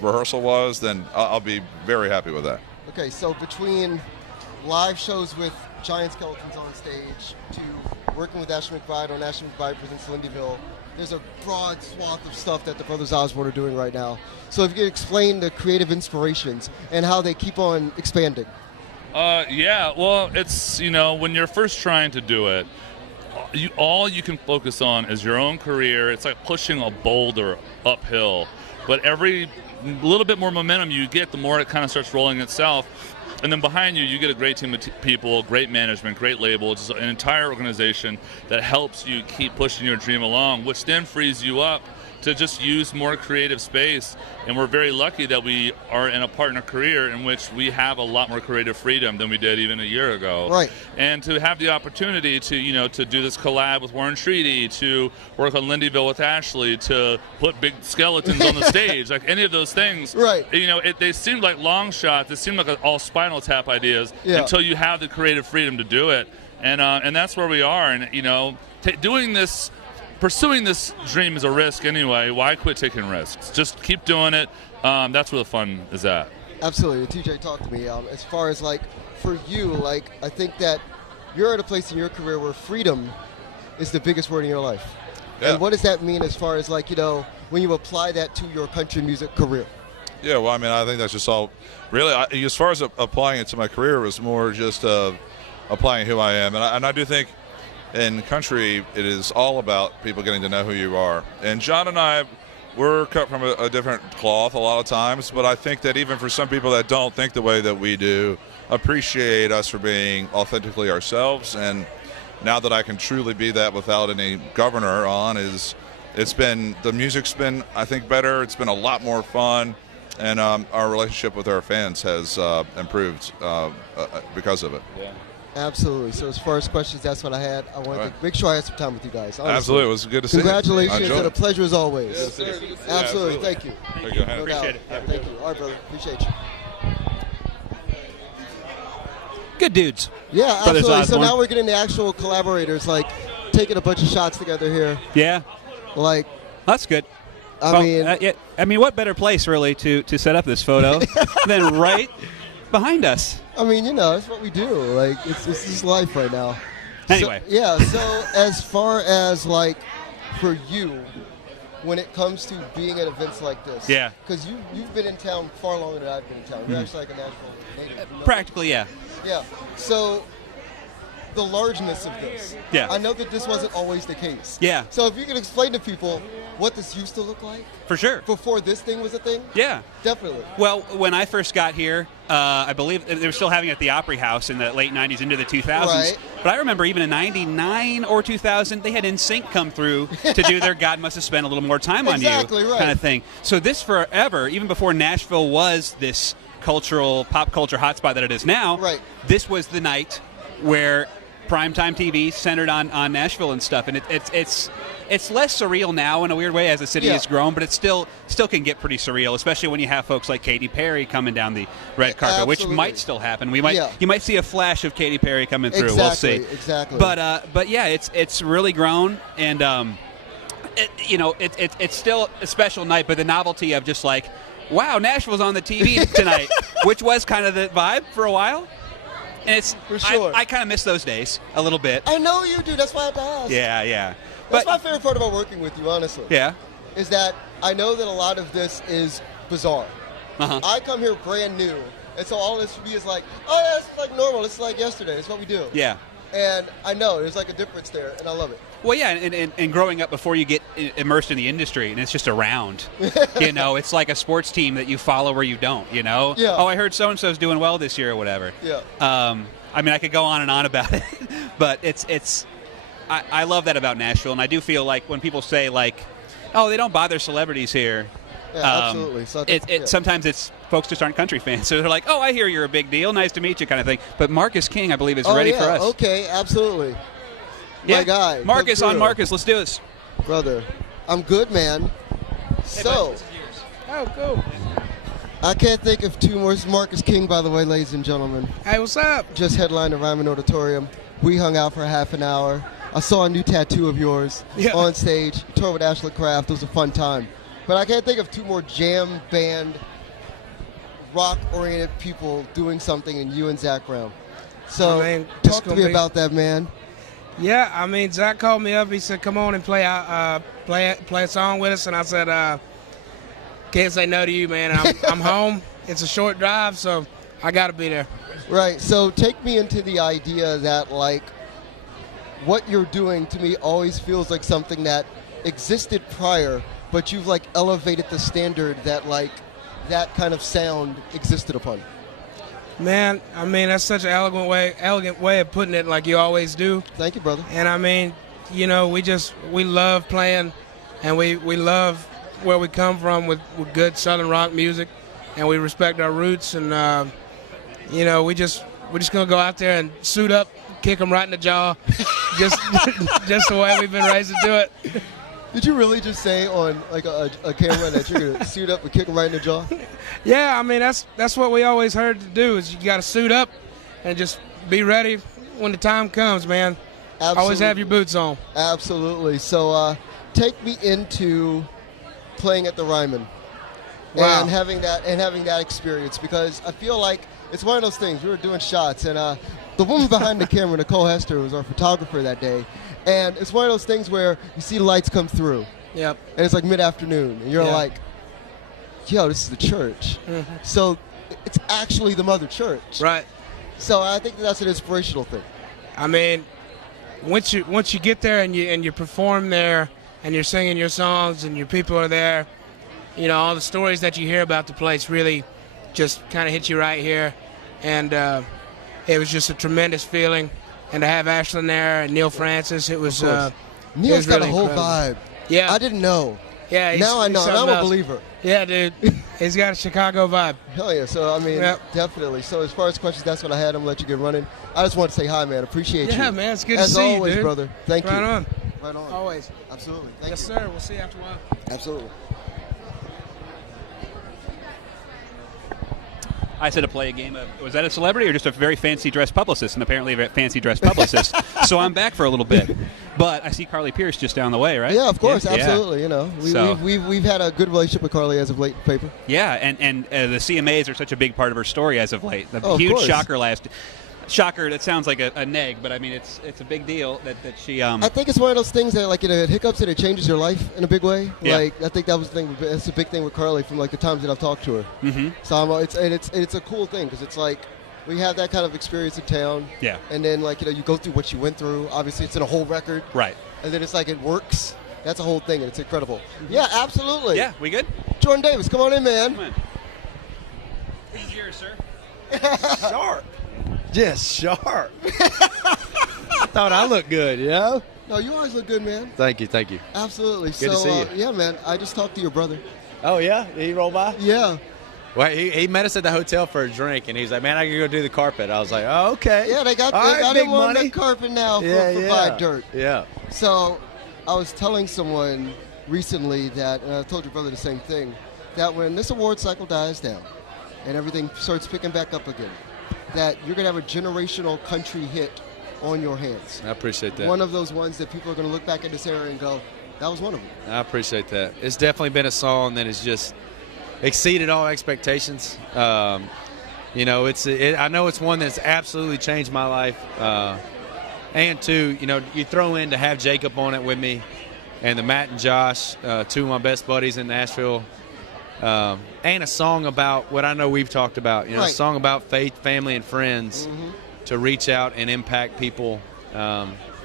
rehearsal was, then I'll be very happy with that. Okay, so between live shows with giant skeletons on stage to working with Ashley McBride on Ashley McBride Presents Lindyville, there's a broad swath of stuff that the brothers Osborne are doing right now. So if you could explain the creative inspirations and how they keep on expanding. Yeah, well, it's, when you're first trying to do it, all you can focus on is your own career. It's like pushing a boulder uphill. But every little bit more momentum you get, the more it kind of starts rolling itself. And then behind you, you get a great team of people, great management, great label, just an entire organization that helps you keep pushing your dream along, which then frees you up to just use more creative space. And we're very lucky that we are in a partner career in which we have a lot more creative freedom than we did even a year ago. Right. And to have the opportunity to, to do this collab with Warren Treaty, to work on Lindyville with Ashley, to put big skeletons on the stage, like any of those things. Right. They seemed like long shots. They seemed like all Spinal Tap ideas until you have the creative freedom to do it. And that's where we are. And, pursuing this dream is a risk anyway. Why quit taking risks? Just keep doing it. That's where the fun is at. Absolutely. TJ, talk to me. As far as, for you, I think that you're at a place in your career where freedom is the biggest word in your life. Yeah. And what does that mean as far as, when you apply that to your country music career? Yeah, well, I think that's just all. Really, as far as applying it to my career, it was more just applying who I am. And I do think in country, it is all about people getting to know who you are. And John and I, we're cut from a different cloth a lot of times, but I think that even for some people that don't think the way that we do, appreciate us for being authentically ourselves. And now that I can truly be that without any governor on, the music's been, I think, better. It's been a lot more fun. And our relationship with our fans has improved because of it. Yeah. Absolutely. So as far as questions, that's what I had. I wanted to make sure I had some time with you guys. Honestly. Absolutely. It was good to see you. Congratulations and a pleasure as always. Yes, sir. Absolutely. Thank you. Thank you. No Appreciate doubt. it. Thank you. All right, brother. Appreciate you. Good dudes. Yeah, Brothers absolutely. So Osborne. now we're getting the actual collaborators, taking a bunch of shots together here. Yeah. That's good. I mean, what better place really to set up this photo than right behind us? I mean, it's what we do. It's just life right now. Anyway. So as far as for you, when it comes to being at events like this, because you've been in town far longer than I've been in town. You're actually like a Nashville native. Practically, yeah. Yeah. So the largeness of this. Yeah. I know that this wasn't always the case. Yeah. So if you could explain to people what this used to look like. For sure. Before this thing was a thing? Yeah. Definitely. Well, when I first got here, I believe they were still having it at the Opry House in the late 90s into the 2000s. Right. But I remember even in 99 or 2000, they had NSYNC come through to do their God Must Have Spent a Little More Time on You kind of thing. So this forever, even before Nashville was this pop culture hotspot that it is now, this was the night where primetime TV centered on Nashville and stuff. And it's less surreal now in a weird way as the city has grown, but it still can get pretty surreal, especially when you have folks like Katy Perry coming down the red carpet, which might still happen. You might see a flash of Katy Perry coming through. We'll see. Exactly. But yeah, it's really grown, and it's still a special night. But the novelty of just wow, Nashville's on the TV tonight, which was kind of the vibe for a while. And it's for sure. I kind of miss those days a little bit. I know you do. That's why I had to ask. Yeah. That's my favorite part about working with you, honestly. Yeah. Is that I know that a lot of this is bizarre. Uh-huh. I come here brand new, and so all this for me is oh yeah, it's like normal. It's like yesterday. It's what we do. Yeah. And I know there's a difference there, and I love it. Well, yeah, and growing up before you get immersed in the industry, and it's just around. It's like a sports team that you follow or you don't. Yeah. Oh, I heard so and so's doing well this year or whatever. Yeah. I mean, I could go on and on about it, but I love that about Nashville, and I do feel like when people say oh, they don't bother celebrities here. Yeah, absolutely. So sometimes it's folks just aren't country fans, so they're like, oh, I hear you're a big deal, nice to meet you, kind of thing. But Marcus King, I believe, is ready for us. Okay, absolutely. Yeah. My guy. Marcus on Marcus. Let's do this. Brother, I'm good, man. So. Oh, cool. I can't think of two more. This is Marcus King, by the way, ladies and gentlemen. Hey, what's up? Just headlined the Ryman Auditorium. We hung out for half an hour. I saw a new tattoo of yours on stage. Toured with Ashley Craft. It was a fun time. But I can't think of two more jam band, rock-oriented people doing something than you and Zach Brown. So talk to me about that, man. Yeah, I mean, Zach called me up. He said, "Come on and play a song with us." And I said, "Can't say no to you, man. I'm home. It's a short drive, so I got to be there." Right. So take me into the idea that what you're doing to me always feels like something that existed prior, but you've elevated the standard that that kind of sound existed upon. Man, I mean, that's such an elegant way of putting it, like you always do. Thank you, brother. And I mean, we love playing, and we love where we come from with good Southern rock music, and we respect our roots. And we're just gonna go out there and suit up, kick them right in the jaw, just the way we've been raised to do it. Did you really just say on like a camera that you're gonna suit up and kick them right in the jaw? Yeah, I mean that's what we always heard to do is you got to suit up and just be ready when the time comes, man. Absolutely. Always have your boots on. Absolutely. So take me into playing at the Ryman Wow. and having that experience, because I feel like it's one of those things. We were doing shots, and the woman behind the camera, Nicole Hester, was our photographer that day. And it's one of those things where you see lights come through. Yep. And it's like mid-afternoon, and you're like, yo, this is the church. Mm-hmm. So it's actually the mother church. Right. So I think that's an inspirational thing. I mean, once you get there and you perform there and you're singing your songs and your people are there, all the stories that you hear about the place really just kind of hit you right here. And it was just a tremendous feeling. And to have Ashlyn there and Neil Francis, it was Neil's got really a whole incredible. vibe. Yeah. I didn't know. Yeah. Now I know, and I'm something a else. believer. Yeah, dude. He's got a Chicago vibe. Hell yeah. So, I mean, definitely. So, as far as questions, that's what I had. I'm going to let you get running. I just want to say hi, man. Appreciate you. Yeah, man. It's good As to see always, you, dude. brother. Thank you. Right on. Right on. Always. Absolutely. Thank Yes, you. sir. We'll see you after a while. Absolutely. I said to play a game of, was that a celebrity or just a very fancy dressed publicist? And apparently a fancy dressed publicist. So I'm back for a little bit. But I see Carly Pierce just down the way, right? Yeah, of course. Yeah. Absolutely. We've had a good relationship with Carly as of late, paper. Yeah, and the CMAs are such a big part of her story as of late. The Oh, of huge course. shocker, that sounds like a neg, but I mean, it's a big deal that she... I think it's one of those things that, like, it hiccups and it changes your life in a big way. Yeah. Like, I think that was the thing. That's a big thing with Carly from, like, the times that I've talked to her. Mm-hmm. So it's a cool thing, because it's like we have that kind of experience in town. Yeah. And then, like, you go through what you went through. Obviously, it's in a whole record. Right. And then it's like it works. That's a whole thing, and it's incredible. Yeah, absolutely. Yeah, we good? Jordan Davis, come on in, man. Come on. This is yours, sir. Sharp. Just sharp. I thought I looked good, No, you always look good, man. Thank you. Absolutely. Good to see you. Yeah, man. I just talked to your brother. Oh, yeah? Did he roll by? Yeah. Well, he met us at the hotel for a drink, and he's like, man, I can go do the carpet. I was like, oh, okay. Yeah, they got big him on money. the carpet now for Yeah. Buy Dirt. Yeah. So I was telling someone recently that, and I told your brother the same thing, that when this award cycle dies down and everything starts picking back up again, that you're going to have a generational country hit on your hands. I appreciate that. One of those ones that people are going to look back at this era and go, that was one of them. I appreciate that. It's definitely been a song that has just exceeded all expectations. I know it's one that's absolutely changed my life. And two, you throw in to have Jacob on it with me, and the Matt and Josh, two of my best buddies in Nashville, and a song about what I know we've talked about. A song about faith, family, and friends to reach out and impact people.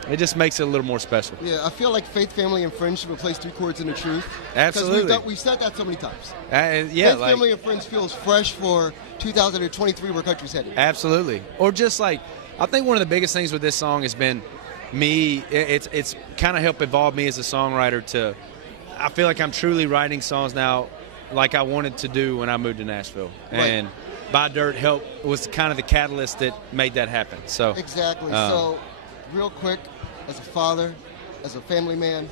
It just makes it a little more special. Yeah, I feel like faith, family, and friends should replace 3 chords in the truth. Absolutely. Because we've said that so many times. Yeah, faith, family, and friends feels fresh for 2023 where country's headed. Absolutely. Or just like, I think one of the biggest things with this song has been me, it's kind of helped evolve me as a songwriter to, I feel like I'm truly writing songs now like I wanted to do when I moved to Nashville. Right. And Buy Dirt was kind of the catalyst that made that happen. So Exactly. So, real quick, as a father, as a family man,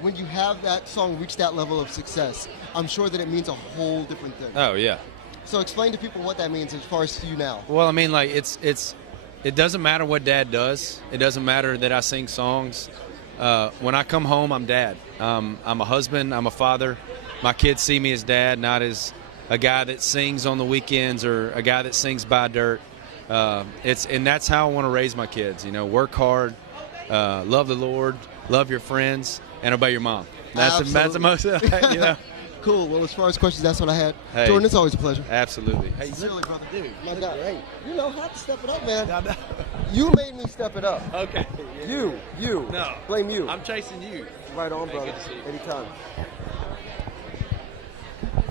when you have that song reach that level of success, I'm sure that it means a whole different thing. Oh, yeah. So explain to people what that means as far as to you now. Well, I mean, like, it doesn't matter what Dad does. It doesn't matter that I sing songs. When I come home, I'm Dad. I'm a husband. I'm a father. My kids see me as Dad, not as a guy that sings on the weekends or a guy that sings Buy Dirt. And that's how I want to raise my kids. Work hard, love the Lord, love your friends, and obey your mom. That's the most. Cool. Well, as far as questions, that's what I had. Hey. Jordan, it's always a pleasure. Absolutely. Hey, sincerely, brother. Dude, my God. Hey, you know how to step it up, man. You made me step it up. Okay. You. No. Blame you. I'm chasing you. Right on, Hey, brother. good to see you. Anytime.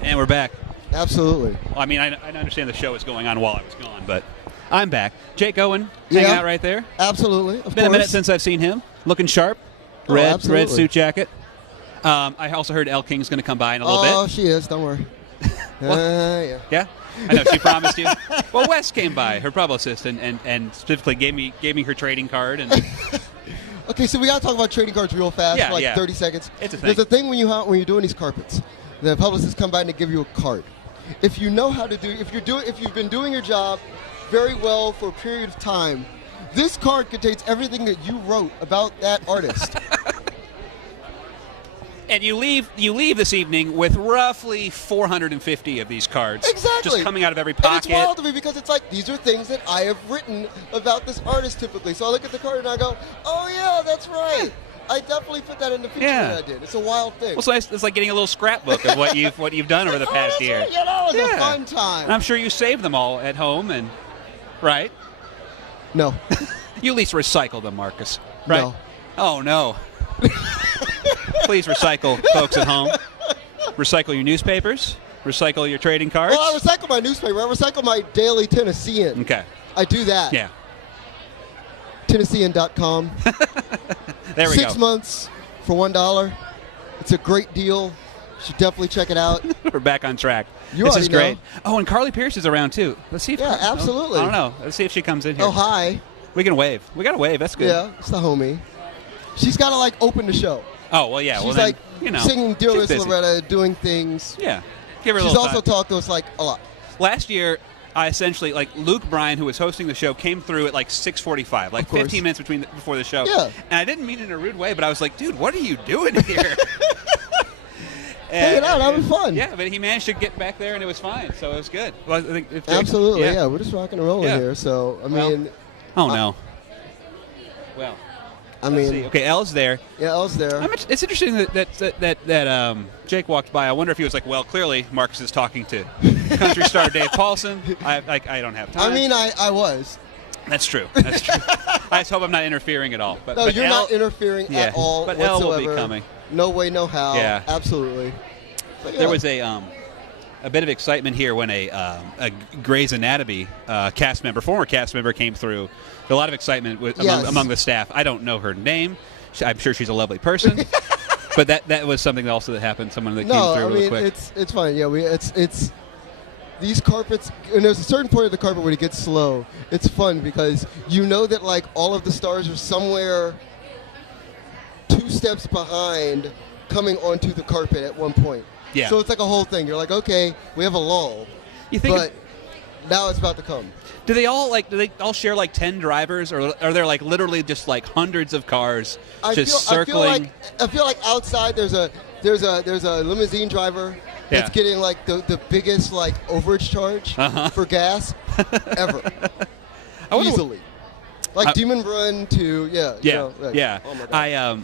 And we're back. Absolutely. Well, I mean, I understand the show is going on while I was gone, but I'm back. Jake Owen, hanging out right there. Absolutely. Of Been a minute course. since I've seen him. Looking sharp. Oh, Red absolutely. suit jacket. I also heard Elle King's going to come by in a little bit. Oh, she is. Don't worry. Yeah. Yeah, I know she promised you. Well, Wes came by, her publicist, and specifically gave me her trading card. And Okay, so we got to talk about trading cards real fast, Yeah, for like yeah. 30 seconds. It's a thing. There's a thing when you're doing these carpets. The publicists come by and they give you a card. If you know how to do, if you've been doing your job very well for a period of time, this card contains everything that you wrote about that artist. And you leave this evening with roughly 450 of these cards. Exactly. Just coming out of every And pocket. it's wild to me because it's like, these are things that I have written about this artist typically. So I look at the card and I go, oh yeah, that's right. I definitely put that in the picture that I did. It's a wild thing. Well, so it's like getting a little scrapbook of what you've done over the past year. Yeah, that was a fun time. And I'm sure you saved them all at home, and right? No. You at least recycle them, Marcus. Right? No. Oh no. Please recycle, folks at home. Recycle your newspapers. Recycle your trading cards. Well, I recycle my newspaper. I recycle my daily Tennessean. Okay. I do that. Yeah. Tennessean.com. There we 6 go. months for $1. It's a great deal. You should definitely check it out. We're back on track. You this is already great. Oh, and Carly Pierce is around too. Let's see if absolutely. I don't know. Let's see if she comes in here. Oh, hi. We can wave. We got to wave. That's good. Yeah, it's the homie. She's got to like open the show. Oh well, yeah. She's well, then, like you know, singing "Dear she's Miss busy. Loretta," doing things. Yeah. Give her a She's little also time. talked to us like a lot. Last year, I essentially Luke Bryan, who was hosting the show, came through at like 6:45, like 15 minutes before the show. Yeah. And I didn't mean it in a rude way, but I was like, dude, what are you doing here? Hanging out, having fun. Yeah, but he managed to get back there, and it was fine, so it was good. Well, I think Absolutely, yeah. We're just rocking and rolling Yeah. here. So I Well, mean, oh no. Well, I let's mean, see. Okay, Elle's there. Yeah, Elle's there. It's interesting that Jake walked by. I wonder if he was like, well, clearly Marcus is talking to country star Dave Paulson. I don't have time. I mean, I was. That's true. That's true. I just hope I'm not interfering at all. But, No, but you're Elle- not interfering yeah, at all But whatsoever. Elle will be coming. No way, no how. Yeah. Absolutely. But yeah. There was a bit of excitement here when a Grey's Anatomy former cast member came through. A lot of excitement among the staff. I don't know her name. I'm sure she's a lovely person. But that was something also that happened. Someone that came through real quick. it's fine. Yeah, it's these carpets, and there's a certain point of the carpet where it gets slow. It's fun because you know that like all of the stars are somewhere 2 steps behind coming onto the carpet at one point. Yeah. So it's like a whole thing. You're like, okay, we have a lull. You think? But now it's about to come. Do they all share like 10 drivers, or are there like literally just like hundreds of cars circling? I feel like outside there's a limousine driver that's getting like the biggest like overage charge for gas ever. Easily. Like Demon Run to you know, like, oh my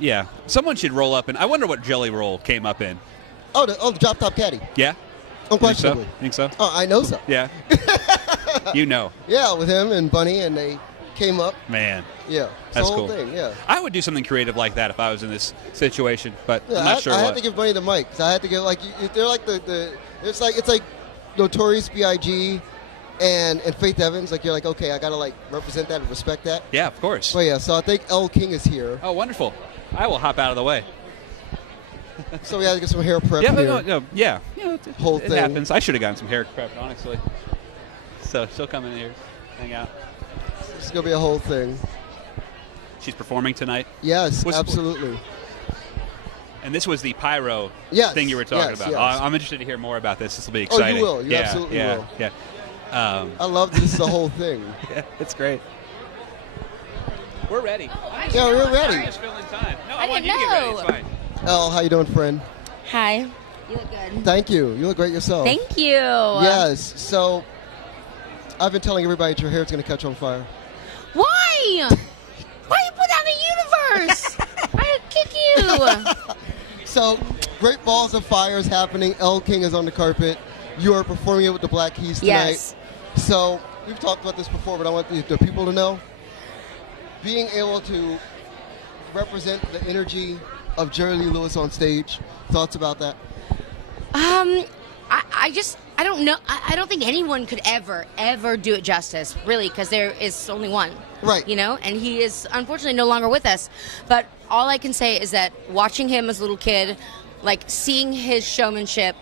God. Someone should roll up, and I wonder what Jelly Roll came up in. Oh, the drop top caddy. Yeah. Unquestionably. Think so? Oh, I know so. Yeah. You know. Yeah, with him and Bunny, and they came up. Man. Yeah. That's the whole cool. thing, yeah. I would do something creative like that if I was in this situation, but Yeah, I'm not sure I what. had to give Bunny the mic because I had to give like they're like it's like Notorious B.I.G. and Faith Evans. Like you're like, okay, I gotta like represent that and respect that. Yeah, of course. But yeah, so I think Elle King is here. Oh, wonderful! I will hop out of the way. So we had to get some hair prep Yeah, here. no, yeah. Whole it thing happens. I should have gotten some hair prepped, honestly. So she'll come in here, hang out. It's gonna be a whole thing. She's performing tonight. Yes, absolutely. And this was the pyro thing you were talking about. Yes. I'm interested to hear more about this. This will be Oh, you exciting. will. You absolutely will. Yeah. I love this the whole thing. Yeah, it's great. We're ready. Yeah, we're ready. I'm just filling time. No, I want didn't you to get ready. know. It's fine. Elle, how you doing, friend? Hi. You look good. Thank you. You look great yourself. Thank you. Yes. So I've been telling everybody that your hair's gonna catch on fire. Why? Why you put out a universe? I'd kick you. So Great Balls of Fire is happening. Elle King is on the carpet. You are performing it with the Black Keys tonight. Yes. So we've talked about this before, but I want the people to know. Being able to represent the energy of Jerry Lee Lewis on stage. Thoughts about that? I just I don't know. I don't think anyone could ever do it justice, really, because there is only one. Right. You know, and he is unfortunately no longer with us. But all I can say is that watching him as a little kid, like seeing his showmanship,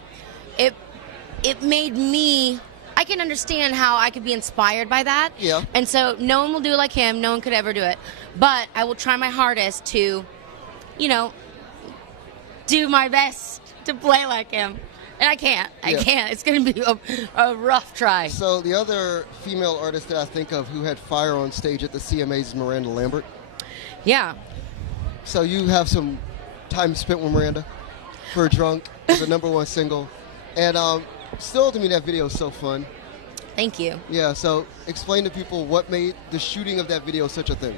it made me. I can understand how I could be inspired by that. Yeah. And so no one will do it like him. No one could ever do it. But I will try my hardest to, you know, do my best to play like him. And I can't. I can't. It's going to be a rough try. So the other female artist that I think of who had fire on stage at the CMAs is Miranda Lambert. Yeah. So you have some time spent with Miranda for Drunk, the #1 single. And still, to me, that video is so fun. Thank you. Yeah, so explain to people what made the shooting of that video such a thing.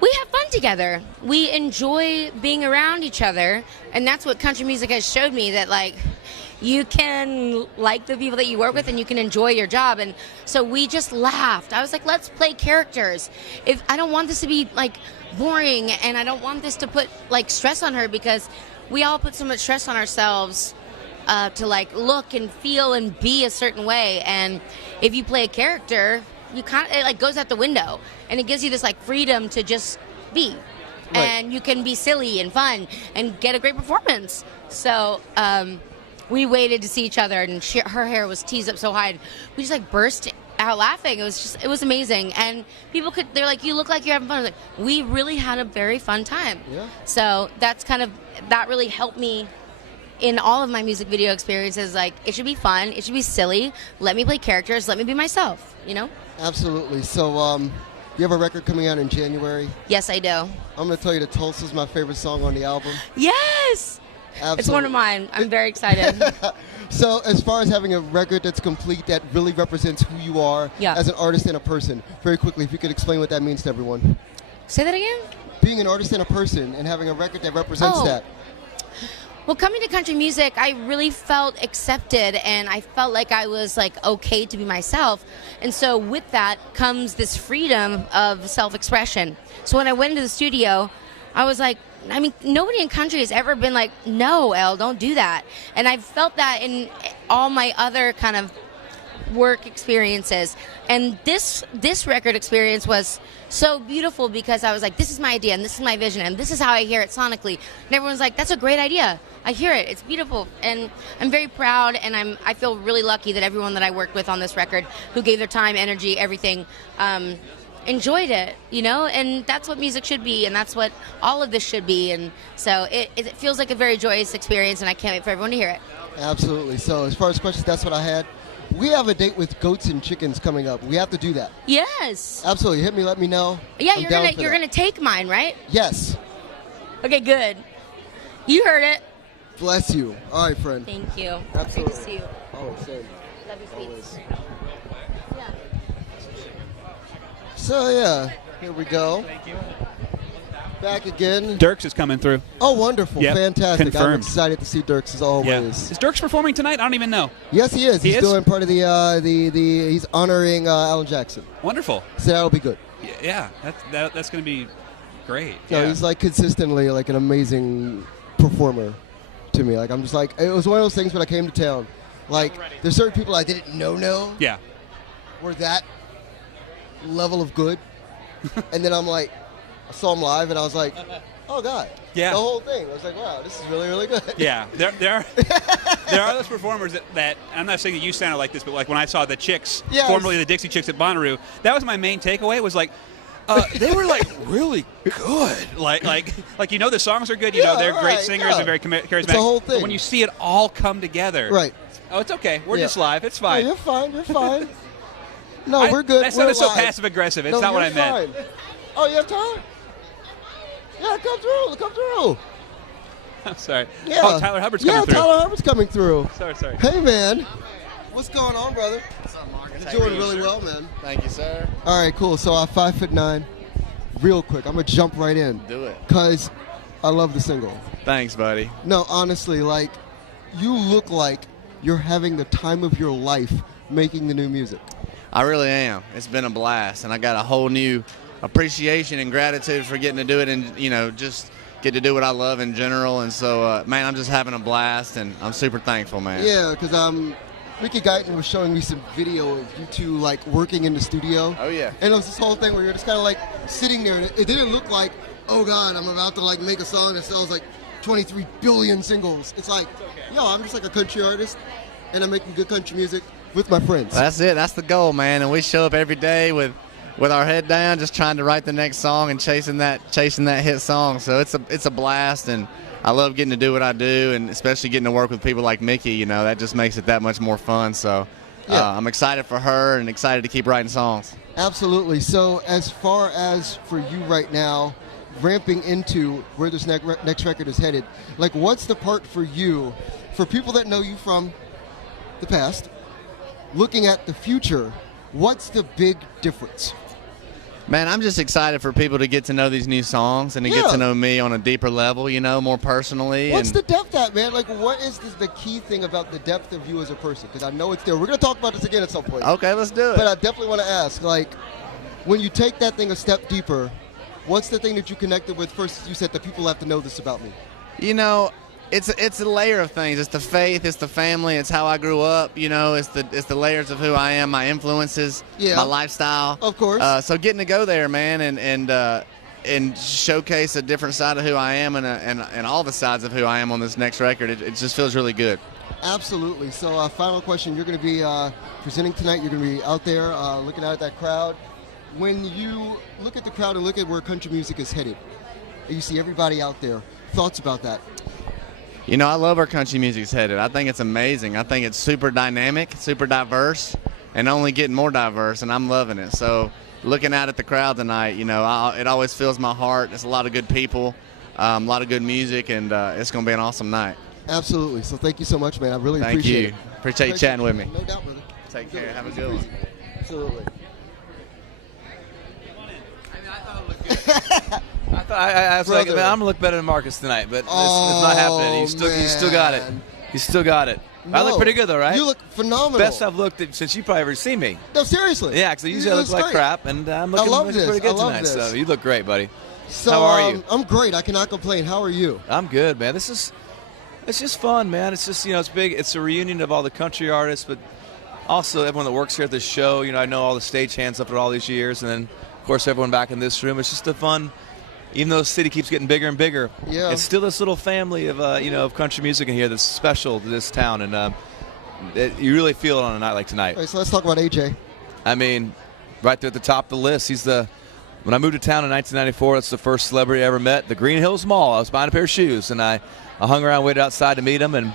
We have fun together. We enjoy being around each other, and that's what country music has showed me, that like you can like the people that you work with and you can enjoy your job. And so we just laughed. I was like, let's play characters. If I don't want this to be like boring, and I don't want this to put like stress on her, because we all put so much stress on ourselves to like look and feel and be a certain way. And if you play a character, you kind of, it like goes out the window, and it gives you this like freedom to just be. Right. And you can be silly and fun and get a great performance. So we waited to see each other, and her hair was teased up so high, and we just like burst out laughing. It was amazing. And people they're like, you look like you're having fun. I was like, we really had a very fun time. Yeah. So that really helped me in all of my music video experiences. Like, it should be fun, it should be silly, let me play characters, let me be myself, you know? Absolutely. So you have a record coming out in January. Yes, I do. I'm going to tell you that Tulsa's my favorite song on the album. Yes! Absolutely. It's one of mine. I'm very excited. So as far as having a record that's complete, that really represents who you are as an artist and a person, very quickly, if you could explain what that means to everyone. Say that again? Being an artist and a person and having a record that represents that. Well, coming to country music, I really felt accepted, and I felt like I was like okay to be myself. And so with that comes this freedom of self-expression. So when I went into the studio, I was like, I mean, nobody in country has ever been like, no, Elle, don't do that. And I've felt that in all my other kind of work experiences. And this record experience was so beautiful, because I was like, this is my idea, and this is my vision, and this is how I hear it sonically. And everyone's like, that's a great idea. I hear it. It's beautiful. And I'm very proud, and I feel really lucky that everyone that I worked with on this record, who gave their time, energy, everything, enjoyed it, you know? And that's what music should be, and that's what all of this should be. And so it feels like a very joyous experience, and I can't wait for everyone to hear it. Absolutely. So as far as questions, that's what I had. We have a date with goats and chickens coming up. We have to do that. Yes. Absolutely. Hit me, let me know. Yeah, I'm you're gonna take mine, right? Yes. Okay, good. You heard it. Bless you. All right, friend. Thank you. Absolutely. Great to see you. Always same. Love you, sweets. Yeah. So yeah, here we go. Thank you. Back again. Dirks is coming through. Oh, wonderful. Yep, Fantastic. I'm confirmed. excited to see Dirks as always. Yeah. Is Dirks performing tonight? I don't even know. Yes, he is. He He's is? doing part of the he's honoring Alan Jackson. Wonderful. So that'll be good. Yeah, that's going to be great. No, Yeah. he's like consistently like an amazing performer to me. Like I'm just like, it was one of those things when I came to town. Like there's certain people I didn't know Yeah. were that level of good. And then I'm like, I saw him live and I was like, oh God. Yeah. The whole thing. I was like, wow, this is really, really good. Yeah, there are those performers that I'm not saying that you sounded like this, but like when I saw the Chicks, Yes. formerly the Dixie Chicks at Bonnaroo, that was my main takeaway. Was like, they were like really good. Like you know the songs are good. You know they're great right, singers and very charismatic. It's the whole thing. But when you see it all come together, Right. Oh, it's okay. We're Yeah. just live. It's fine. Yeah, you're fine. You're fine. No, we're good. That sounded so live. passive aggressive. It's No, not what I you're meant. fine. Oh, you have time? Yeah, come through. Come through. I'm sorry. Yeah. Oh, Tyler Hubbard's coming through. Yeah, Tyler Hubbard's coming through. Sorry. Hey, man. What's going on, brother? What's up, Marcus? You're doing really well, man. Thank you, sir. All right, cool. So I'm 5'9". Real quick, I'm gonna jump right in. Do it. Cause I love the single. Thanks, buddy. No, honestly, like you look like you're having the time of your life making the new music. I really am. It's been a blast, and I got a whole new appreciation and gratitude for getting to do it, and just get to do what I love in general. And so, man, I'm just having a blast, and I'm super thankful, man. Yeah, because Mickey Guyton was showing me some video of you two like working in the studio. Oh yeah. And it was this whole thing where you're just kind of like sitting there, and it didn't look like, oh God, I'm about to like make a song that sells like 23 billion singles. It's like, yo, I'm just like a country artist, and I'm making good country music with my friends. That's it. That's the goal, man. And we show up every day with our head down, just trying to write the next song and chasing that hit song. So it's a blast, and I love getting to do what I do, and especially getting to work with people like Mickey. You know, that just makes it that much more fun. So I'm excited for her and excited to keep writing songs. Absolutely. So as far as for you right now, ramping into where this next record is headed, like what's the part for you, for people that know you from the past, looking at the future, what's the big difference? Man, I'm just excited for people to get to know these new songs and to get to know me on a deeper level, you know, more personally. What's the depth at, man? Like, what is the key thing about the depth of you as a person? Because I know it's there. We're going to talk about this again at some point. Okay, let's do it. But I definitely want to ask, like, when you take that thing a step deeper, what's the thing that you connected with first? You said that people have to know this about me. You know, it's a layer of things. It's the faith, it's the family, it's how I grew up. You know, it's the layers of who I am, my influences, my lifestyle. Of course. So getting to go there, man, and showcase a different side of who I am and all the sides of who I am on this next record, it just feels really good. Absolutely. So final question. You're going to be presenting tonight. You're going to be out there looking out at that crowd. When you look at the crowd and look at where country music is headed, you see everybody out there. Thoughts about that? You know, I love where country music's headed. I think it's amazing. I think it's super dynamic, super diverse, and only getting more diverse, and I'm loving it. So looking out at the crowd tonight, you know, it always fills my heart. There's a lot of good people, a lot of good music, and it's going to be an awesome night. Absolutely. So thank you so much, man. I really appreciate it. Appreciate you chatting with me. No doubt, brother. Take care. Have a good one. Absolutely. I was like, man, I'm gonna look better than Marcus tonight, but it's not happening. You still got it. You still got it. I look pretty good though, right? You look phenomenal. Best I've looked at since you probably ever seen me. No, seriously. Yeah, because usually I look like crap, and I'm looking pretty good tonight. So you look great, buddy. So, how are you? I'm great. I cannot complain. How are you? I'm good, man. It's just fun, man. It's just, you know, it's big. It's a reunion of all the country artists, but also everyone that works here at this show. You know, I know all the stagehands after all these years, and then of course everyone back in this room. It's just a fun. Even though the city keeps getting bigger and bigger, it's still this little family of of country music in here that's special to this town, and you really feel it on a night like tonight. All right, so let's talk about AJ. I mean, right there at the top of the list, when I moved to town in 1994, that's the first celebrity I ever met. The Green Hills Mall. I was buying a pair of shoes, and I hung around, waited outside to meet him, and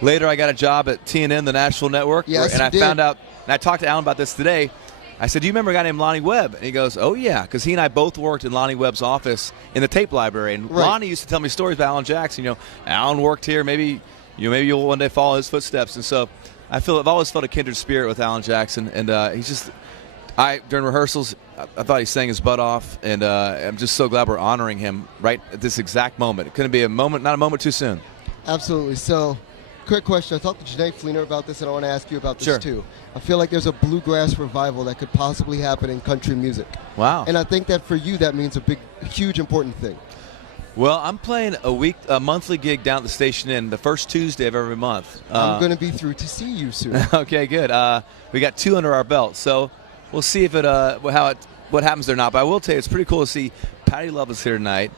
later I got a job at TNN, the Nashville network, and I found out, and I talked to Alan about this today. I said, do you remember a guy named Lonnie Webb? And he goes, oh, yeah, because he and I both worked in Lonnie Webb's office in the tape library. And Lonnie used to tell me stories about Alan Jackson. You know, Alan worked here. Maybe you'll one day follow his footsteps. And so I've always felt a kindred spirit with Alan Jackson. And he's just during rehearsals, I thought he sang his butt off. And I'm just so glad we're honoring him right at this exact moment. It couldn't be not a moment too soon. Absolutely. So, quick question. I talked to Janae Fleener about this, and I want to ask you about this too. I feel like there's a bluegrass revival that could possibly happen in country music. Wow. And I think that for you, that means a big, huge, important thing. Well, I'm playing a monthly gig down at the Station Inn the first Tuesday of every month. I'm going to be through to see you soon. Okay, good. We got 2 under our belt, so we'll see if what happens there or not. But I will tell you, it's pretty cool to see Patty Love is here tonight.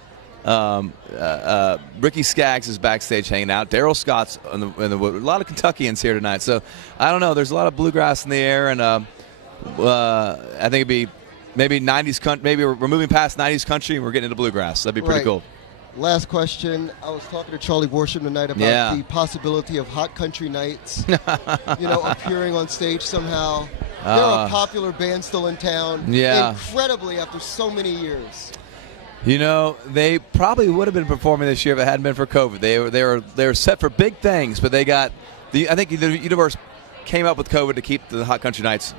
Ricky Skaggs is backstage hanging out. Daryl Scott's a lot of Kentuckians here tonight. So I don't know. There's a lot of bluegrass in the air, and I think it'd be maybe 90s. Maybe we're moving past 90s country and we're getting into bluegrass. That'd be pretty cool. Last question. I was talking to Charlie Worsham tonight about the possibility of Hot Country Nights, appearing on stage somehow. They're a popular band still in town. Yeah. Incredibly, after so many years. You know, they probably would have been performing this year if it hadn't been for COVID. They were set for big things, but they got I think the universe came up with COVID to keep the Hot Country Nights,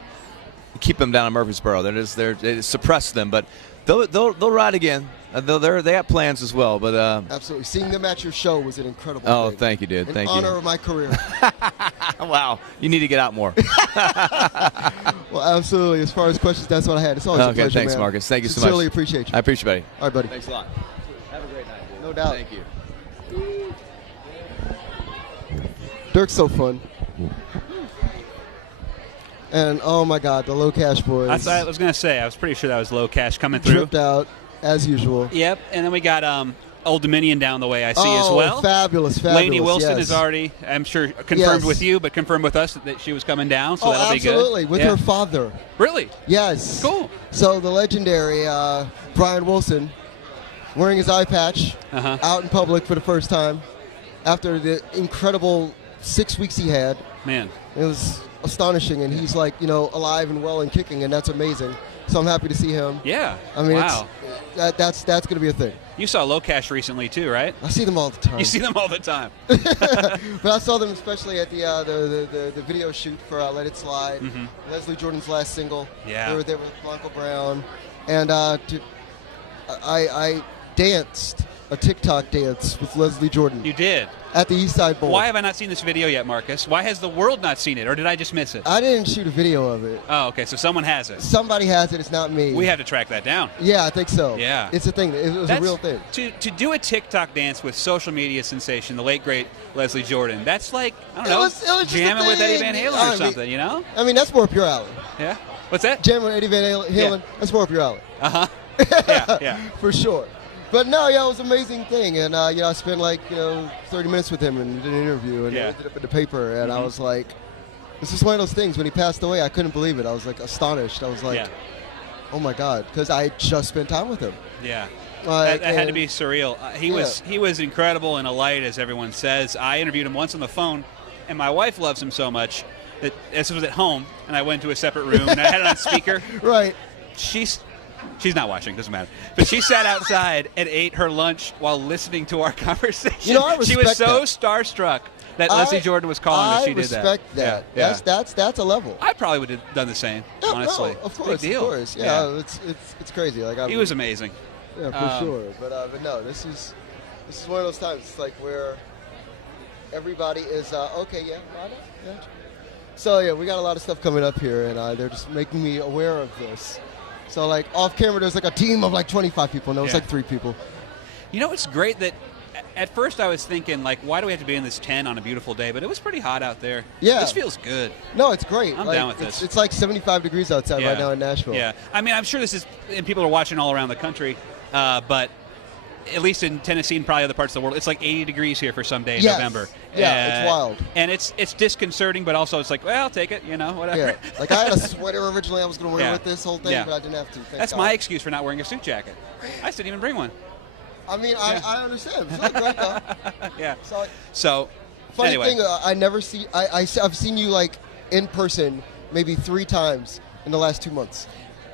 keep them down in Murfreesboro. They suppressed them, but they'll ride again. They got plans as well, but absolutely, seeing them at your show was an incredible. Oh, thing. Thank you, dude. In Thank you. honor of my career. Wow, you need to get out more. Well, absolutely. As far as questions, that's what I had. It's always a pleasure, thanks, man. Marcus. Thank you so much. Sincerely appreciate you. I appreciate it, buddy. All right, buddy. Thanks a lot. Have a great night, dude. No doubt. Thank you. Dirk's so fun. And oh my God, the Low Cash Boys. I was going to say, I was pretty sure that was Low Cash coming through. Tripped out as usual. Yep, and then we got Old Dominion down the way, I see as well. Fabulous. Lainey Wilson yes. is already, I'm sure, confirmed with you, but confirmed with us that she was coming down, so that'll be good. Absolutely, with her father. Really? Yes. Cool. So the legendary Brian Wilson, wearing his eye patch, out in public for the first time, after the incredible 6 weeks he had. Man. It was astonishing, and he's like, alive and well and kicking, and that's amazing. So I'm happy to see him. Yeah. I mean, wow. That's going to be a thing. You saw Low Cash recently too, right? I see them all the time. You see them all the time. But I saw them especially at the video shoot for Let It Slide, Leslie Jordan's last single. Yeah. They were there with Blanco Brown, and I danced a TikTok dance with Leslie Jordan. You did? At the East Side Bowl. Why have I not seen this video yet, Marcus? Why has the world not seen it, or did I just miss it? I didn't shoot a video of it. Oh, okay, so someone has it. Somebody has it, it's not me. We have to track that down. Yeah, I think so. Yeah. It's a thing. It was a real thing. To do a TikTok dance with social media sensation, the late, great Leslie Jordan, that's like, I don't know, it was jamming with Eddie Van Halen or mean, something, you know? I mean, that's more up your alley. Yeah? What's that? Jamming with Eddie Van Halen, that's more up your alley. Uh-huh. Yeah. For sure. But no, it was an amazing thing, and I spent 30 minutes with him and did an interview, and it ended up in the paper, and I was like, this is one of those things. When he passed away, I couldn't believe it. I was like astonished. I was like, oh my God, because I just spent time with him. Yeah. That had to be surreal. He was incredible and a light, as everyone says. I interviewed him once on the phone, and my wife loves him so much that this was at home, and I went to a separate room, and I had it on speaker. Right. She's not watching, doesn't matter. But she sat outside and ate her lunch while listening to our conversation. I respect she was so that. starstruck that Leslie Jordan was calling her. She did that. I respect that. Yeah. That's a level. I probably would have done the same, honestly. No, of course, Big deal. of course. Yeah, it's crazy. He was amazing. Yeah, for sure. But no, this is one of those times. It's like where everybody is okay. Yeah, yeah. So yeah, we got a lot of stuff coming up here, and they're just making me aware of this. So off camera, there's a team of 25 people. No, it's 3 people. You know, it's great that at first I was thinking why do we have to be in this tent on a beautiful day? But it was pretty hot out there. Yeah, this feels good. No, it's great. I'm down with this. It's 75 degrees outside right now in Nashville. Yeah, I mean, I'm sure this is, and people are watching all around the country, but at least in Tennessee and probably other parts of the world, it's 80 degrees here for some day in November. Yeah, it's wild. And it's disconcerting, but also it's well, I'll take it, whatever. Yeah. I had a sweater originally I was going to wear with this whole thing, but I didn't have to. That's my excuse for not wearing a suit jacket. I didn't even bring one. I mean, I understand. It's not great, though. Yeah. So, funny anyway. thing, I never see. I've seen you in person maybe 3 times in the last 2 months.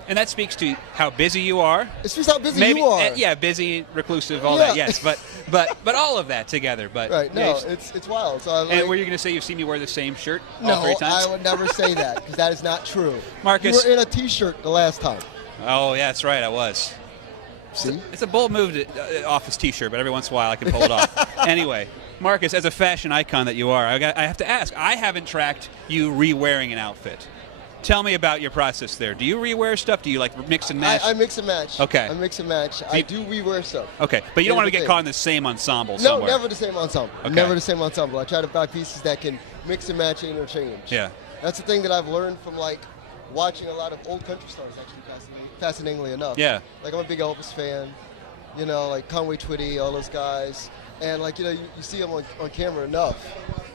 And that speaks to how busy you are. It speaks how busy you are. Busy, reclusive, all that. Yes, but all of that together. But right, no, it's wild. So and were you going to say you've seen me wear the same shirt all 3 times? No, I would never say that because that is not true. Marcus, you were in a T-shirt the last time. Oh yeah, that's right, I was. See, it's a bold move to off this T-shirt, but every once in a while I can pull it off. Anyway, Marcus, as a fashion icon that you are, I have to ask. I haven't tracked you re-wearing an outfit. Tell me about your process there. Do you rewear stuff? Do you mix and match? I mix and match. Okay. I mix and match. I do rewear stuff. Okay, but you don't want to get caught in the same ensemble somewhere. No, never the same ensemble. Okay. Never the same ensemble. I try to buy pieces that can mix and match and interchange. Yeah. That's the thing that I've learned from watching a lot of old country stars, actually, fascinatingly enough. Yeah. I'm a big Elvis fan. Conway Twitty, all those guys. And you see them on camera enough.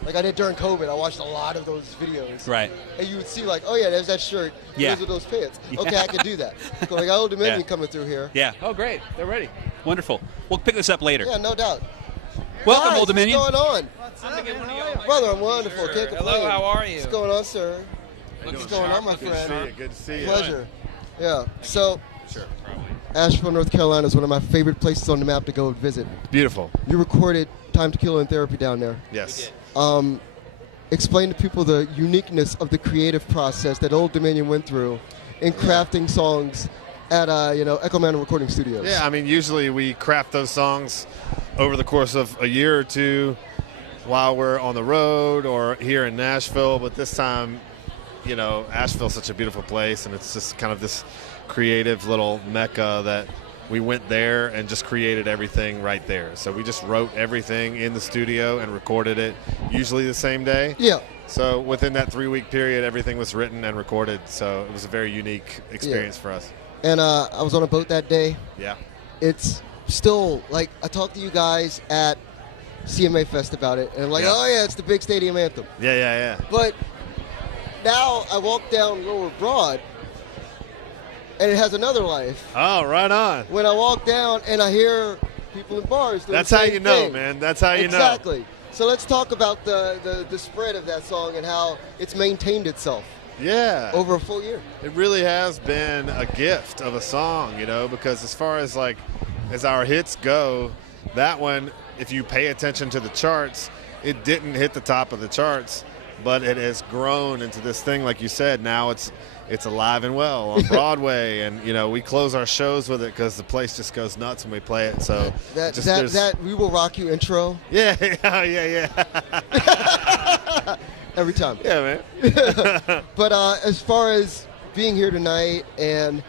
I did during COVID, I watched a lot of those videos. Right. And you would see oh yeah, there's that shirt. Yeah. Those are those pants. Yeah. Okay, I could do that. So I got Old Dominion coming through here. Yeah. Oh great, they're ready. Wonderful. We'll pick this up later. Yeah, no doubt. Welcome, Guys, Old Dominion. What's going on? Brother, I'm wonderful. Sure. Can't complain. Hello, how are you? What's going on, sir? What's going on, my friend? Good to see you. Pleasure. Yeah. So. Sure, probably. Asheville, North Carolina is one of my favorite places on the map to go visit. Beautiful. You recorded Time to Kill in Therapy down there. Yes. Explain to people the uniqueness of the creative process that Old Dominion went through in crafting songs at Echo Mountain Recording Studios. Yeah, I mean, usually we craft those songs over the course of a year or two while we're on the road or here in Nashville, but this time, Asheville's such a beautiful place, and it's just kind of this creative little mecca that we went there and just created everything right there. So we just wrote everything in the studio and recorded it usually the same day. Yeah. So within that 3-week period, everything was written and recorded. So it was a very unique experience for us. And I was on a boat that day. Yeah. It's still, like, I talked to you guys at CMA Fest about it, and I'm like, oh, yeah, it's the big stadium anthem. Yeah. But now I walk down Lower Broad, and it has another life. Oh, right on. When I walk down and I hear people in bars doing That's the how same you know, thing. man. That's how you know. Exactly. So let's talk about the spread of that song and how it's maintained itself. Yeah. Over a full year. It really has been a gift of a song, because as far as as our hits go, that one, if you pay attention to the charts, it didn't hit the top of the charts, but it has grown into this thing, like you said. Now it's alive and well on Broadway, and we close our shows with it because the place just goes nuts when we play it. So that "We Will Rock You" intro. Yeah. Every time. Yeah, man. But as far as being here tonight and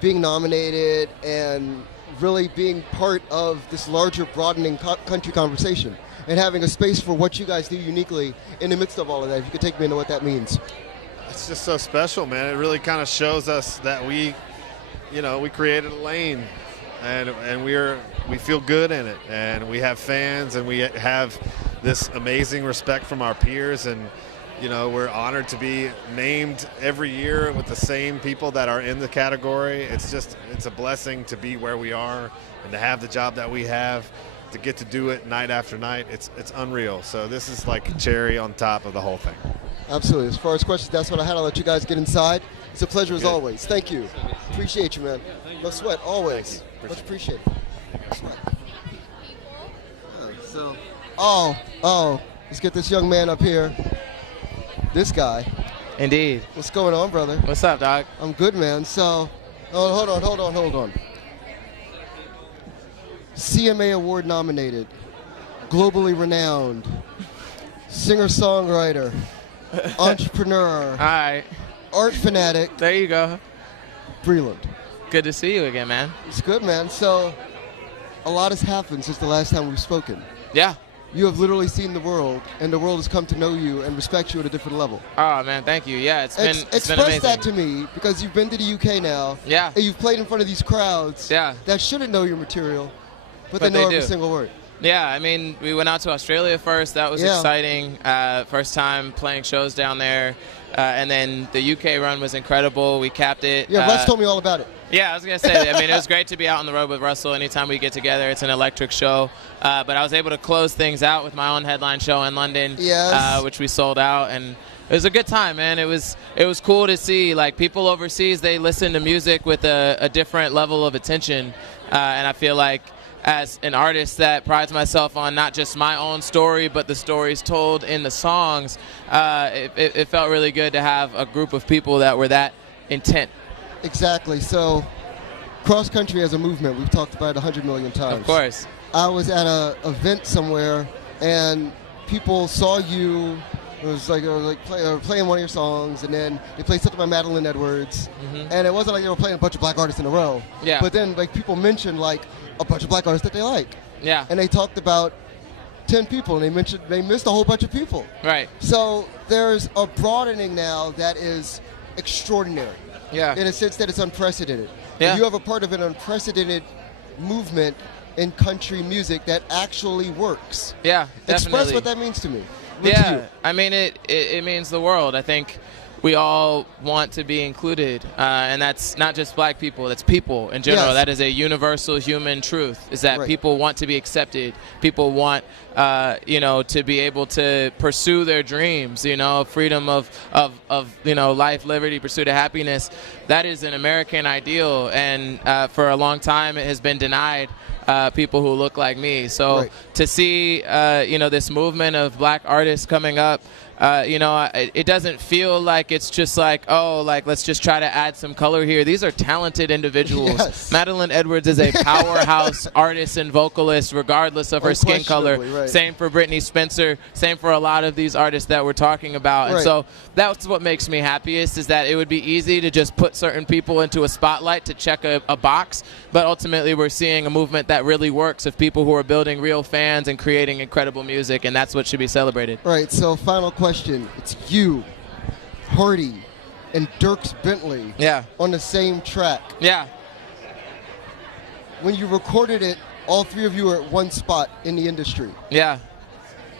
being nominated and really being part of this larger, broadening country conversation and having a space for what you guys do uniquely in the midst of all of that, if you could take me into what that means. It's just so special, man. It really kind of shows us that we created a lane, and we feel good in it, and we have fans, and we have this amazing respect from our peers, and we're honored to be named every year with the same people that are in the category. It's a blessing to be where we are and to have the job that we have, to get to do it night after night. It's unreal. So this is like cherry on top of the whole thing. Absolutely. As far as questions, that's what I had. I'll let you guys get inside. It's a pleasure as always. Thank you. Appreciate you, man. No sweat, always. Much appreciated. Let's get this young man up here. This guy. Indeed. What's going on, brother? What's up, dog? I'm good, man. So, hold on. CMA Award nominated, globally renowned, singer-songwriter, entrepreneur, all right, art fanatic. There you go. Breland. Good to see you again, man. It's good, man. So, a lot has happened since the last time we've spoken. Yeah. You have literally seen the world, and the world has come to know you and respect you at a different level. Oh, man, thank you. Yeah, it's been Express amazing. that to me, because you've been to the UK now. Yeah. And you've played in front of these crowds. Yeah. That shouldn't know your material, but they know every single word. Yeah, I mean, we went out to Australia first. That was exciting. First time playing shows down there. And then the UK run was incredible. We capped it. Yeah, Russ told me all about it. Yeah, I was going to say, I mean, it was great to be out on the road with Russell. Anytime we get together, it's an electric show. But I was able to close things out with my own headline show in London, which we sold out. And it was a good time, man. It was cool to see, like, people overseas, they listen to music with a different level of attention. And I feel like as an artist that prides myself on not just my own story, but the stories told in the songs, it felt really good to have a group of people that were that intent. Exactly. So, cross country as a movement, we've talked about it 100 million times. Of course. I was at an event somewhere, and people saw you. It was like playing one of your songs, and then they played something by Madeline Edwards, and it wasn't like they were playing a bunch of black artists in a row. Yeah. But then, like, people mentioned like a bunch of black artists that they like. Yeah. And they talked about 10 people, and they missed a whole bunch of people. Right. So there's a broadening now that is extraordinary. Yeah. In a sense that it's unprecedented. Yeah. You have a part of an unprecedented movement in country music that actually works. Yeah, definitely. Express what that means to me. Yeah, I mean, it means the world. I think we all want to be included, and that's not just black people, that's people in general. Yes. That is a universal human truth, is that people want to be accepted. People want, to be able to pursue their dreams, freedom of life, liberty, pursuit of happiness. That is an American ideal, and for a long time it has been denied people who look like me. So to see, this movement of black artists coming up, it doesn't feel like it's just like, let's just try to add some color here. These are talented individuals. Yes. Madeline Edwards is a powerhouse artist and vocalist, regardless of her skin color. Right. Same for Brittany Spencer. Same for a lot of these artists that we're talking about. And so that's what makes me happiest, is that it would be easy to just put certain people into a spotlight to check a box. But ultimately, we're seeing a movement that really works of people who are building real fans and creating incredible music, and that's what should be celebrated. Right. So final question. question. It's you, Hardy, and Dierks Bentley on the same track. Yeah. When you recorded it, all three of you were at one spot in the industry. Yeah.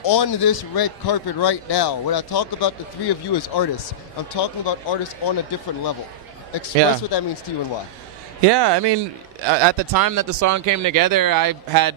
On this red carpet right now, when I talk about the three of you as artists, I'm talking about artists on a different level. Express what that means to you and why. Yeah, I mean, at the time that the song came together, I had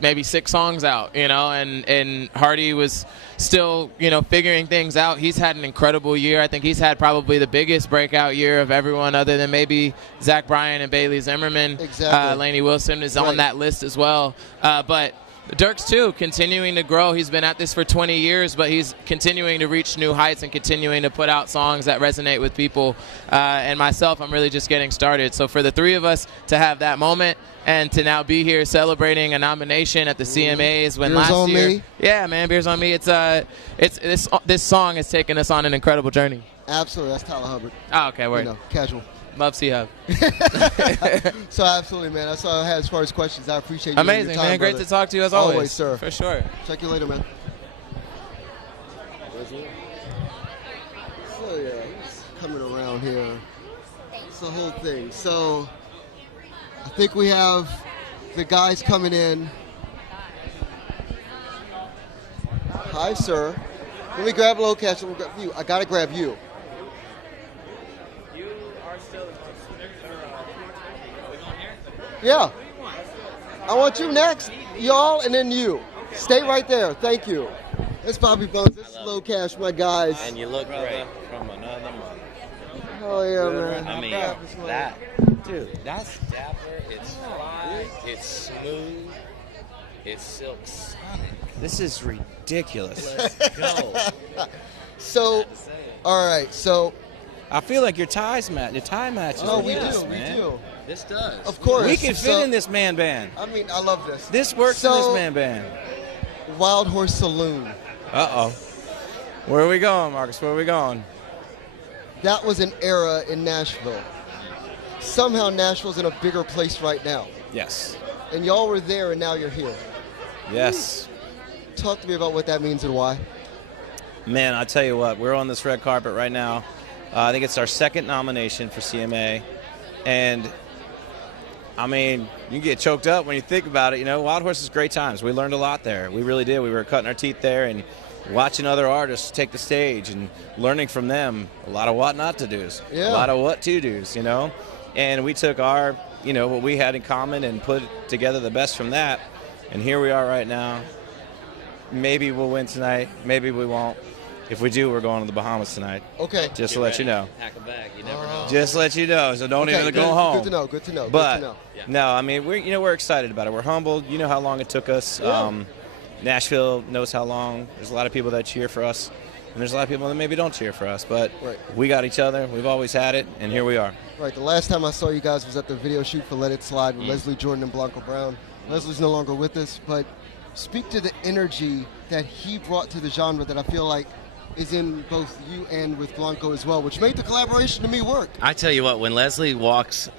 maybe 6 songs out, and Hardy was still, figuring things out. He's had an incredible year. I think he's had probably the biggest breakout year of everyone other than maybe Zach Bryan and Bailey Zimmerman. Exactly. Lainey Wilson is on that list as well. But Dierks, too, continuing to grow. He's been at this for 20 years, but he's continuing to reach new heights and continuing to put out songs that resonate with people. And myself, I'm really just getting started. So for the three of us to have that moment and to now be here celebrating a nomination at the CMAs when Beers last on year. Me. Yeah, man, Beers on Me. It's this song has taken us on an incredible journey. Absolutely. That's Tyler Hubbard. Oh, okay, word. Casual. Love C-Hub. So absolutely, man. That's all I had as far as questions. I appreciate you. Amazing, your time, man. Great brother. to talk to you as always. Always, sir. For sure. Check you later, man. So yeah, he's coming around here. It's the whole thing. So I think we have the guys coming in. Hi, sir. Let me grab a low catch. Let me grab you. I gotta grab you. Yeah. I want you next, y'all, and then you. Stay right there. Thank you. It's Bobby Bones. This is Low Cash, my guys. And you look great from another mother. Oh, yeah, man. I mean, dude, that's dapper. It's fly. It's smooth. It's silk sonic. This is ridiculous. Let's go. So, all right. So, I feel like your tie matches. Oh, we this, do. man. We do. This does. Of course. We can fit in this man band. I mean, I love this. This works in this man band. Wild Horse Saloon. Uh-oh. Where are we going, Marcus? Where are we going? That was an era in Nashville. Somehow Nashville's in a bigger place right now. Yes. And y'all were there, and now you're here. Yes. Talk to me about what that means and why. Man, I tell you what, we're on this red carpet right now. I think it's our second nomination for CMA. And, I mean, you get choked up when you think about it. Wild Horse is great times. We learned a lot there. We really did. We were cutting our teeth there and watching other artists take the stage and learning from them a lot of what not to do's, a lot of what to do's, And we took our, what we had in common and put together the best from that. And here we are right now. Maybe we'll win tonight. Maybe we won't. If we do, we're going to the Bahamas tonight. Okay. Just to let you know. Pack a bag. You never know. Just to let you know. So don't even go good, home. Good to know. Good to know. But good to know. no, I mean we're excited about it. We're humbled. You know how long it took us. Yeah. Nashville knows how long. There's a lot of people that cheer for us, and there's a lot of people that maybe don't cheer for us. But we got each other. We've always had it, and here we are. Right. The last time I saw you guys was at the video shoot for Let It Slide with Leslie Jordan and Blanco Brown. Leslie's no longer with us, but speak to the energy that he brought to the genre that I feel like is in both you and with Blanco as well, which made the collaboration to me work. I tell you what, when Leslie walks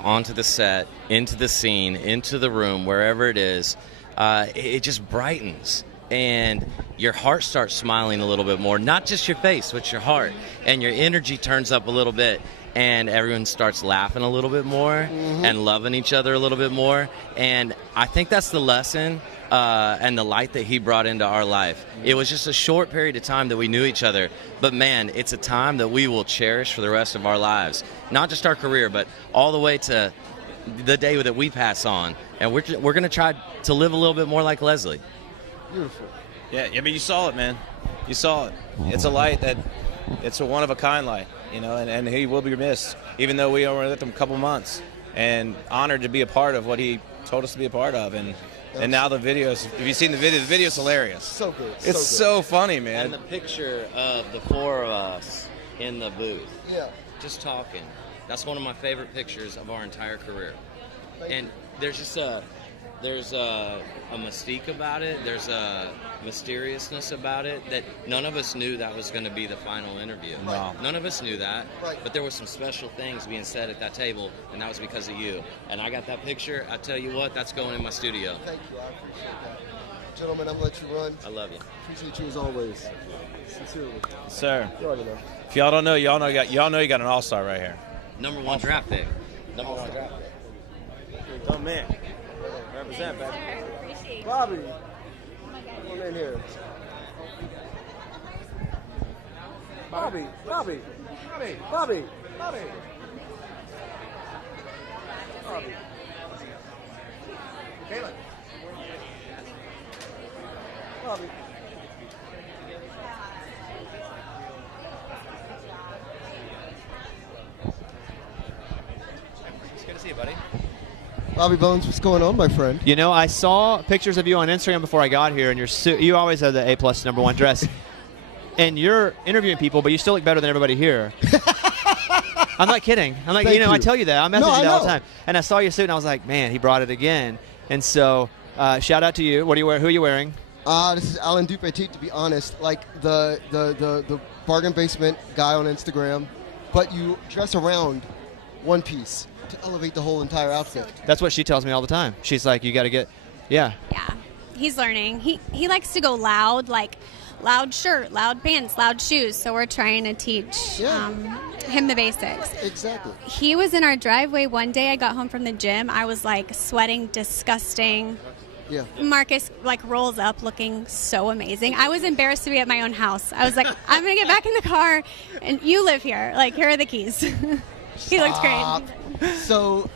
onto the set, into the scene, into the room, wherever it is, it just brightens. And your heart starts smiling a little bit more. Not just your face, but your heart. And your energy turns up a little bit. And everyone starts laughing a little bit more and loving each other a little bit more. And I think that's the lesson and the light that he brought into our life. It was just a short period of time that we knew each other. But, man, it's a time that we will cherish for the rest of our lives. Not just our career, but all the way to the day that we pass on. And we're going to try to live a little bit more like Leslie. Beautiful. Yeah, I mean, you saw it, man. You saw it. It's a light that it's a one-of-a-kind light, and he will be missed, even though we were with him a couple months, and honored to be a part of what he told us to be a part of. And now the videos, if you've seen the video's hilarious. So good. It's so funny, man. And the picture of the four of us in the booth, just talking, that's one of my favorite pictures of our entire career. And there's just a mystique about it. There's a mysteriousness about it that none of us knew that was going to be the final interview. No. None of us knew that. But there were some special things being said at that table, and that was because of you. And I got that picture. I tell you what, that's going in my studio. Thank you. I appreciate that. Gentlemen, I'm going to let you run. I love you. Appreciate you as always. Sincerely. Sir, You already know. if y'all don't know, y'all know you got an all-star right here. Number one draft pick. Number one draft pick. Oh, man. Represent, baby. Bobby. Come on in here. Bobby. Bobby. Bobby. Bobby. Bobby. Bobby. Caleb. Bobby. It's good to see you, buddy. Bobby Bones, what's going on, my friend? You know, I saw pictures of you on Instagram before I got here, and your suit. You always have the A+ number one dress, and you're interviewing people, but you still look better than everybody here. I'm not kidding. I'm like, Thank you. I tell you that. I message No, you I that all the know. time, and I saw your suit, and I was like, man, he brought it again. And so, shout out to you. What are you wearing? Who are you wearing? This is Alan Dupetit, to be honest, like the bargain basement guy on Instagram, but you dress around one piece to elevate the whole entire outfit. That's what she tells me all the time. She's like, you got to get, yeah. Yeah, he's learning. He likes to go loud, like loud shirt, loud pants, loud shoes. So we're trying to teach him the basics. Exactly. He was in our driveway one day. I got home from the gym. I was like sweating, disgusting. Yeah. Marcus like rolls up looking so amazing. I was embarrassed to be at my own house. I was like, I'm gonna get back in the car, and you live here. Like, here are the keys. He looked Stop. great. So,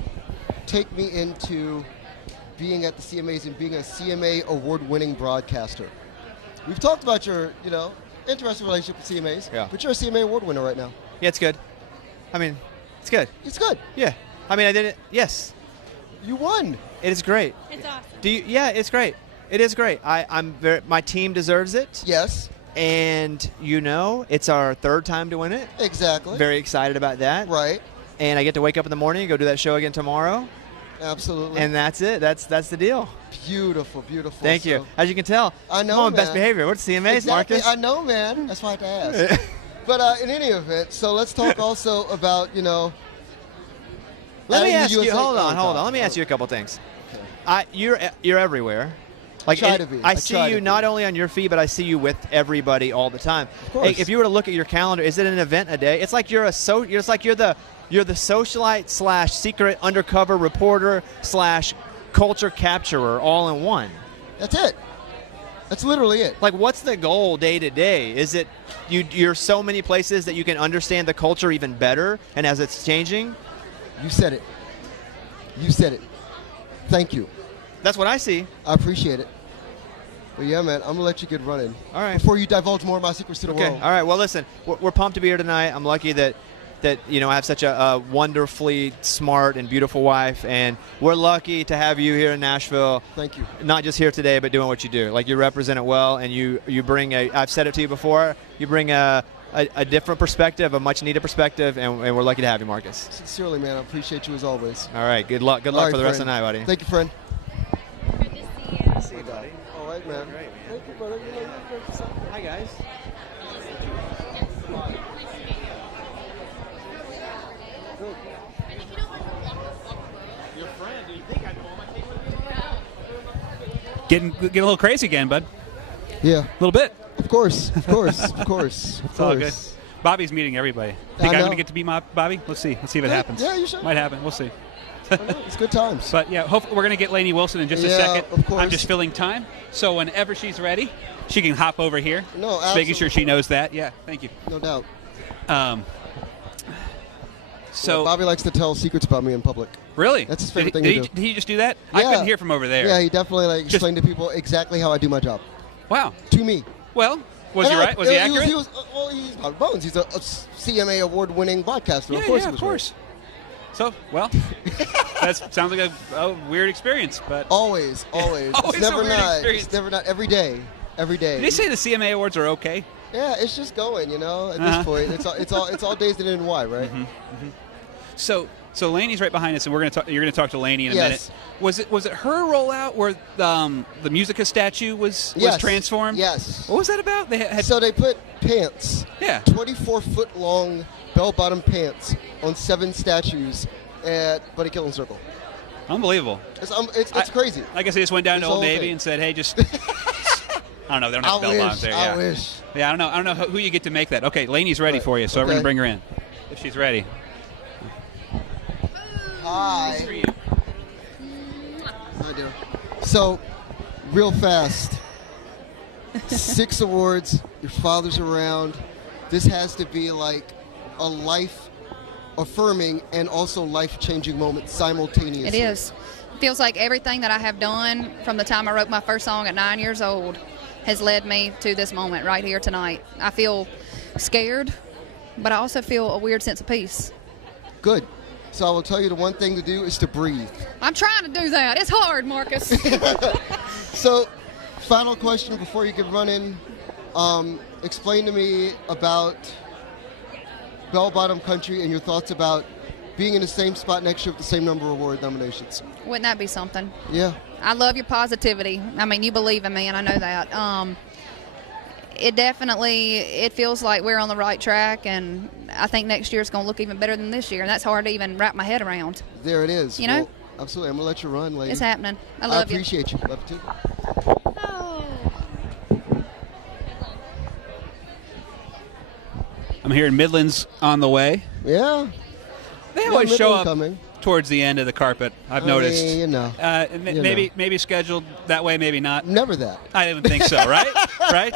take me into being at the CMAs and being a CMA award-winning broadcaster. We've talked about your, interesting relationship with CMAs, Yeah. but you're a CMA award winner right now. Yeah, it's good. I mean, it's good. It's good. Yeah. I mean, I did it. Yes. You won. It is great. It's awesome. Yeah, it's great. It is great. My team deserves it. Yes. And it's our third time to win it. Exactly. Very excited about that. Right. And I get to wake up in the morning and go do that show again tomorrow. Absolutely. And that's it. That's the deal. Beautiful, beautiful. Thank you. As you can tell, I know, I'm on man. best behavior. What's CMA's, Exactly. Marcus? I know, man. That's why I had to ask. But in any event, so let's talk also about, Let me adding the ask you. USA Hold on. God. Let me ask you a couple things. You're everywhere. Like Try to be. I I see try you to be. not only on your feed, but I see you with everybody all the time. Of course. If you were to look at your calendar, is it an event a day? It's like you're the socialite / secret undercover reporter / culture capturer all in one. That's it. That's literally it. Like, what's the goal day to day? Is it you're so many places that you can understand the culture even better, and as it's changing? You said it. You said it. Thank you. That's what I see. I appreciate it. But yeah, man, I'm going to let you get running. All right. Before you divulge more of my secrets to the Okay. world. All right. Well, listen, we're pumped to be here tonight. I'm lucky that I have such a wonderfully smart and beautiful wife, and we're lucky to have you here in Nashville. Thank you. Not just here today, but doing what you do. Like, you represent it well, and you bring I've said it to you before, you bring a different perspective, a much needed perspective, and we're lucky to have you, Marcus. Sincerely, man, I appreciate you as always. All right. Good luck. Good luck for the rest of the night, buddy. Thank you, friend. Good to see you, buddy. All right, man. Great, man. Thank you, brother. Hi, guys. Getting a little crazy again, bud. Yeah. A little bit. Of course. Of course. Of course. Of It's all good. course. Bobby's meeting everybody. I Think I'm know. going to get to meet my Bobby? Let's see. Let's see if it Yeah, happens. yeah, you should. Might happen. We'll see. It's good times. But yeah, hopefully we're going to get Lainey Wilson in just a Yeah, second. of course. I'm just filling time. So whenever she's ready, she can hop over here. No, Just making sure she absolutely. knows that. Yeah, thank you. No doubt. So Yeah, Bobby likes to tell secrets about me in public. Really? That's his favorite did thing he, to do. Did he just do that? I couldn't hear from over there. Yeah, he definitely explained to people exactly how I do my job. Wow. To me. Well, was he right? Was he accurate? He's Bobby Bones. He's a CMA award-winning broadcaster. Yeah, of course yeah, he was of course. So, well, that sounds like a weird experience, but always. Always It's never a weird not. experience. It's never not. Every day. Every day. Did they say the CMA awards are okay? Yeah, it's just going. At Uh-huh. this point, it's all days that end in Y, right? So Lainey's right behind us, and you're gonna talk to Lainey in a Yes. minute. Was it her rollout where the Musica statue was Yes. transformed? Yes. What was that about? They had So they put pants. Yeah. 24-foot long bell-bottom pants on 7 statues at Buddy Killen Circle. Unbelievable. It's crazy. I guess they just went down to It's Old all Navy fake. and said, "Hey, just I don't know. They don't have bell bottoms there. Yeah. I wish. Yeah, I don't know who you get to make that. Okay, Lainey's ready for you, so we're Okay. going to bring her in if she's ready. Hi. I do. So, real fast. 6 awards. Your father's around. This has to be like a life-affirming and also life-changing moment simultaneously. It is. Feels like everything that I have done from the time I wrote my first song at 9 years old has led me to this moment right here tonight. I feel scared, but I also feel a weird sense of peace. Good. So I will tell you the one thing to do is to breathe. I'm trying to do that. It's hard, Marcus. So, final question before you can run in. Explain to me about Bell Bottom Country and your thoughts about being in the same spot next year with the same number of award nominations. Wouldn't that be something? Yeah. I love your positivity. I mean, you believe in me, and I know that. It feels like we're on the right track, and I think next year is going to look even better than this year, and that's hard to even wrap my head around. There it is. You know? Well, absolutely. I'm going to let you run, lady. It's happening. I love you. I appreciate you. Love you too. I'm hearing Midland's on the way. Yeah. They Yeah, always show Midland up coming. towards the end of the carpet, I've I noticed. mean, you know. Maybe scheduled that way, maybe not. Never that. I didn't think so, right? Right?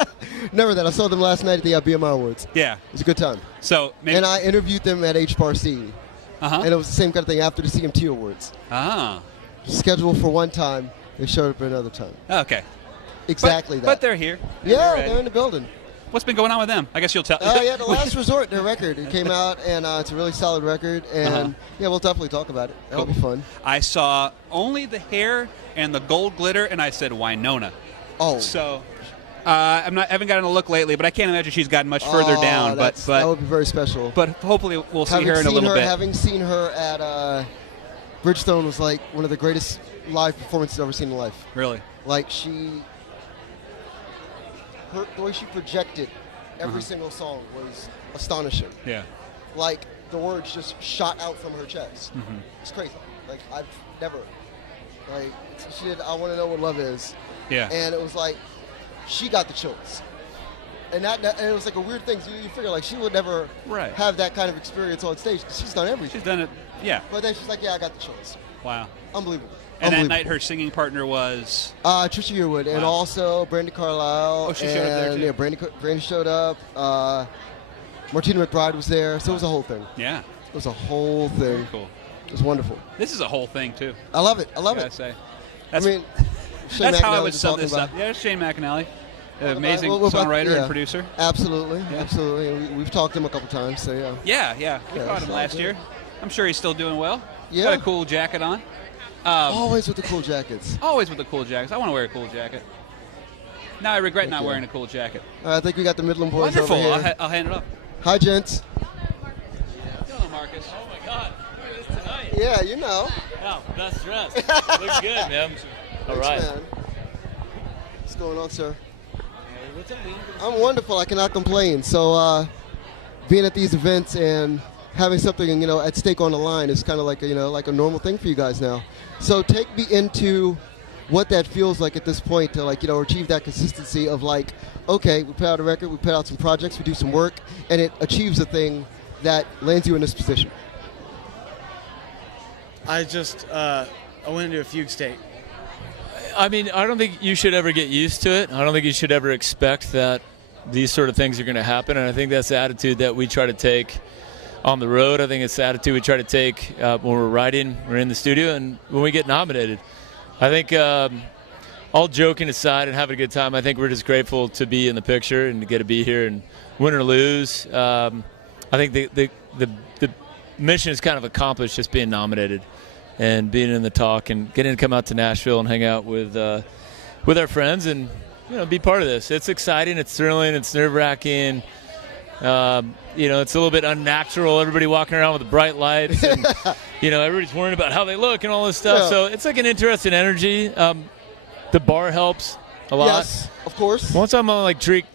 Never that. I saw them last night at the BMI Awards. Yeah. It was a good time. So maybe. And I interviewed them at HBARC. Uh-huh. And it was the same kind of thing after the CMT Awards. Ah. Scheduled for one time, they showed up another time. Okay. Exactly that. But they're here. Yeah, ready. they're in the building. What's been going on with them? I guess you'll tell. Oh, yeah, The Last Resort, their record. It came out, and it's a really solid record. And, yeah, we'll definitely talk about it. That'll be fun. I saw only the hair and the gold glitter, and I said Winona. Oh. So I haven't gotten a look lately, but I can't imagine she's gotten much further down. But that would be very special. But hopefully we'll see her in a little bit. Having seen her at Bridgestone was like one of the greatest live performances I've ever seen in life. Really? Like the way she projected every single song was astonishing. Yeah. Like the words just shot out from her chest. Mhm. It's crazy. Like I've never, like she did I Want to Know What Love Is. Yeah. And it was like she got the chills. And and it was like a weird thing. So you figure like she would never have that kind of experience on stage. She's done everything. She's done it, yeah. But then she's like, yeah, I got the chills. Wow. Unbelievable. And that night her singing partner was? Trisha Yearwood, and also Brandy Carlisle. Oh, she showed up there too? Yeah, Brandy showed up. Martina McBride was there, so it was a whole thing. Yeah. It was a whole thing. Very cool. It was wonderful. This is a whole thing too. I love it. I love Gotta it. say. I mean, Shane that's how I McAnally would was sum talking this up. about- Yeah, Shane McAnally, amazing Well, songwriter yeah. and producer. Absolutely, absolutely. We've talked to him a couple times, so yeah. Yeah. We caught him so last good. year. I'm sure he's still doing well. Yeah. Got a cool jacket on. Always with the cool jackets. Always with the cool jackets. I want to wear a cool jacket. Now I regret not you. wearing a cool jacket. I think we got the Midland boys Wonderful. over here. I'll hand it up. Hi, gents. Hello, Marcus. Oh my God, look at this tonight. Yeah, you know. Oh, best dressed. Looks good, man. All Thanks, right. man. What's going on, sir? What's up, man? I'm wonderful. I cannot complain. So, being at these events and having something, at stake on the line is kind of like, like a normal thing for you guys now. So, take me into what that feels like at this point to, achieve that consistency of okay, we put out a record, we put out some projects, we do some work, and it achieves a thing that lands you in this position. I just I went into a fugue state. I mean, I don't think you should ever get used to it. I don't think you should ever expect that these sort of things are going to happen. And I think that's the attitude that we try to take on the road. I think it's the attitude we try to take when we're writing, we're in the studio, and when we get nominated. I think all joking aside and having a good time, I think we're just grateful to be in the picture and to get to be here and win or lose. I think the mission is kind of accomplished just being nominated and being in the talk and getting to come out to Nashville and hang out with our friends and be part of this. It's exciting, it's thrilling, it's nerve-wracking. It's a little bit unnatural. Everybody walking around with the bright lights, and everybody's worrying about how they look and all this stuff. Yeah. So it's like an interesting energy. The bar helps a lot. Yes, of course. Once I'm on drink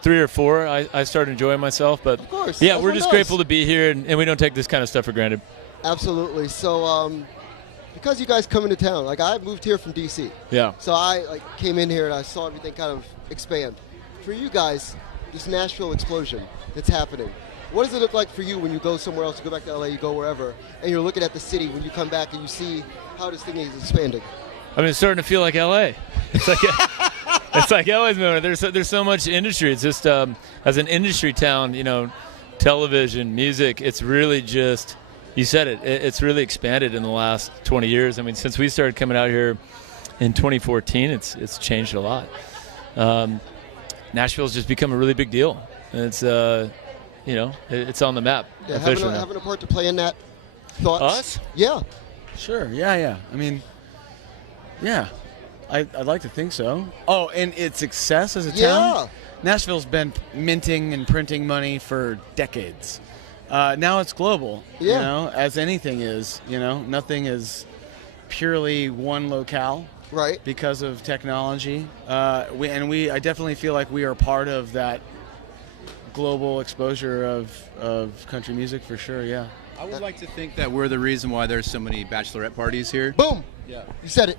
3 or 4, I start enjoying myself. But of course, yeah, that's we're what it just does. grateful to be here, and we don't take this kind of stuff for granted. Absolutely. So, because you guys come into town, like I moved here from DC. Yeah. So I came in here and I saw everything kind of expand. For you guys, this Nashville explosion that's happening, what does it look like for you when you go somewhere else, you go back to LA, you go wherever, and you're looking at the city when you come back and you see how this thing is expanding? I mean, it's starting to feel like LA. It's like it's like LA's moving. There's so much industry. It's just as an industry town, television, music. It's really just, you said it. It's really expanded in the last 20 years. I mean, since we started coming out here in 2014, it's changed a lot. Nashville's just become a really big deal. And it's it's on the map. Yeah, having a part to play in that. Thoughts? Us? Yeah. Sure. Yeah. I mean, yeah, I'd like to think so. Oh, and its success as a town. Nashville's been minting and printing money for decades. Now it's global. Yeah. As anything is. Nothing is purely one locale. Right. Because of technology. I definitely feel like we are part of that global exposure of country music for sure. Yeah. I would like to think that we're the reason why there's so many bachelorette parties here. Boom. Yeah. You said it.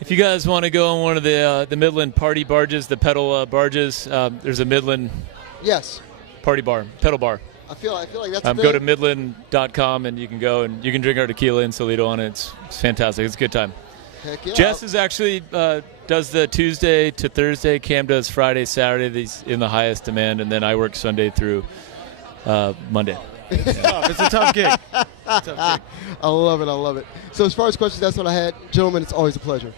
If you guys want to go on one of the Midland party barges, the pedal barges, there's a Midland party bar, pedal bar. I feel like that's go to midland.com and you can go and you can drink our tequila in Toledo on it. It's fantastic. It's a good time. Heck yeah. Jess is actually does the Tuesday to Thursday. Cam does Friday, Saturday. These in the highest demand, and then I work Sunday through Monday. It's a tough gig. I love it. So as far as questions, that's what I had. Gentlemen, it's always a pleasure.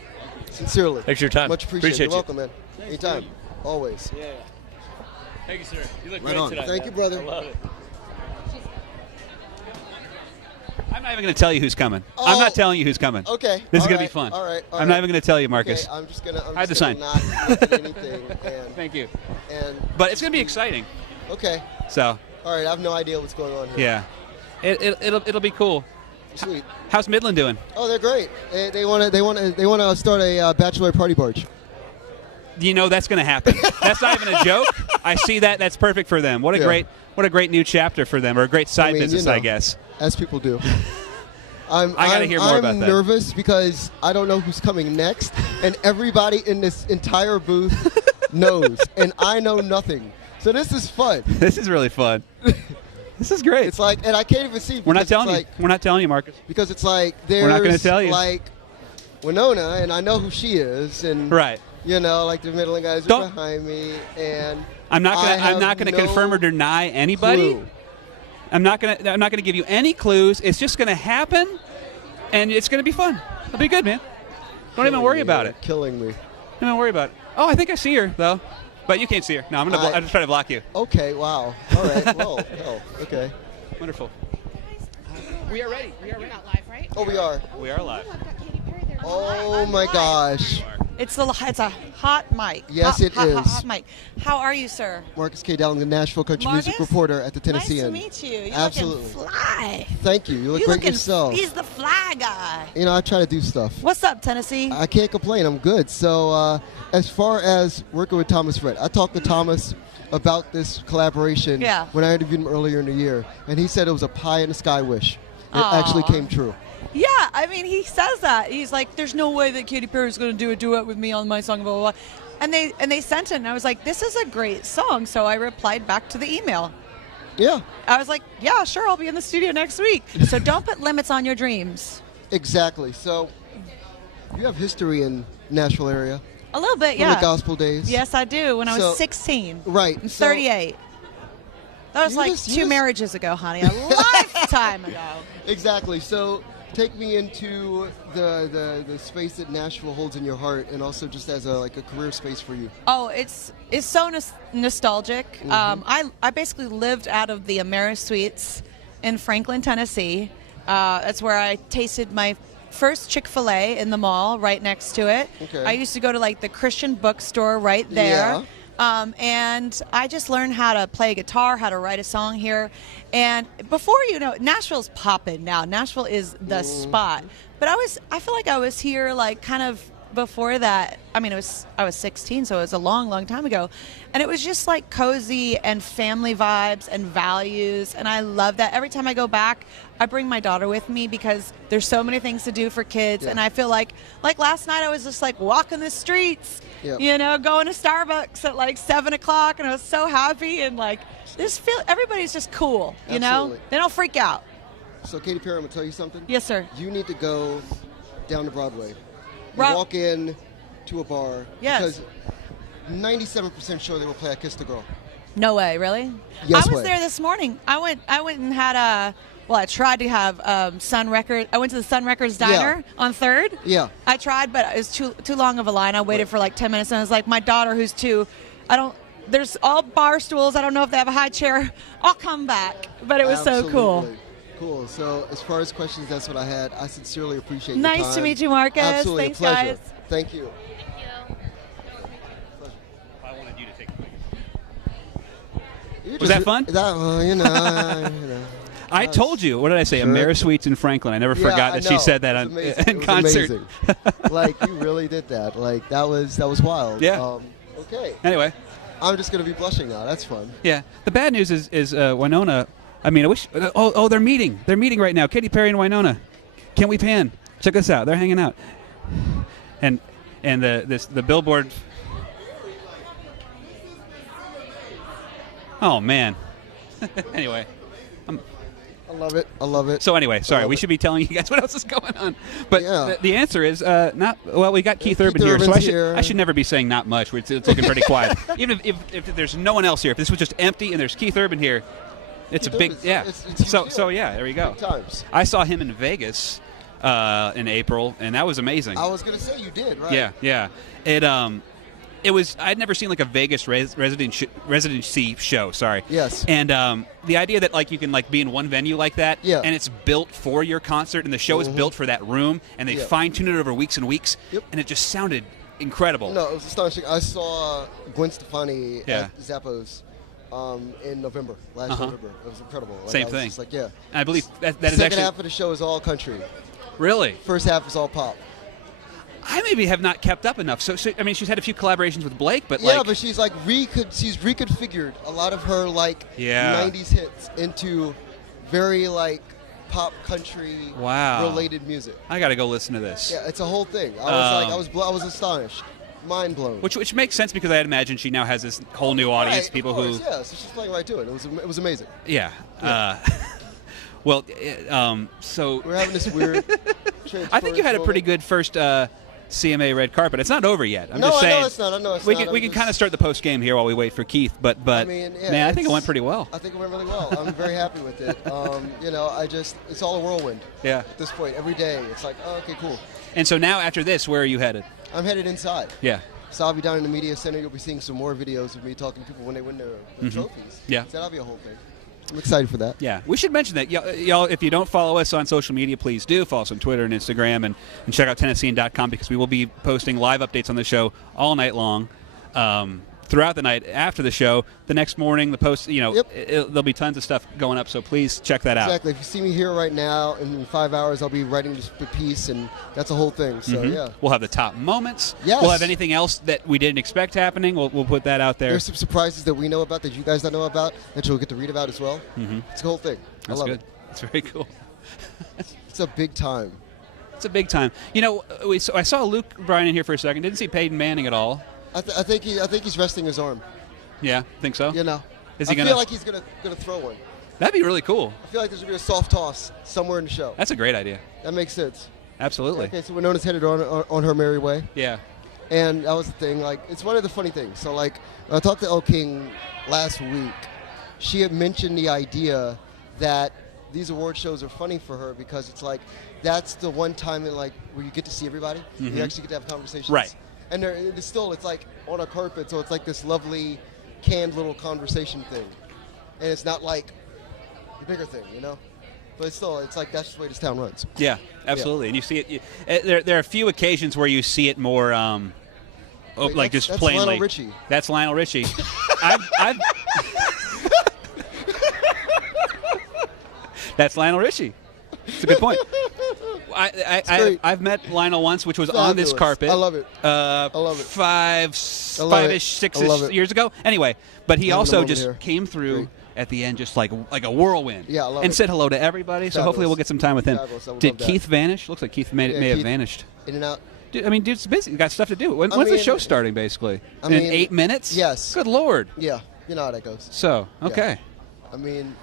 Sincerely. Thanks for your time. Much appreciated. Appreciate You're you. welcome, man. Anytime. Always. Yeah. Thank you, sir. You look Right great on. tonight. Thank you, brother. I love it. I'm not even going to tell you who's coming. I'm not telling you who's coming. Okay. This is All going to be right. fun. All right. I'm not even going to tell you, Marcus. Okay, I'm just gonna I had the sign. not look at anything. And, Thank you. But it's going to be exciting. Okay. So. All right. I have no idea what's going on here. Yeah. It'll be cool. Sweet. How's Midland doing? Oh, they're great. They want to start a bachelor party barge. That's going to happen. That's not even a joke. I see that. That's perfect for them. What a great new chapter for them, or a great side business, I guess. As people do. I got to hear more about that. I'm nervous because I don't know who's coming next, and everybody in this entire booth knows, and I know nothing. So this is fun. This is really fun. This is great. It's like, and I can't even see. We're not telling you. We're not telling you, Marcus. Because it's like there's We're not going to tell you. Like Winona, and I know who she is, and right. Like the Midland guys are behind me, and I'm not gonna confirm or deny anybody. Clue. I'm not gonna give you any clues. It's just gonna happen, and it's gonna be fun. It'll be good, man. Don't even worry about it. Killing me. Don't even worry about it. Oh, I think I see her though, but you can't see her. No, I'm just trying to block you. Okay. Wow. All right. Well. Hell. Okay. Wonderful. We are ready. You're not live, right? Oh, we are. We are live. Oh my gosh. It's a hot mic. Yes, it is. Hot mic. How are you, sir? Marcus K. Dowling, the Nashville country Marcus? music reporter at the Tennessean. Nice to meet you. You're Absolutely. looking fly. Thank you. You look great yourself. He's the fly guy. I try to do stuff. What's up, Tennessee? I can't complain. I'm good. So as far as working with Thomas Rhett, I talked to Thomas about this collaboration when I interviewed him earlier in the year, and he said it was a pie in the sky wish. It actually came true. Yeah, I mean, he says that. He's like, there's no way that Katy Perry's going to do a duet with me on my song, blah, blah, blah. And they sent it, and I was like, this is a great song. So I replied back to the email. Yeah. I was like, yeah, sure, I'll be in the studio next week. So don't put limits on your dreams. Exactly. So you have history in Nashville area. A little bit, From yeah. the gospel days. Yes, I do. When I was 16. Right. I'm 38. That was like two marriages ago, honey. A lifetime ago. Exactly. So take me into the space that Nashville holds in your heart, and also just as a career space for you. Oh, it's so nostalgic. I basically lived out of the AmeriSuites in Franklin, Tennessee. That's where I tasted my first Chick-fil-A in the mall right next to it. Okay. I used to go to the Christian bookstore right there. Yeah. And I just learned how to play guitar, how to write a song here. And before Nashville's popping now. Nashville is the spot. But I feel like I was here kind of before that, I mean, I was 16, so it was a long time ago. And it was just like cozy and family vibes and values. And I love that. Every time I go back, I bring my daughter with me because there's so many things to do for kids. Yeah. And I feel like last night I was just like walking the streets, you know, going to Starbucks at like 7 o'clock. And I was so happy. And like, everybody's just cool, you know? They don't freak out. So Katy Perry, I'm gonna tell you something. Yes, sir. You need to go down to Broadway. You walk in to a bar. Yes. Because 97% sure they will play I Kissed a Girl. No way, really? Yes I was way. there this morning. I went and had I tried to have Sun Records. I went to the Sun Records Diner on 3rd. Yeah. I tried, but it was too long of a line. I waited for like 10 minutes, and I was like, my daughter, who's 2, there's all bar stools. I don't know if they have a high chair. I'll come back. But it was so cool. Cool. So as far as questions, that's what I had. I sincerely appreciate your Nice time. to meet you, Marcus. Absolutely. Thanks, a pleasure. guys. Thank you. I wanted you to take You Was just- that fun? You know. I told you. What did I say? Sure. Amerisuites in Franklin. I never Yeah, forgot I that she know. said that It was amazing. in It was concert. amazing. Like, you really did that. Like, that was wild. Yeah. Okay. Anyway. I'm just going to be blushing now. That's fun. Yeah. The bad news is Winona. I mean, I wish. They're meeting. They're meeting right now. Katy Perry and Winona. Can we pan? Check this out. They're hanging out. And the billboard. Oh man. Anyway. I love it. I love it. So anyway, sorry, we should be telling you guys what else is going on. But the answer is not. Well, we got Keith Urban here, so I should never be saying not much. It's looking pretty quiet. Even if there's no one else here, if this was just empty and there's Keith Urban here, it's a big So yeah, there you go. Big times. I saw him in Vegas in April, and that was amazing. I was going to say you did, right? Yeah. It was. I'd never seen like a Vegas residency show. Sorry. Yes. And the idea that like you can like be in one venue like that, and it's built for your concert, and the show is built for that room, and they fine tune it over weeks and weeks, and it just sounded incredible. No, it was astonishing. I saw Gwen Stefani Yeah. at Zappos in November, last November. It was incredible. Like, Same I was thing. just like, yeah. And I believe that The is second actually half of the show is all country. Really. First half is all pop. I maybe have not kept up enough. So I mean, she's had a few collaborations with Blake, but Yeah, like, but she's like she's reconfigured a lot of her like Yeah. 90s hits into very like pop country Wow. related music. I got to go listen to this. Yeah, it's a whole thing. I was astonished, mind blown. Which makes sense because I had imagined she now has this whole new audience, Right, people of course, who yeah, so she's playing right to it. It was amazing. Yeah. Well, so we're having this weird. I think you had a pretty good first CMA red carpet. It's not over yet. I'm No, just I know saying. it's not. I know it's we not. Can, we I'm can kind of start the post game here while we wait for Keith. But I mean, yeah, man, I think it it's- went pretty well. I think it went really well. I'm very happy with it. It's all a whirlwind. Yeah. At this point, every day, it's like, oh, okay, cool. And so now after this, where are you headed? I'm headed inside. Yeah. So I'll be down in the media center. You'll be seeing some more videos of me talking to people when they win their Mhm. trophies. Yeah. So that'll be a whole thing. I'm excited for that. Yeah, we should mention that. Y'all, if you don't follow us on social media, please do. Follow us on Twitter and Instagram, and check out Tennessean.com because we will be posting live updates on the show all night long. Throughout the night, after the show, the next morning, the post, there'll be tons of stuff going up, so please check that out. Exactly. If you see me here right now, in 5 hours, I'll be writing just a piece, and that's a whole thing. So, Mhm. yeah. We'll have the top moments. Yes. We'll have anything else that we didn't expect happening. We'll put that out there. There's some surprises that we know about that you guys don't know about that you'll get to read about as well. Mhm. It's a whole thing. That's I love good. it. That's very cool. It's a big time. It's a big time. You know, I saw Luke Bryan in here for a second. Didn't see Peyton Manning at all. I think he's resting his arm. Yeah, think so? You know. Is he I feel like he's gonna throw one. That'd be really cool. I feel like there's gonna be a soft toss somewhere in the show. That's a great idea. That makes sense. Absolutely. Okay, so Winona's headed on her merry way. Yeah. And that was the thing. Like, it's one of the funny things. So, like, when I talked to Elle King last week, she had mentioned the idea that these award shows are funny for her because it's like that's the one time in like where you get to see everybody. Mhm. You actually get to have conversations. Right. And it's like on a carpet, so it's like this lovely canned little conversation thing, and it's not like the bigger thing, you know. But it's like that's just the way this town runs. Yeah, absolutely. And you see it. There are a few occasions where you see it more, Wait, like just that's plainly. Lionel Richie. That's Lionel Richie. I've That's Lionel Richie. It's a good point. I've met Lionel once, which was on this Fabulous. carpet. I love it. I love it. Five-ish, six-ish years ago. Anyway, but he Having a also moment just here. came through at the end just like a whirlwind. Yeah, I love and it. said hello to everybody. So hopefully Fabulous. we'll get some time with him. Fabulous. I would Did love that. Keith vanish? Looks like Keith may have Keith, vanished. In and out. Dude's busy. He's got stuff to do. When's I the mean- show starting, basically? I In mean, 8 minutes? Yes. Good Lord. Yeah, you know how that goes. So, Yeah. okay. I mean,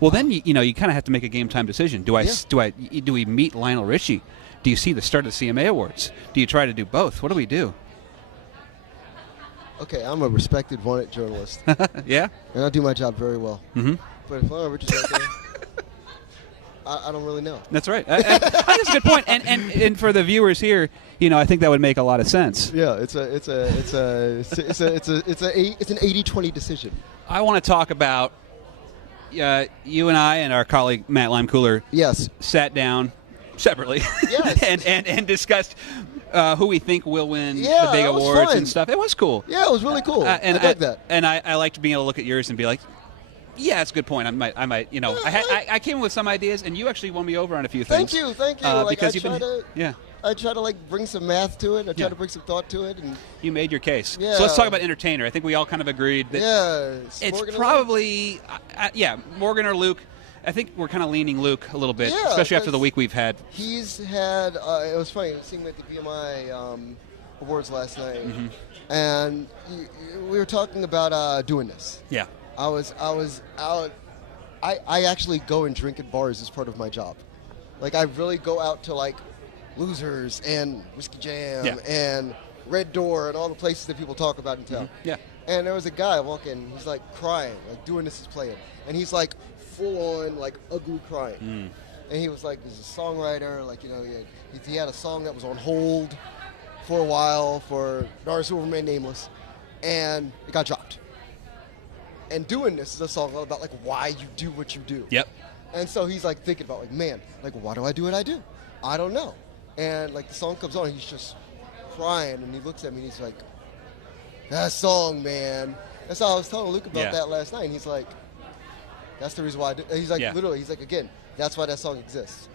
Well, then you kind of have to make a game time decision. Do we meet Lionel Richie? Do you see the start of the CMA Awards? Do you try to do both? What do we do? okay, I'm a respected, wanted journalist. Yeah. And I do my job very well. Mm-hmm. But if Lionel Richie's out there, I don't really know. That's right. I think that's a good point. And for the viewers here, I think that would make a lot of sense. Yeah, it's an 80-20 decision. I want to talk about you and I and our colleague Matt Limecooler. Yes. Sat down separately. Yes. and discussed who we think will win Yeah, the big that was awards fun. and stuff. It was cool. Yeah, it was really cool. And I dug that. And I liked being able to look at yours and be like, yeah, that's a good point. I might. I came with some ideas, and you actually won me over on a few things. Thank you. Because I try to bring some math to it. I try to bring some thought to it, and you made your case. Yeah. So let's talk about entertainer. I think we all kind of agreed that it's Morgan or probably Morgan or Luke. I think we're kind of leaning Luke a little bit, Yeah, especially after the because week we've had. He's had. It was funny seeing him at the BMI awards last night, and we were talking about doing this. Yeah. I was out. I actually go and drink at bars as part of my job. Like I really go out to like Losers and Whiskey Jam and Red Door and all the places that people talk about in town. Yeah. And there was a guy walking. He's like crying, like Doing This is playing, and he's like full on like ugly crying. And he was like, he's a songwriter. Like he had a song that was on hold for a while for an artist who will remain nameless, and it got dropped. And Doing This is a song all about like why you do what you do. Yep. And so he's like thinking about like, man, like why do I do what I do? I don't know. And like the song comes on, and he's just crying, and he looks at me and he's like, that song, man. That's how I was telling Luke about that last night. And he's like, that's the reason why I do. He's like, literally, he's like, again, that's why that song exists.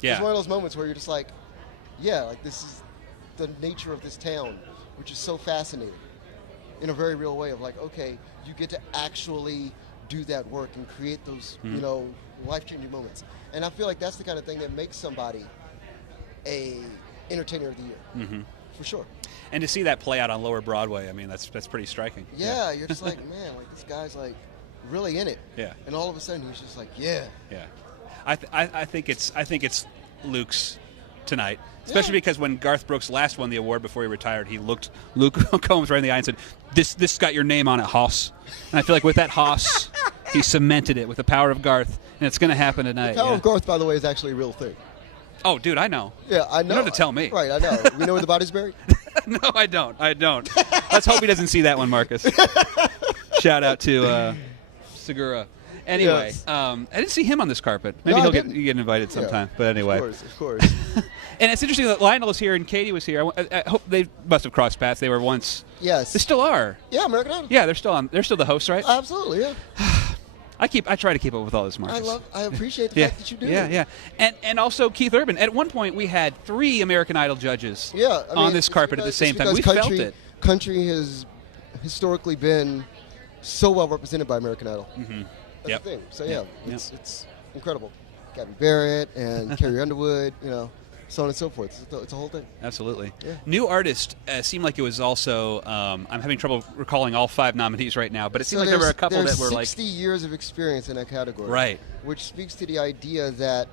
Yeah. It's one of those moments where you're just like, yeah, like this is the nature of this town, which is so fascinating in a very real way of like, okay, you get to actually do that work and create those, life-changing moments. And I feel like that's the kind of thing that makes somebody a entertainer of the year, for sure. And to see that play out on Lower Broadway, I mean, that's pretty striking. Yeah, you're just like, man, like this guy's like really in it. Yeah. And all of a sudden he's just like, yeah. Yeah. I think it's Luke's tonight, especially because when Garth Brooks last won the award before he retired, he looked Luke Combs right in the eye and said, "This got your name on it, Hoss." And I feel like with that Hoss, he cemented it with the power of Garth, and it's going to happen tonight. The power of Garth, by the way, is actually a real thing. Oh, dude, I know. Yeah, I know. You don't have to tell me. Right, I know. We know where the body's buried? No, I don't. Let's hope he doesn't see that one, Marcus. Shout out to Segura. Anyway, Yes. I didn't see him on this carpet. Maybe No, he'll I get didn't. invited sometime. But anyway. Of course. And it's interesting that Lionel was here and Katie was here. I hope they must have crossed paths. They were once. Yes. They still are. Yeah, American Idol. Yeah, they're still on. They're still the hosts, right? Absolutely, yeah. I try to keep up with all this, Marcus. I appreciate the fact that you do. Yeah. And also Keith Urban. At one point, we had 3 American Idol judges on this carpet at the same time. We felt it. Country has historically been so well represented by American Idol. That's the thing. So yeah, it's incredible. Gabby Barrett and Carrie Underwood, so on and so forth. It's a whole thing. Absolutely. Yeah. New artist seemed like it was also. I'm having trouble recalling all 5 nominees right now, but it seemed like there were a couple that were 60 years of experience in that category. Right. Which speaks to the idea that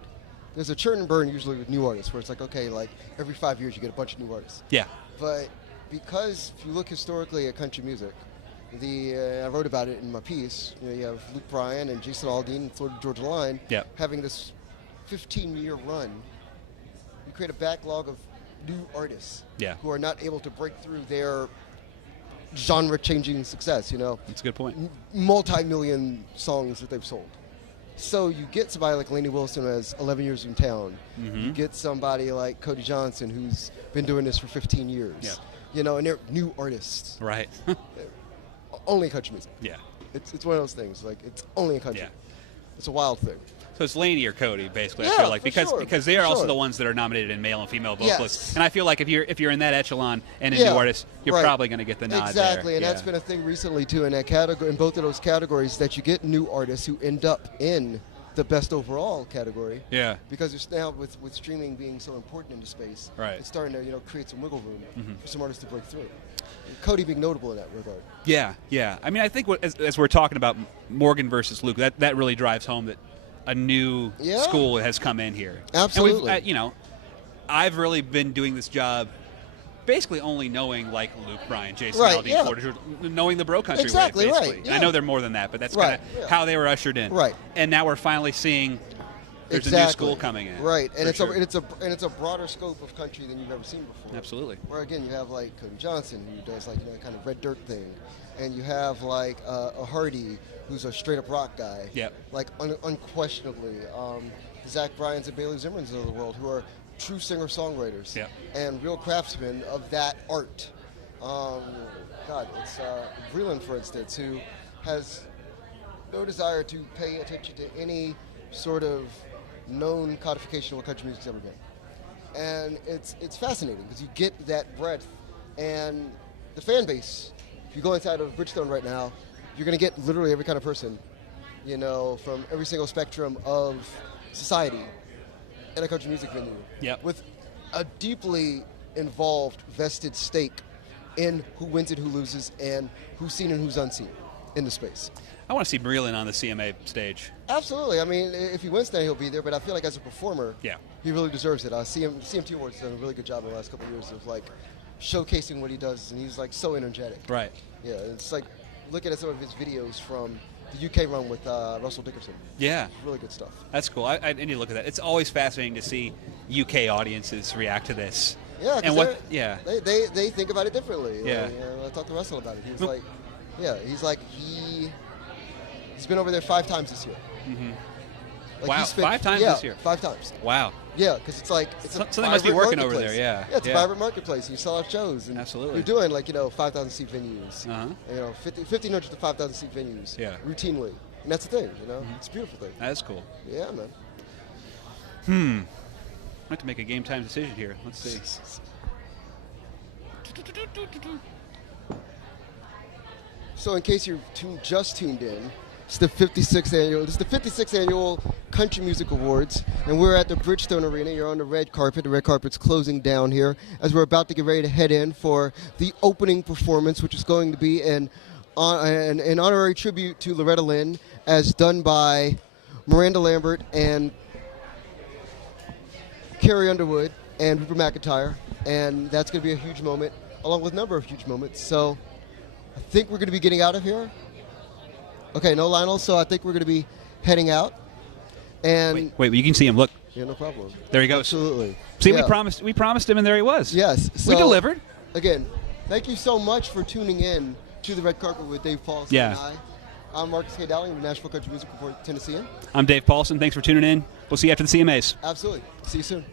there's a churn and burn usually with new artists, where it's like, okay, like every 5 years you get a bunch of new artists. Yeah. But because if you look historically at country music, I wrote about it in my piece. You have Luke Bryan and Jason Aldean and Florida Georgia Line having this 15-year run. You create a backlog of new artists who are not able to break through their genre-changing success. That's a good point. Multi-million songs that they've sold. So you get somebody like Lainey Wilson who has 11 years in town. You get somebody like Cody Johnson who's been doing this for 15 years. And they're new artists. Right. Only country music. Yeah. It's one of those things. Like, it's only in country. It's a wild thing. So it's Lainey or Cody, basically. I Yeah, feel like for because they are sure. also the ones that are nominated in male and female vocalists, Yes. and I feel like if you're in that echelon and a Yeah, new artist, you're right. probably going to get the nod Exactly, there. and that's been a thing recently too in that category, in both of those categories, that you get new artists who end up in the best overall category. Yeah. Because it's now with streaming being so important in the space, Right. it's starting to create some wiggle room Mhm. for some artists to break through. And Cody being notable in that regard. Yeah, yeah. I mean, I think as we're talking about Morgan versus Luke, that really drives home that a new Yeah. school has come in here. Absolutely. And we've, I've really been doing this job basically only knowing like Luke, Bryan, Jason, Right, Aldean, yeah. Porter, knowing the bro country Exactly, way, right, basically. And I yeah. know they're more than that, but that's Right, kind of yeah. how they were ushered in. Right. And now we're finally seeing there's a new school coming in. Right, and for it's sure. it's a broader scope of country than you've ever seen before. Absolutely. Where again you have like Cody Johnson, who does like kind of red dirt thing, and you have like a Hardy, who's a straight up rock guy. Yep. Like unquestionably, Zach Bryans and Bailey Zimmermans of the world, who are true singer songwriters. Yep. And real craftsmen of that art. God, it's Vreeland, for instance, who has no desire to pay attention to any sort of known codification of what country music's ever been. And it's fascinating because you get that breadth, and the fan base. If you go inside of Bridgestone right now, you're going to get literally every kind of person, from every single spectrum of society in a country music venue. Yep. With a deeply involved, vested stake in who wins it, who loses, and who's seen and who's unseen in the space. I want to see Breland on the CMA stage. Absolutely. I mean, if he wins, then he'll be there. But I feel like as a performer, Yeah. he really deserves it. CMT Awards has done a really good job in the last couple of years of like showcasing what he does, and he's like so energetic. Right. Yeah, it's like looking at some of his videos from the UK run with Russell Dickerson. Yeah. Really good stuff. That's cool. I need to look at that. It's always fascinating to see UK audiences react to this. Yeah, and they think about it differently. Yeah. I talked to Russell about it. He was like, he's been over there 5 times this year. Mm-hmm. Like wow, he spent, 5 times yeah, this year? 5 times. Wow. Yeah, because it's like it's a something must be vibrant working over there. marketplace. Yeah. Yeah, it's a vibrant marketplace. You sell out shows, and Absolutely. you're doing like 5,000 seat venues. Uh-huh. 1,500 to 5,000 seat venues. Yeah. Routinely, and that's the thing. It's a beautiful thing. That is cool. Yeah, man. I have to make a game time decision here. Let's see. So, in case you're just tuned in, it's the 56th annual Country Music Awards, and we're at the Bridgestone Arena. You're on the red carpet. The red carpet's closing down here as we're about to get ready to head in for the opening performance, which is going to be an honorary tribute to Loretta Lynn, as done by Miranda Lambert and Carrie Underwood and Rupert McIntyre, and that's going to be a huge moment, along with a number of huge moments. So I think we're going to be getting out of here. Okay, no Lionel, so I think we're going to be heading out. And Wait, you can see him. Look. Yeah, no problem. There he goes. Absolutely. See, Yeah. we promised him, and there he was. Yes. We so, delivered. Again, thank you so much for tuning in to the red carpet with Dave Paulson Yeah. and I. I'm Marcus K. Dowling with Nashville Country Music Report, Tennessean. I'm Dave Paulson. Thanks for tuning in. We'll see you after the CMAs. Absolutely. See you soon.